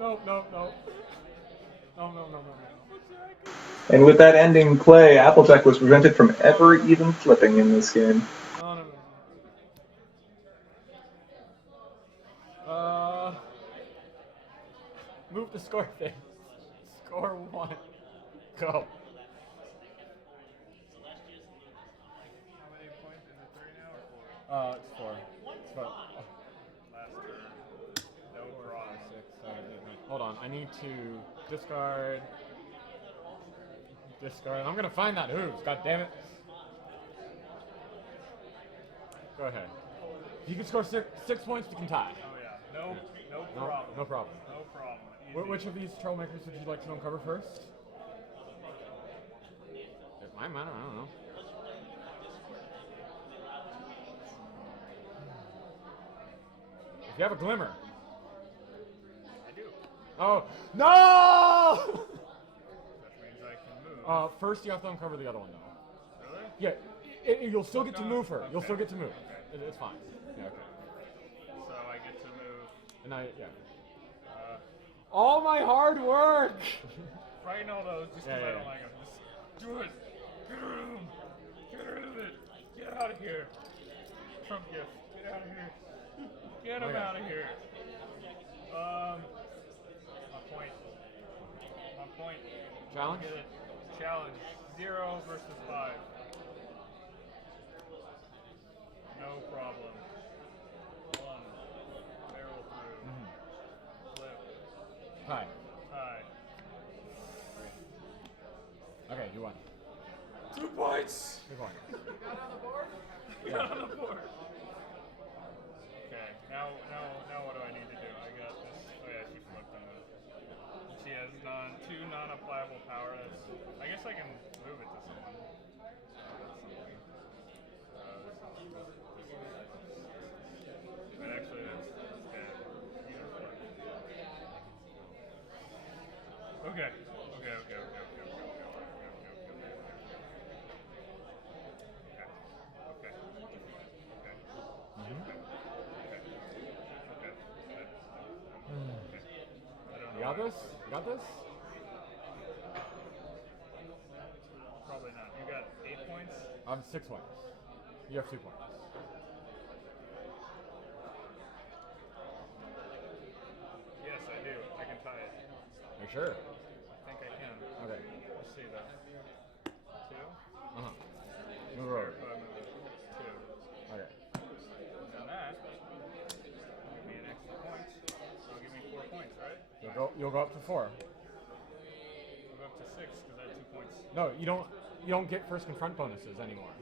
And with that ending play, Applejack was prevented from ever even flipping in this game. No. Move the score thing. Score 1. Go. How many points? Is it 3 now or 4? It's 4. But, Last turn. No draw. 6, 7, 8, 9. Hold on, I need to discard. I'm gonna find that hooves, god damn it. Go ahead. If you can score 6 points, you can tie. Oh yeah. No problem. No problem. No problem. Which of these troublemakers would you like to uncover first? It might matter, I don't know. If you have a glimmer. I do. Oh, no! That means I can First, you have to uncover the other one, though. Really? Yeah, you'll still get to move her. You'll still get to move. It's fine. Yeah, okay. So I get to move. And yeah. Uh, All my hard work! frighten all those just because Yeah, I yeah. don't like them. Just do it. Get rid of them. Get rid of it. Get out of here. Trump gift. Get out of here. Get him Okay. out of here. My point. My point. Challenge? Get it. Challenge. 0 versus 5. No problem. 1. Barrel through. Flip. Hi. Tie. Okay, you won. 2 points! Good point. Got on the board? Got on the board. Okay, now what do I need to do? I got this. Oh yeah, she flipped them. She has 2 non-applicable power. I guess I can move it to someone. That's something. But actually, that's bad. Okay. You got this? You got this? Probably not. You got 8 points? I'm 6 points. You have 2 points. Yes, I do. I can tie it. Are you sure? I think I can. Okay. Let's see though. 2? Uh-huh. Move her over. 2. Okay. And that give me an extra point. So give me 4 points, right? You'll go up to 4. I'll go up to 6 because I have 2 points. No, you don't get first confront bonuses anymore.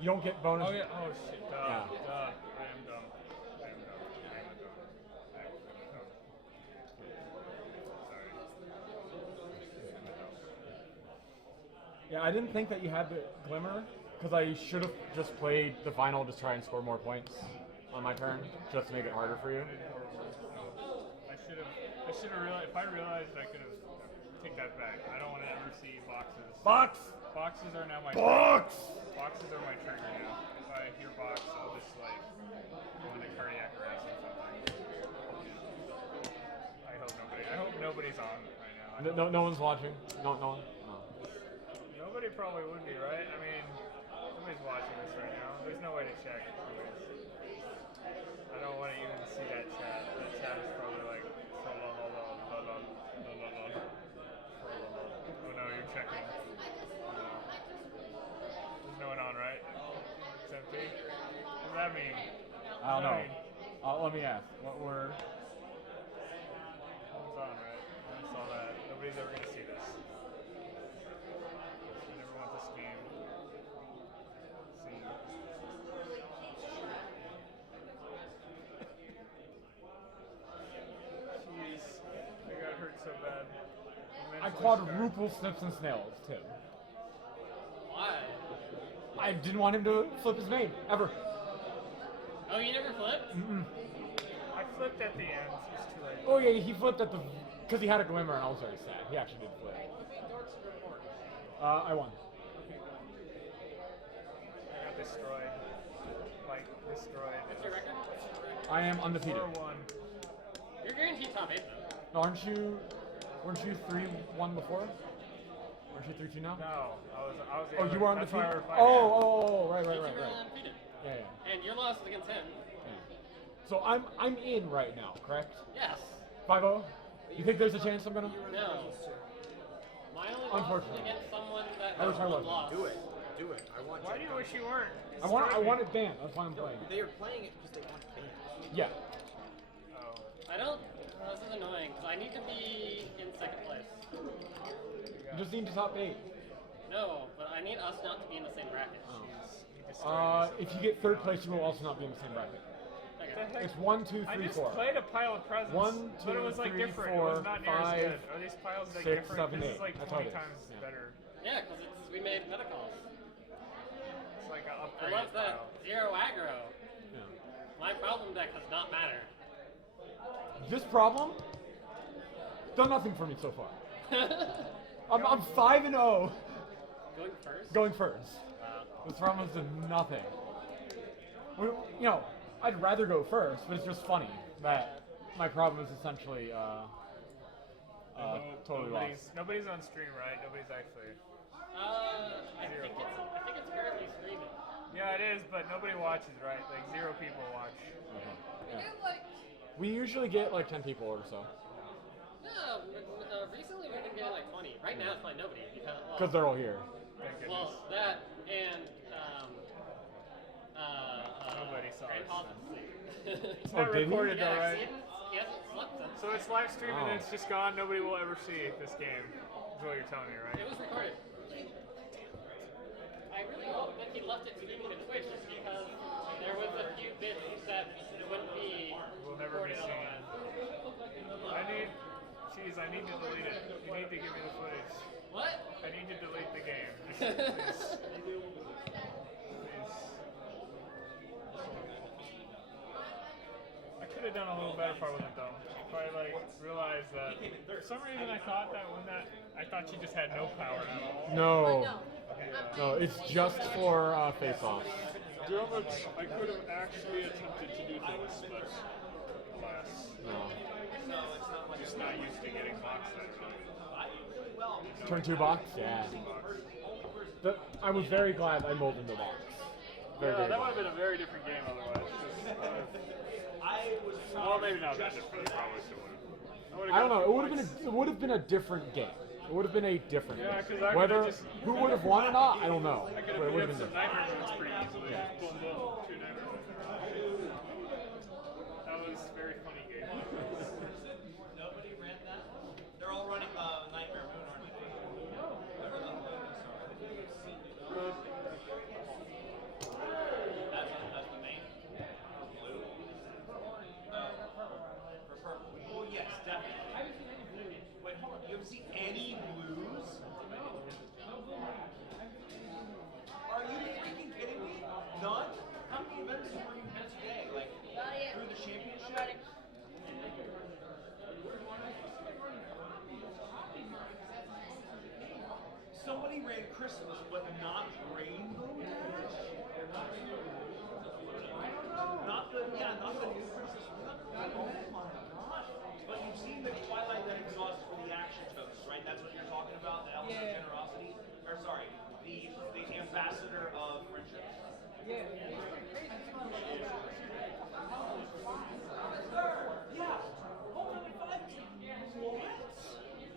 You don't get bonus. Oh yeah. Oh shit. Duh. Yeah. Duh. I am dumb. I am dumb. Sorry. Yeah, I didn't think that you had the glimmer because I should have just played the final to try and score more points on my turn, just to make it harder for you. I should have realized. If I realized, I could have. Take that back. I don't want to ever see boxes. Boxes are now my box. Boxes are my trigger now. If I hear box, I'll just like go into cardiac arrest or something. I hope nobody's on right now. No one's watching. No one. No. Nobody probably would be, right? I mean, nobody's watching this right now. There's no way to check. I don't want to even see that chat. That chat is probably like. Oh no, you're checking. There's no one on, right? It's empty? What does that mean? I don't know. Let me ask. What were? No one's on, right? I saw that. Nobody's ever gonna see this. I never want this game. See. Jeez. I got hurt so bad. I quadruple snips and snails too. Why? I didn't want him to flip his main ever. Oh, you never flipped? Mm-mm. I flipped at the end. It's too late. Oh yeah, he flipped at the because he had a glimmer and I was very sad. He actually did flip. I won. I got destroyed. Like destroyed. What's your record? I am undefeated. 4-1. You're guaranteed top 8 though. No, weren't you 3-1 before? Aren't you 3-2 now? No, I was. Oh, you were that's why undefeated? I were fighting. Right. You were undefeated. Yeah. And your loss is against him. So I'm in right now, correct? Yes. 5-0? You think there's a chance I'm gonna? No. My only loss is Unfortunately. against someone that I wish I one was. loss. Do it. I want. Why do you wish you weren't? I want it banned. That's why I'm playing. They are playing it because they want it banned. Yeah. Oh. I don't. This is annoying because I need to be in second place. You just need to top 8. No, but I need us not to be in the same bracket. If you get third place, you will also not be in the same bracket. Okay. It's 1, 2, 3, 4. I just played a pile of presents, 1, 2, but it was like 3, different. 4, it was not near 5, as good. Are these piles like 6, different? 7, this 8. is like That's 20 how it is. times better. Yeah, because we made metacalls. It's like an I upgrade love that. pile. 0 aggro. Yeah. My problem deck does not matter. This problem done nothing for me so far. I'm 5-0. Going first? Going first. Wow. This problem is nothing. You know, I'd rather go first, but it's just funny that my problem is essentially totally lost. Nobody's on stream, right? Nobody's actually. I think it's currently streaming. Yeah, it is, but nobody watches, right? Like 0 people watch. Yeah. We usually get like 10 people or so. No, recently we've been getting like 20. Right now it's like nobody Because they're all here. Thank goodness. Well, that and Nobody saw Grandpa's us. asleep. It's not recorded though, right? He hasn't slept since. So it's live streaming Oh. and it's just gone. Nobody will ever see this game. Is what you're telling me, right? It was recorded. I really hope that he left it streaming to Twitch just because there was a few bits that wouldn't be Will never be recorded seen. I need to delete it. You need to give me the footage. What? I need to delete the game. Please. I could have done a little better if I wasn't dumb. If I realized that for some reason I thought she just had no power at all. No. No, it's just for face-off. Do you know how much I could have actually attempted to do things, but alas. No. Just not used to getting boxed that time. Turn 2 box? Yeah. I was very glad I molded the box. Very, very That would glad. have been a very different game otherwise. Well, maybe not that different. Probably still would have. I don't know. It would have been a different game. It would have been a different Yeah, game. 'cause I Whether could've just- who would have won or not, I don't know. I But could it have would beat have up been some different. nightmare moons pretty easily. Yeah. Boom, boom, 2 nightmare moons. That was a very funny game. Nobody ran that? They're all running Nightmare Moon, aren't they? That's the main. Blue. For purple. Oh yes, definitely. Wait, hold on. You haven't seen any blues? Are you freaking kidding me? None? How many events were you in today? Like through the championship? Somebody ran Christmas, but not Rainbow Dash? Not the new Christmas. Oh my god. But you've seen the Twilight that exhaust for the action toast, right? That's what you're talking about, the element of generosity? Or sorry, the ambassador of friendship. Yeah. Yeah. Hold on, what?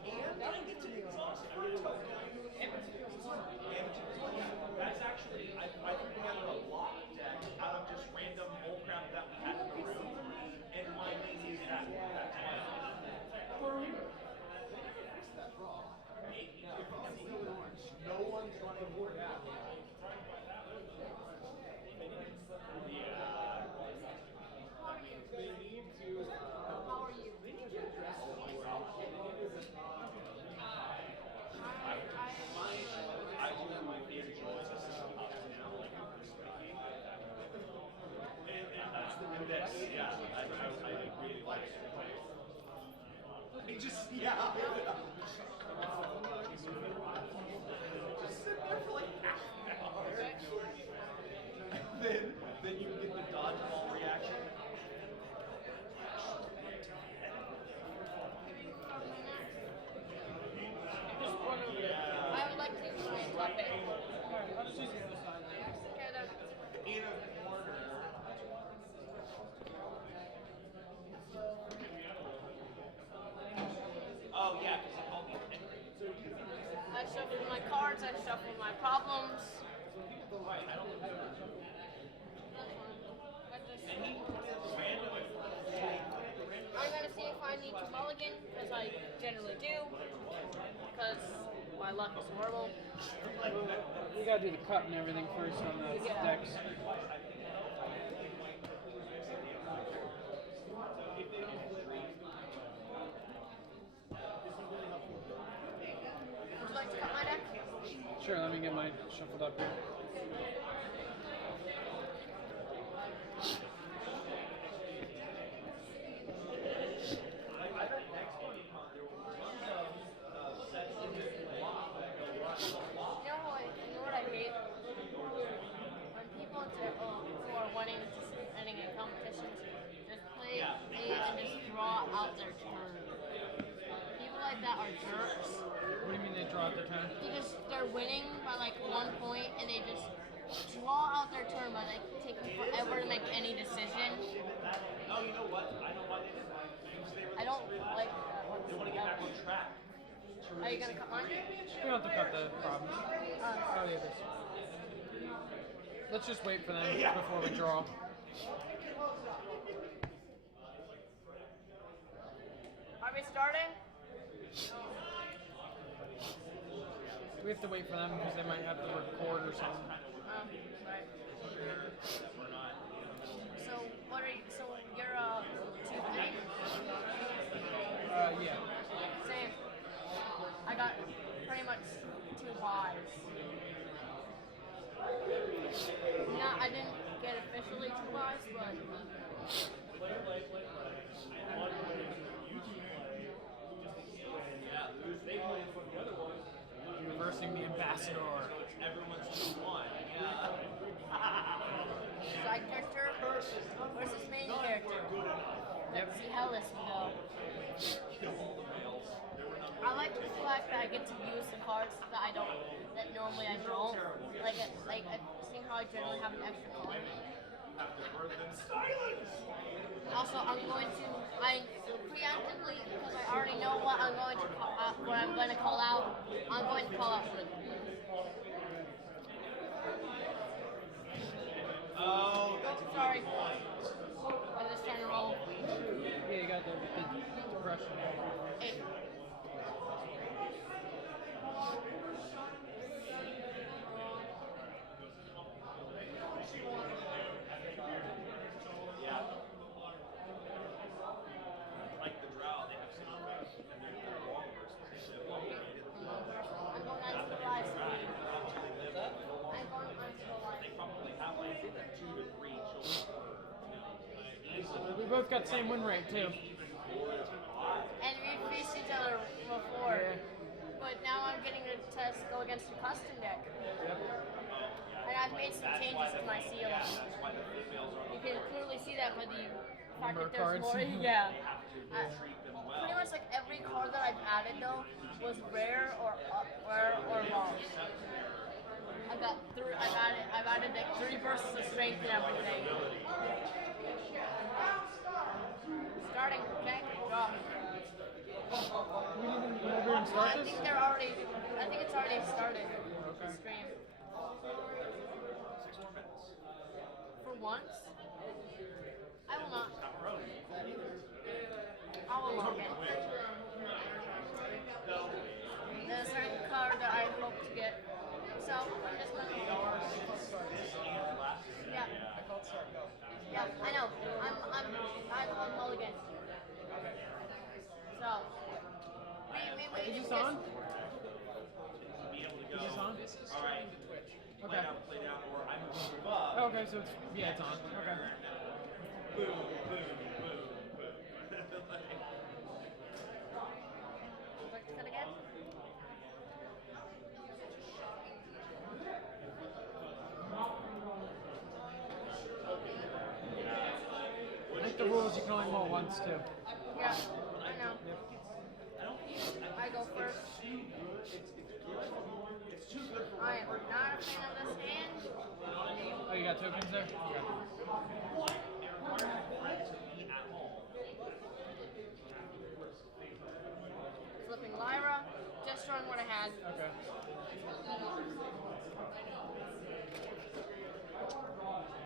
And I get to exhaust for a token. That's actually, I put together a lock deck out of just random bullcrap that we had in the room, and my main is that. That's why. No one's running for that. They need to. How are you? They need to address I do have my favorite choice of up now, like and that's the this, yeah. I really like it. It just just sit there for like half an hour. Then you get the dodgeball reaction. I would like to swap it. In a corner. Oh yeah, because he called me Henry. I shuffled my cards, I shuffled my problems. Right, I don't know. And he randomly. I'm gonna see if I need to mulligan, because I generally do. Because my luck is horrible. We gotta do the cut and everything first on the decks. Would you like to cut my deck? Sure, let me get mine shuffled up here. I bet next BronyCon there will be tons of sets in this block out their turn. People like that are jerks. What do you mean they draw out their turn? They're winning by like 1 point and they just draw out their turn by like taking forever to make any decision. Oh, you know what? I know why they did that. I don't like that. They want to get back on track. Are you gonna cut mine? We don't have to cut the problem. Oh, yeah, this. Let's just wait for them before we draw. Are we starting? We have to wait for them because they might have to record or something. Right. So what are you? So you're 2-3. Yeah. Same. I got pretty much 2 buys. No, I didn't get officially 2 buys, but. Reversing the ambassador. Everyone's 2-1. Side character versus main character. Let's see how this will go. I like the fact that I get to use the cards that normally I don't. Like seeing how I generally have an extra card. Also, I'm going to preemptively, because I already know what I'm going to call out. I'm going to call out Blue. Oh, that's sorry. I'm just trying to roll. Yeah, you got the depression. 8. like the drought, they have some and they're walkers. I'm going on to the live stream. I'm going on to the live They probably have like 2 to 3 children. We both got the same win rate too. And we faced each other before. Yeah. But now I'm getting to go against the custom deck. Yep. And I've made some changes to my seals. You can clearly see that with the fact that there's more. Yeah. Pretty much like every card that I've added though was rare or lost. I've added like 3 bursts of strength and everything. Starting, okay? Draw. I think they're already. I think it's already started. The stream. 6 more minutes. For once, I will not. I will log in. There's a certain card that I hope to get. So I'm just gonna. Yeah. Yeah, I know. I called Mulligan. So. Wait. Is this on? Be able to go. Is this on? All right. Okay. Play down, or I move up. Okay, so it's on. Okay. Boom, boom, boom. Would you like to cut again? I think the rules you can only roll once too. Yeah, I know. I go first. I am not a fan of this hand. Oh, you got tokens there? Okay. Flipping Lyra, just showing what I had. Okay.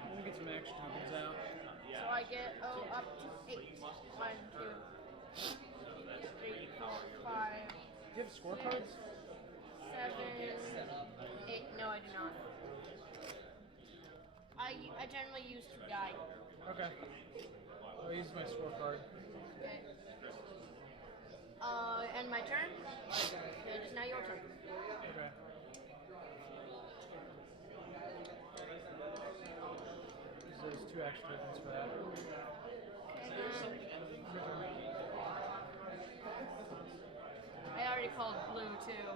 Let me get some extra tokens out. So I get up to 8. 1, 2, 3, 4, 5. Do you have scorecards? 7, 8. No, I do not. I generally use 2 die. Okay. I'll use my scorecard. Okay. And my turn? Okay, it is now your turn. Okay. So there's 2 extra tokens for that. I already called blue too.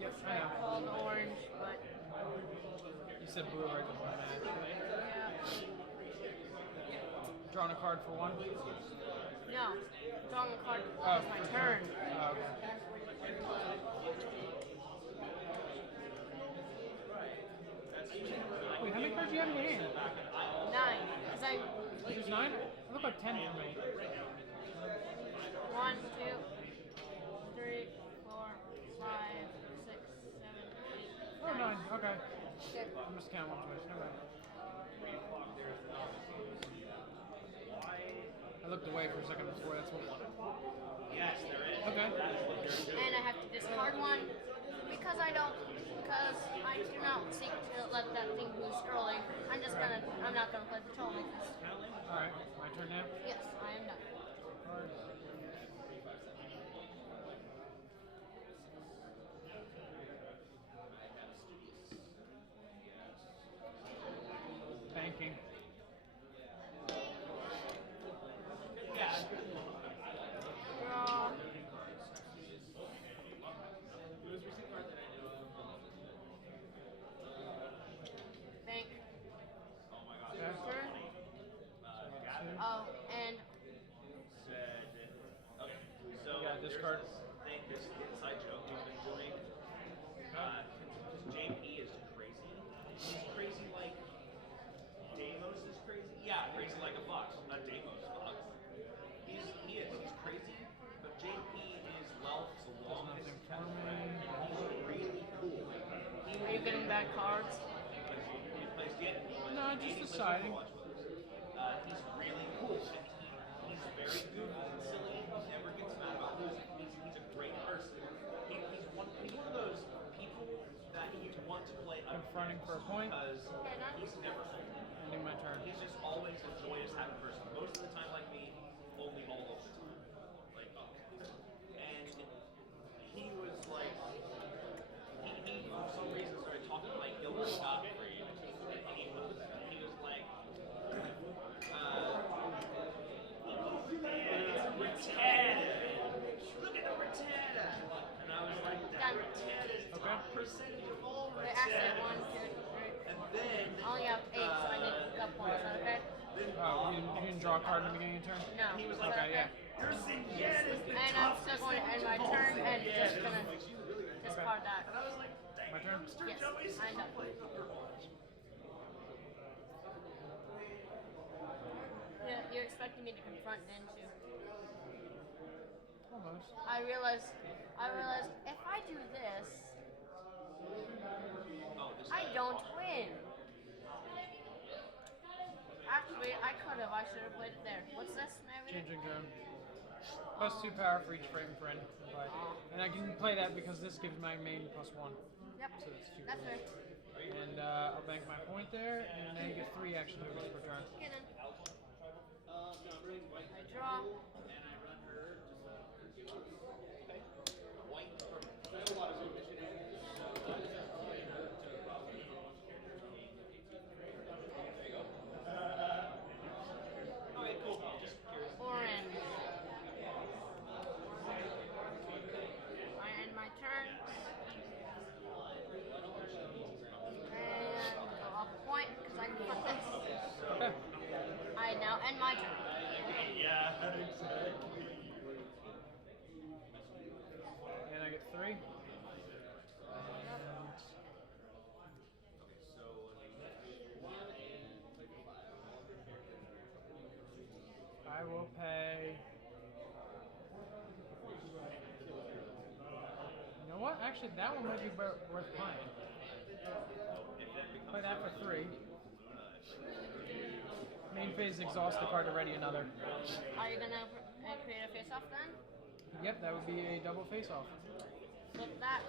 Yep, I I know. called orange, but You said blue right before that. yeah. Drawing a card for one. No, drawing a card Oh, is my for turn. Oh, okay. Wait, how many cards do you have in your hand? 9. Because I. There's 9? It looked like 10 for me. 1, 2, 3, 4, 5, 6, 7, 8. Oh, 9. Okay. Okay. I'm just counting one twice. Okay. I looked away for a second before. That's what. Yes, there is. Okay. And I have to discard one because I do not seek to let that thing boost early. I'm not gonna play Patrol Makers. Alright, my turn now? Yes, I am done. Card. Banking. Draw. Bank. Turn. Oh, and Okay, so this card. This inside joke we've been doing. JP is crazy. He's crazy like Deimos is crazy. Yeah, crazy like a fox, not Deimos fox. He's crazy, but JP is Welf's longest friend. He's really cool. are you getting back cards? He plays yet. No, just deciding. He's really cool. He's very goofy and silly. He never gets mad about losing. He's a great person. He's one of those people that you want to play Confronting for a point. because he's never only. Ending my turn. He's just always a joyous, happy person. Most of the time, like me, only all of the time. Like, and he was like, he for some reason started talking like Gilbert Gottfried, and he was like, Rattata! Look at the Rattata! And I was like, that Rattata is top percentage of all Wait, actually, Rattata. 1, 2, 3. And then I only have 8, so I need a couple points. Is that okay? Oh, you didn't draw a card in the beginning of your turn? No. he was Is like, that Okay, okay? yeah. your Zingiet is the And I'm still going to end my turn and just gonna discard that. And I was like, dang, My turn? youngster Yes, Joey's I'm done. playing Overwatch. Yeah, you're expecting me to confront, didn't you? Almost. I realized if I do this, I don't win. Actually, I could have. I should have played it there. What's this? Changing zone. Plus 2 power for each frame friend. And I can play that because this gives my main +1. Yep. So it's 2 That's right. And I'll bank my point there, and then you get 3 action moves per turn. Okay then. I draw. Orange. I end my turn. And go off a point because I can put this. Okay. I now end my turn. Yeah, exactly. And I get 3. I will pay. You know what? Actually, that one might be worth playing. Play that for 3. Main phase exhaust the card to ready another. Are you gonna create a face-off then? Yep, that would be a double face-off. Flip that.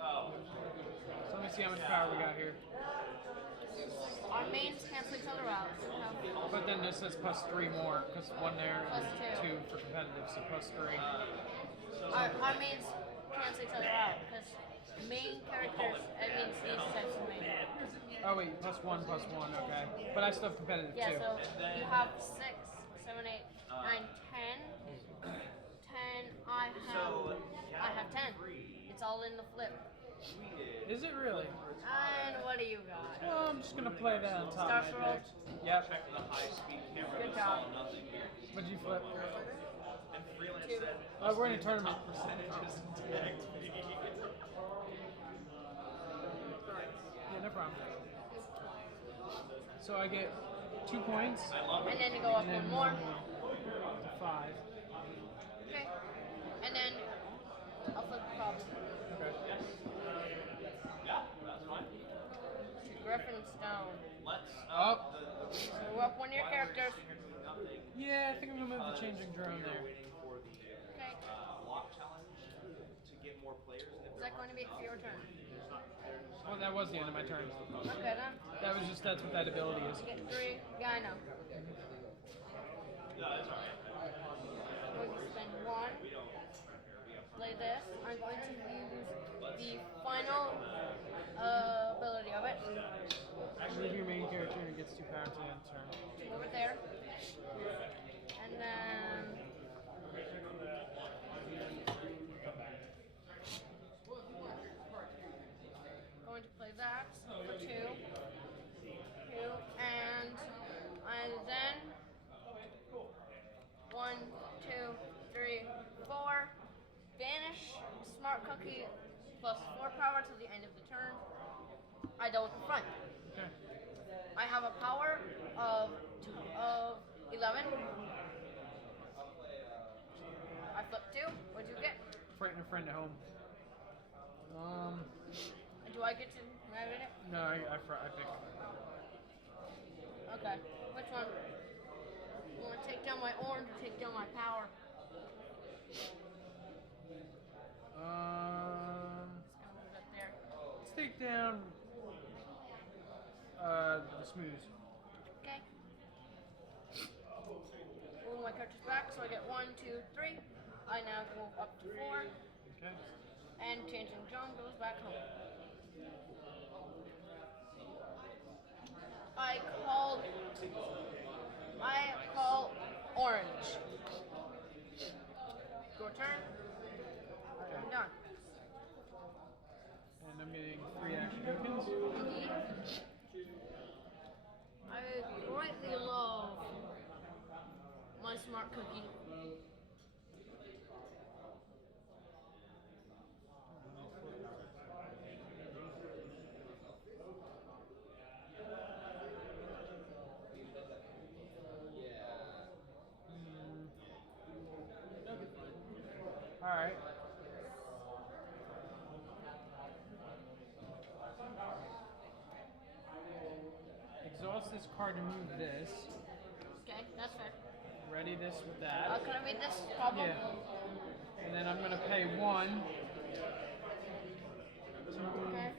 Oh. So let me see how much power we got here. Our mains cancel each other out. So But then this says +3 more, because 1 there Plus and two. 2 for competitive, so +3. our mains cancel each other out because main characters, it means these types of main. Oh wait, +1, okay. But I still have competitive Yeah, too. so you have 6, 7, 8, 9, 10. 10, I have 10. It's all in the flip. Is it really? And what do you got? Well, I'm just gonna play that on top Start of my roll. deck. Yep. Good job. What'd you flip? Two. We're in a tournament. Yeah, no problem. So I get 2 points. And then you go up and then one more. To 5. Okay. And then I'll flip the problem. Okay. To Griffin Stone. Up. So we're up one of your characters. Yeah, I think I'm gonna move the changing drone there. Okay. Is that going to be it for your turn? Well, that was the end of my turn. Okay then. That's what that ability is. Get 3. Yeah, I know. I'm going to spend 1. Play this. I'm going to use the final ability of it. Move your main character and it gets 2 power to the end turn. Move it there. And then going to play that for 2. 2. And then 1, 2, 3, 4. Banish Smart Cookie plus 4 power till the end of the turn. I double confront. Okay. I have a power of 11. I flip 2. What'd you get? Frighten a friend at home. Do I get to have it? No, I pick. Okay. Which one? You want to take down my orange or take down my power? Let's take down the smooth. Okay. Move my characters back, so I get 1, 2, 3. I now go up to 4. Okay. And changing John goes back home. I call orange. Your turn. I'm done. And I'm getting 3 action tokens. Indeed. I greatly love my smart cookie. Alright. Exhaust this card to move this. Okay, that's fair. Ready this with that. Can I read this problem? Yeah. And then I'm going to pay 1. Okay.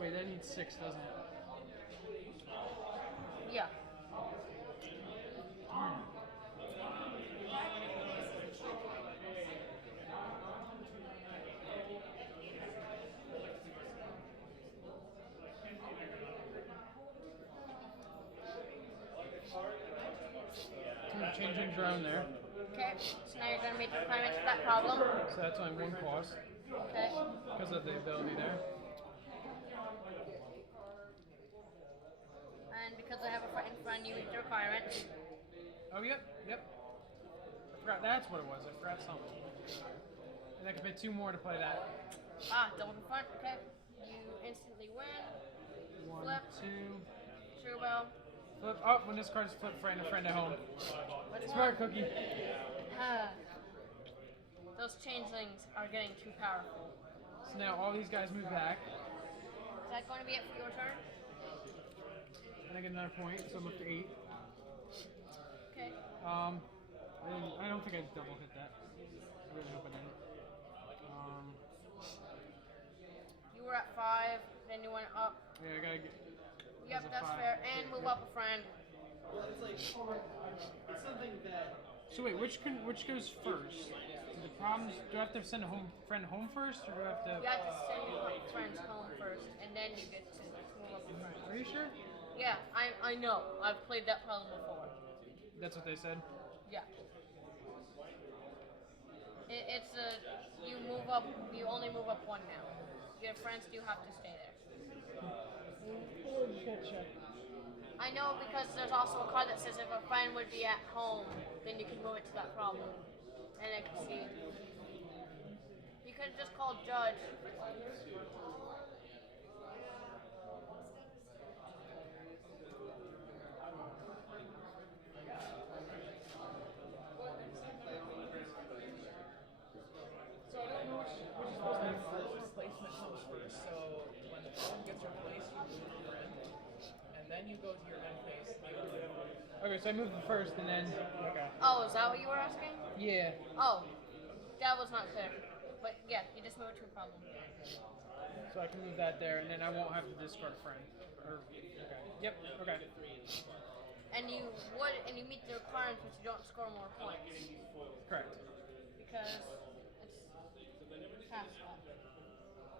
Wait, that needs 6, doesn't it? Yeah. Changing drone there. Okay, so now you're going to make the requirements for that problem. So that's only 1 cost. Okay. Because of the ability there. And because I have a friend in front, you meet the requirements. Oh, yep. I forgot that's what it was. I forgot something. And I can pay 2 more to play that. Double confront. Okay. You instantly win. 1, Flip. 2. True bell. Flip. Oh, when this card is flipped, friend a friend at home. What's Smart cookie. Those changelings are getting too powerful. So now all these guys move back. Is that going to be it for your turn? And I get another point, so I'm up to 8. Okay. I don't think I double hit that. I really hope I didn't. You were at 5, then you went up. Yeah, I gotta get. Yep, that's fair. And move up a friend. Well, it's like it's something that. So wait, which goes first? The problems. Do I have to send a friend home first, or do I have to? You have to send your friends home first, and then you get to move up a friend. Are you sure? Yeah, I know. I've played that problem before. That's what they said. Yeah. It's a you move up. You only move up one now. Your friends do have to stay there. I know because there's also a card that says if a friend would be at home, then you can move it to that problem. And I can see. You could have just called Judge. So I don't know which is supposed to be first. Placement comes first. So when the problem gets replaced, you move your friend, and then you go to your end phase. Okay, so I moved it first and then. Okay. Oh, is that what you were asking? Yeah. Oh, that was not clear. But yeah, you just move it to a problem. So I can move that there, and then I won't have to discard a friend. Or okay. Yep. Okay. And you meet the requirements, but you don't score more points. Correct. Because it's past that.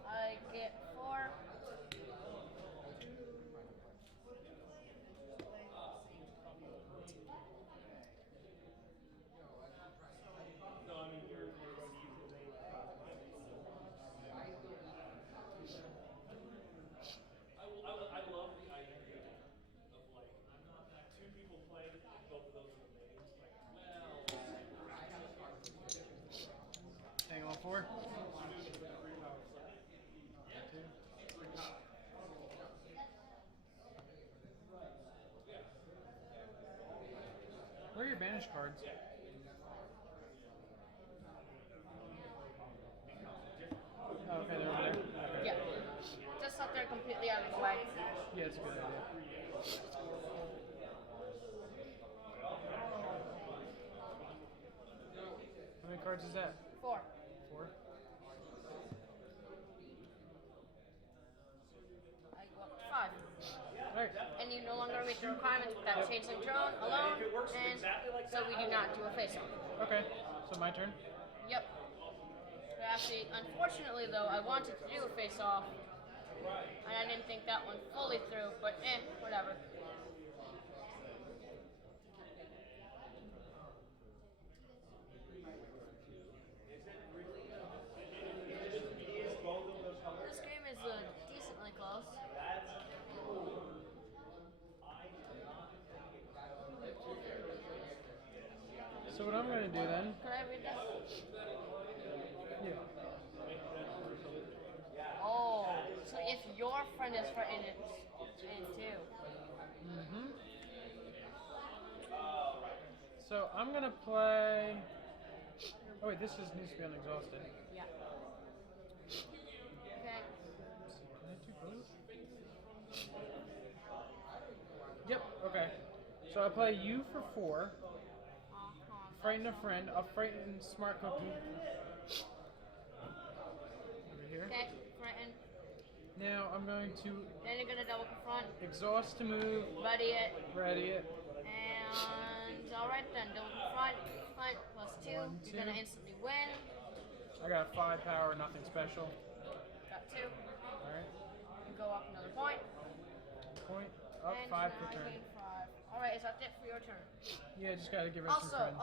I get 4. I love the idea of like two people playing both of those in the names. Like, Hang on 4. Where are your banish cards? Oh, okay, they're over there. Okay. Yeah. Just so they're completely out of the way. Yeah, it's a good idea. How many cards is that? 4. 4? I go up to 5. Alright. And you no longer meet the requirements without changing drone alone, and so we do not do a face-off. Okay, so my turn? Yep. But actually, unfortunately though, I wanted to do a face-off, and I didn't think that one fully through, but whatever. This game is decently close. So what I'm going to do then... Can I read this? Yeah. Oh, so if your friend is frightened, it's in too. Mm-hmm. So I'm going to play... Oh wait, this just needs to be unexhausted. Yeah. Okay. Can I do both? Yep, okay. So I play you for 4. Frighten a friend. I'll frighten Smart Cookie. Over here. Okay, frighten. Now I'm going to Then you're gonna double confront. exhaust to move. Ready it. Ready it. And alright then, double confront. Front plus 2. You're gonna instantly win. I got 5 power, nothing special. Got 2. Alright. You go up another point. Point. Up And 5 now per I turn. gain 5. Alright, is that it for your turn? Yeah, just gotta get rid of some Also,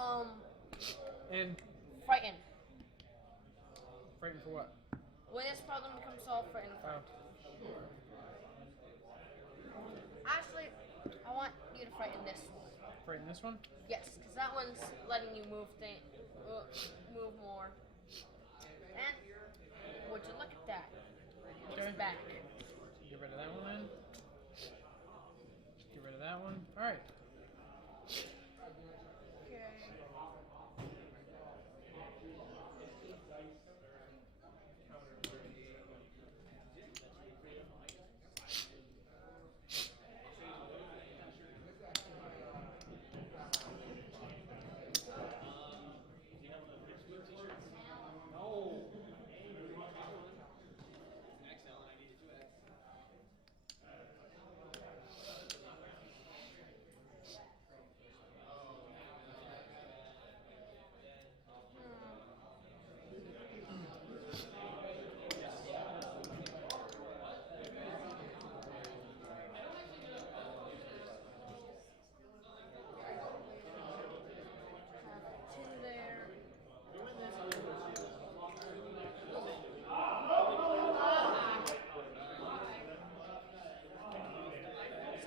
friends. And frighten. frighten for what? When this problem becomes solved, frighten. Oh. Actually, I want you to frighten this one. Frighten this one? Yes, because that one's letting you move move more. And would you look at that? Okay. It's back. Get rid of that one then. Get rid of that one. Alright. Okay.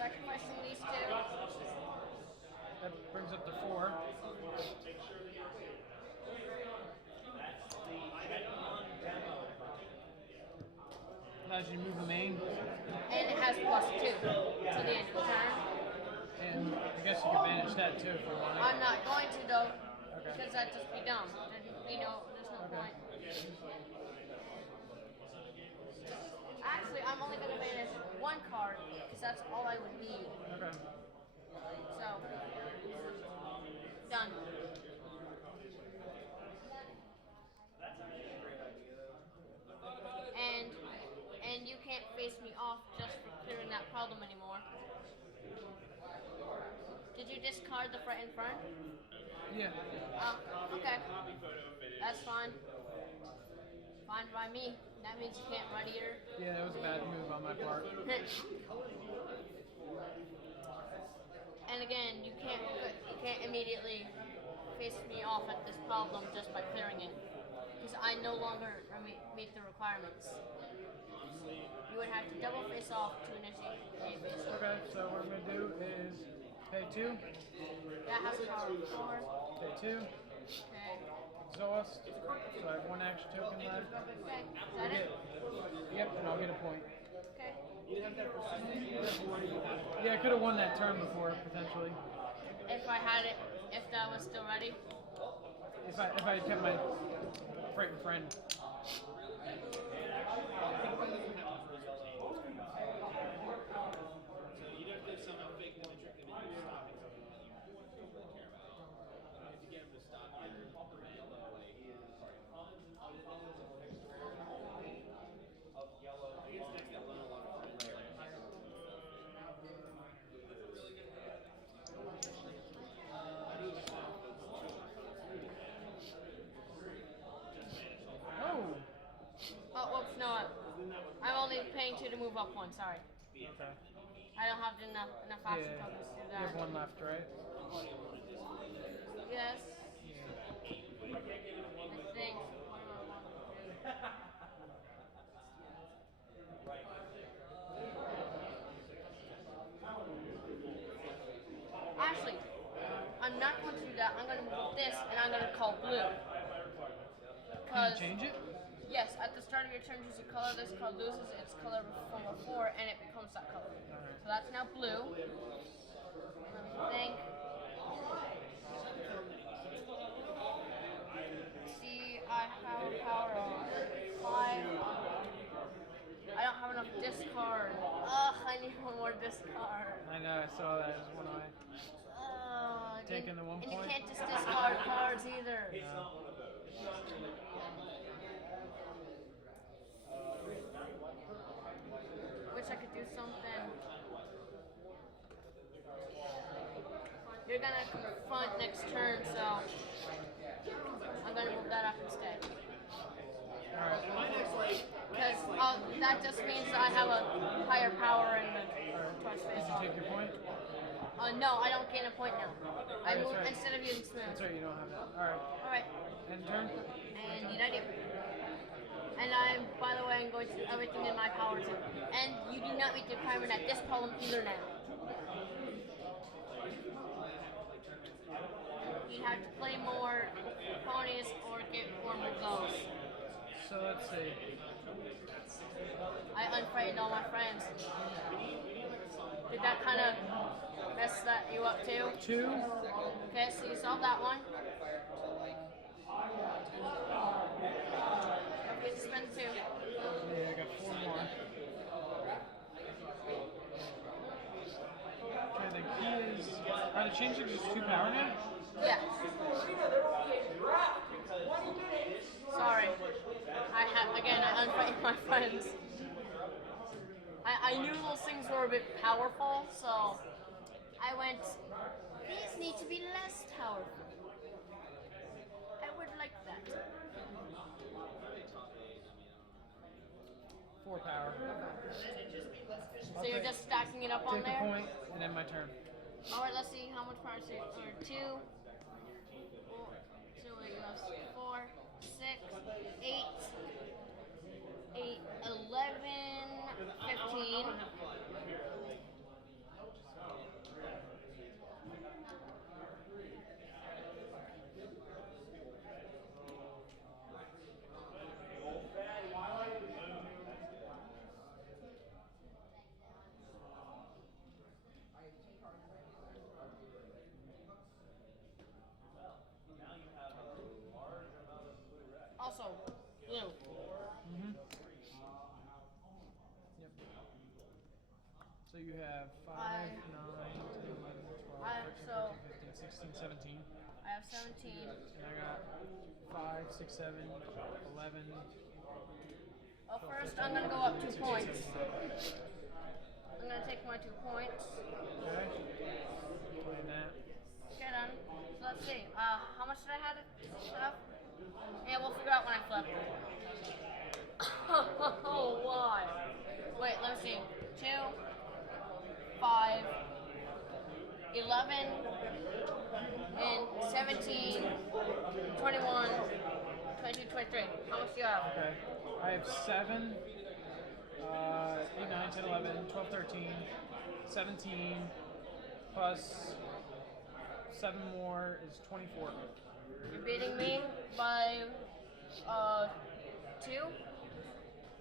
sacrificing these two. That brings up to 4. Allows you to move a main. And it has +2 till the end of the turn. And I guess you can manage that too if you want. I'm not going to though, Okay. because that'd just be dumb. There's no point. Actually, I'm only going to manage 1 card, because that's all I would need. Okay. So, done. And you can't face me off just for clearing that problem anymore. Did you discard the frightened friend? Yeah. Okay. That's fine. Fine by me. That means you can't run either. Yeah, that was a bad move on my part. And again, you can't immediately face me off at this problem just by clearing it, because I no longer meet the requirements. You would have to double face off to initiate a face off. Okay, so what I'm going to do is pay 2. That has power of 4. Pay 2. Okay. Exhaust. So I have 1 action token left. Okay. Is that it? Yep, and I'll get a point. Okay. Yeah, I could have won that turn before, potentially. If I had it, if that was still ready. If I had kept my frightened friend. You'd have to somehow fake them and trick them into stopping something that you really care about. You have to get them to stop your yellow way. Of yellow, I guess next that one a lot of fun. Oh, whoops, no. I'm only paying 2 to move up 1, sorry. Okay. I don't have enough action tokens to do You have that. 1 left, right? Yes. I think. Actually, I'm not going to do that. I'm going to move this, and I'm going to call blue. Can you change it? Yes, at the start of your turn, choose a color. This card loses its color from before, and it becomes that color. So that's now blue. I think. See, I have power of 5. I don't have enough discard. Ugh, I need 1 more discard. I know, I saw that as one eye. Taking the 1 and point. you can't just discard cards either. No. Wish I could do something. You're gonna confront next turn, so I'm gonna move that up instead. Because that just means I have a higher power in the touch face. Did you take your point? No, I don't gain a point now. I move right. instead of using smooth. That's right, you don't have that. Alright. Alright. End turn? And indeed I do. And I'm, by the way, I'm going to do everything in my power to. And you do not meet the requirement at this problem either now. You have to play more ponies or get more move those. So let's see. I unfrightened all my friends. Did that kind of mess you up too? 2. Okay, so you solved that one. Don't forget to spend 2. Yeah, I got 4 more. Okay, the key is. Are the changes just 2 power now? Yeah. Sorry. I unfrightened my friends. I knew those things were a bit powerful, so I went, these need to be less powerful. I would like that. 4 power. So you're just stacking it up on Take there? a point, and then my turn. Alright, let's see how much power is it. 2, 4, 6, 8, 11, 15. So you have 5, 9, 10, 11, 12, 13, 14, 15, 16, 17. I have 17. And I got 5, 6, 7, 11. Well, first I'm gonna go up 2 points. I'm gonna take my 2 points. Okay. Playing that. Okay, then. So let's see. How much did I have? Yeah, we'll figure out when I flip. Oh, why? Wait, let me see. 2, 5, 11, and 17, 21, 22, 23. How much do you have? Okay. I have 7, 8, 9, 10, 11, 12, 13, 17, plus 7 more is 24. You're beating me by 2, isn't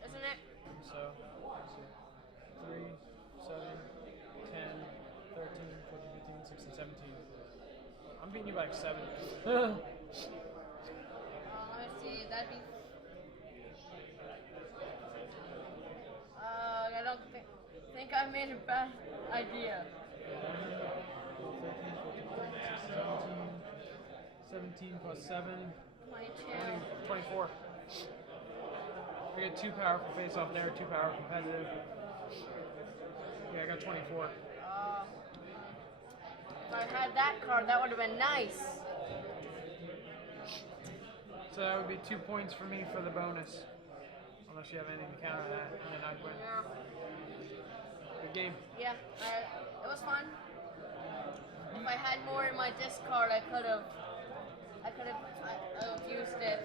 it? So, 3, 7, 10, 13, 14, 15, 16, 17. I'm beating you by like 7. Let me see. That'd be. I don't think I made a bad idea. 17 plus 7. 22. 24. I got 2 powerful face off there, 2 power competitive. Yeah, I got 24. If I had that card, that would have been nice. So that would be 2 points for me for the bonus. Unless you have anything to counter that, and then I'd win. Yeah. Good game. Yeah, it was fun. If I had more in my discard, I could have used it.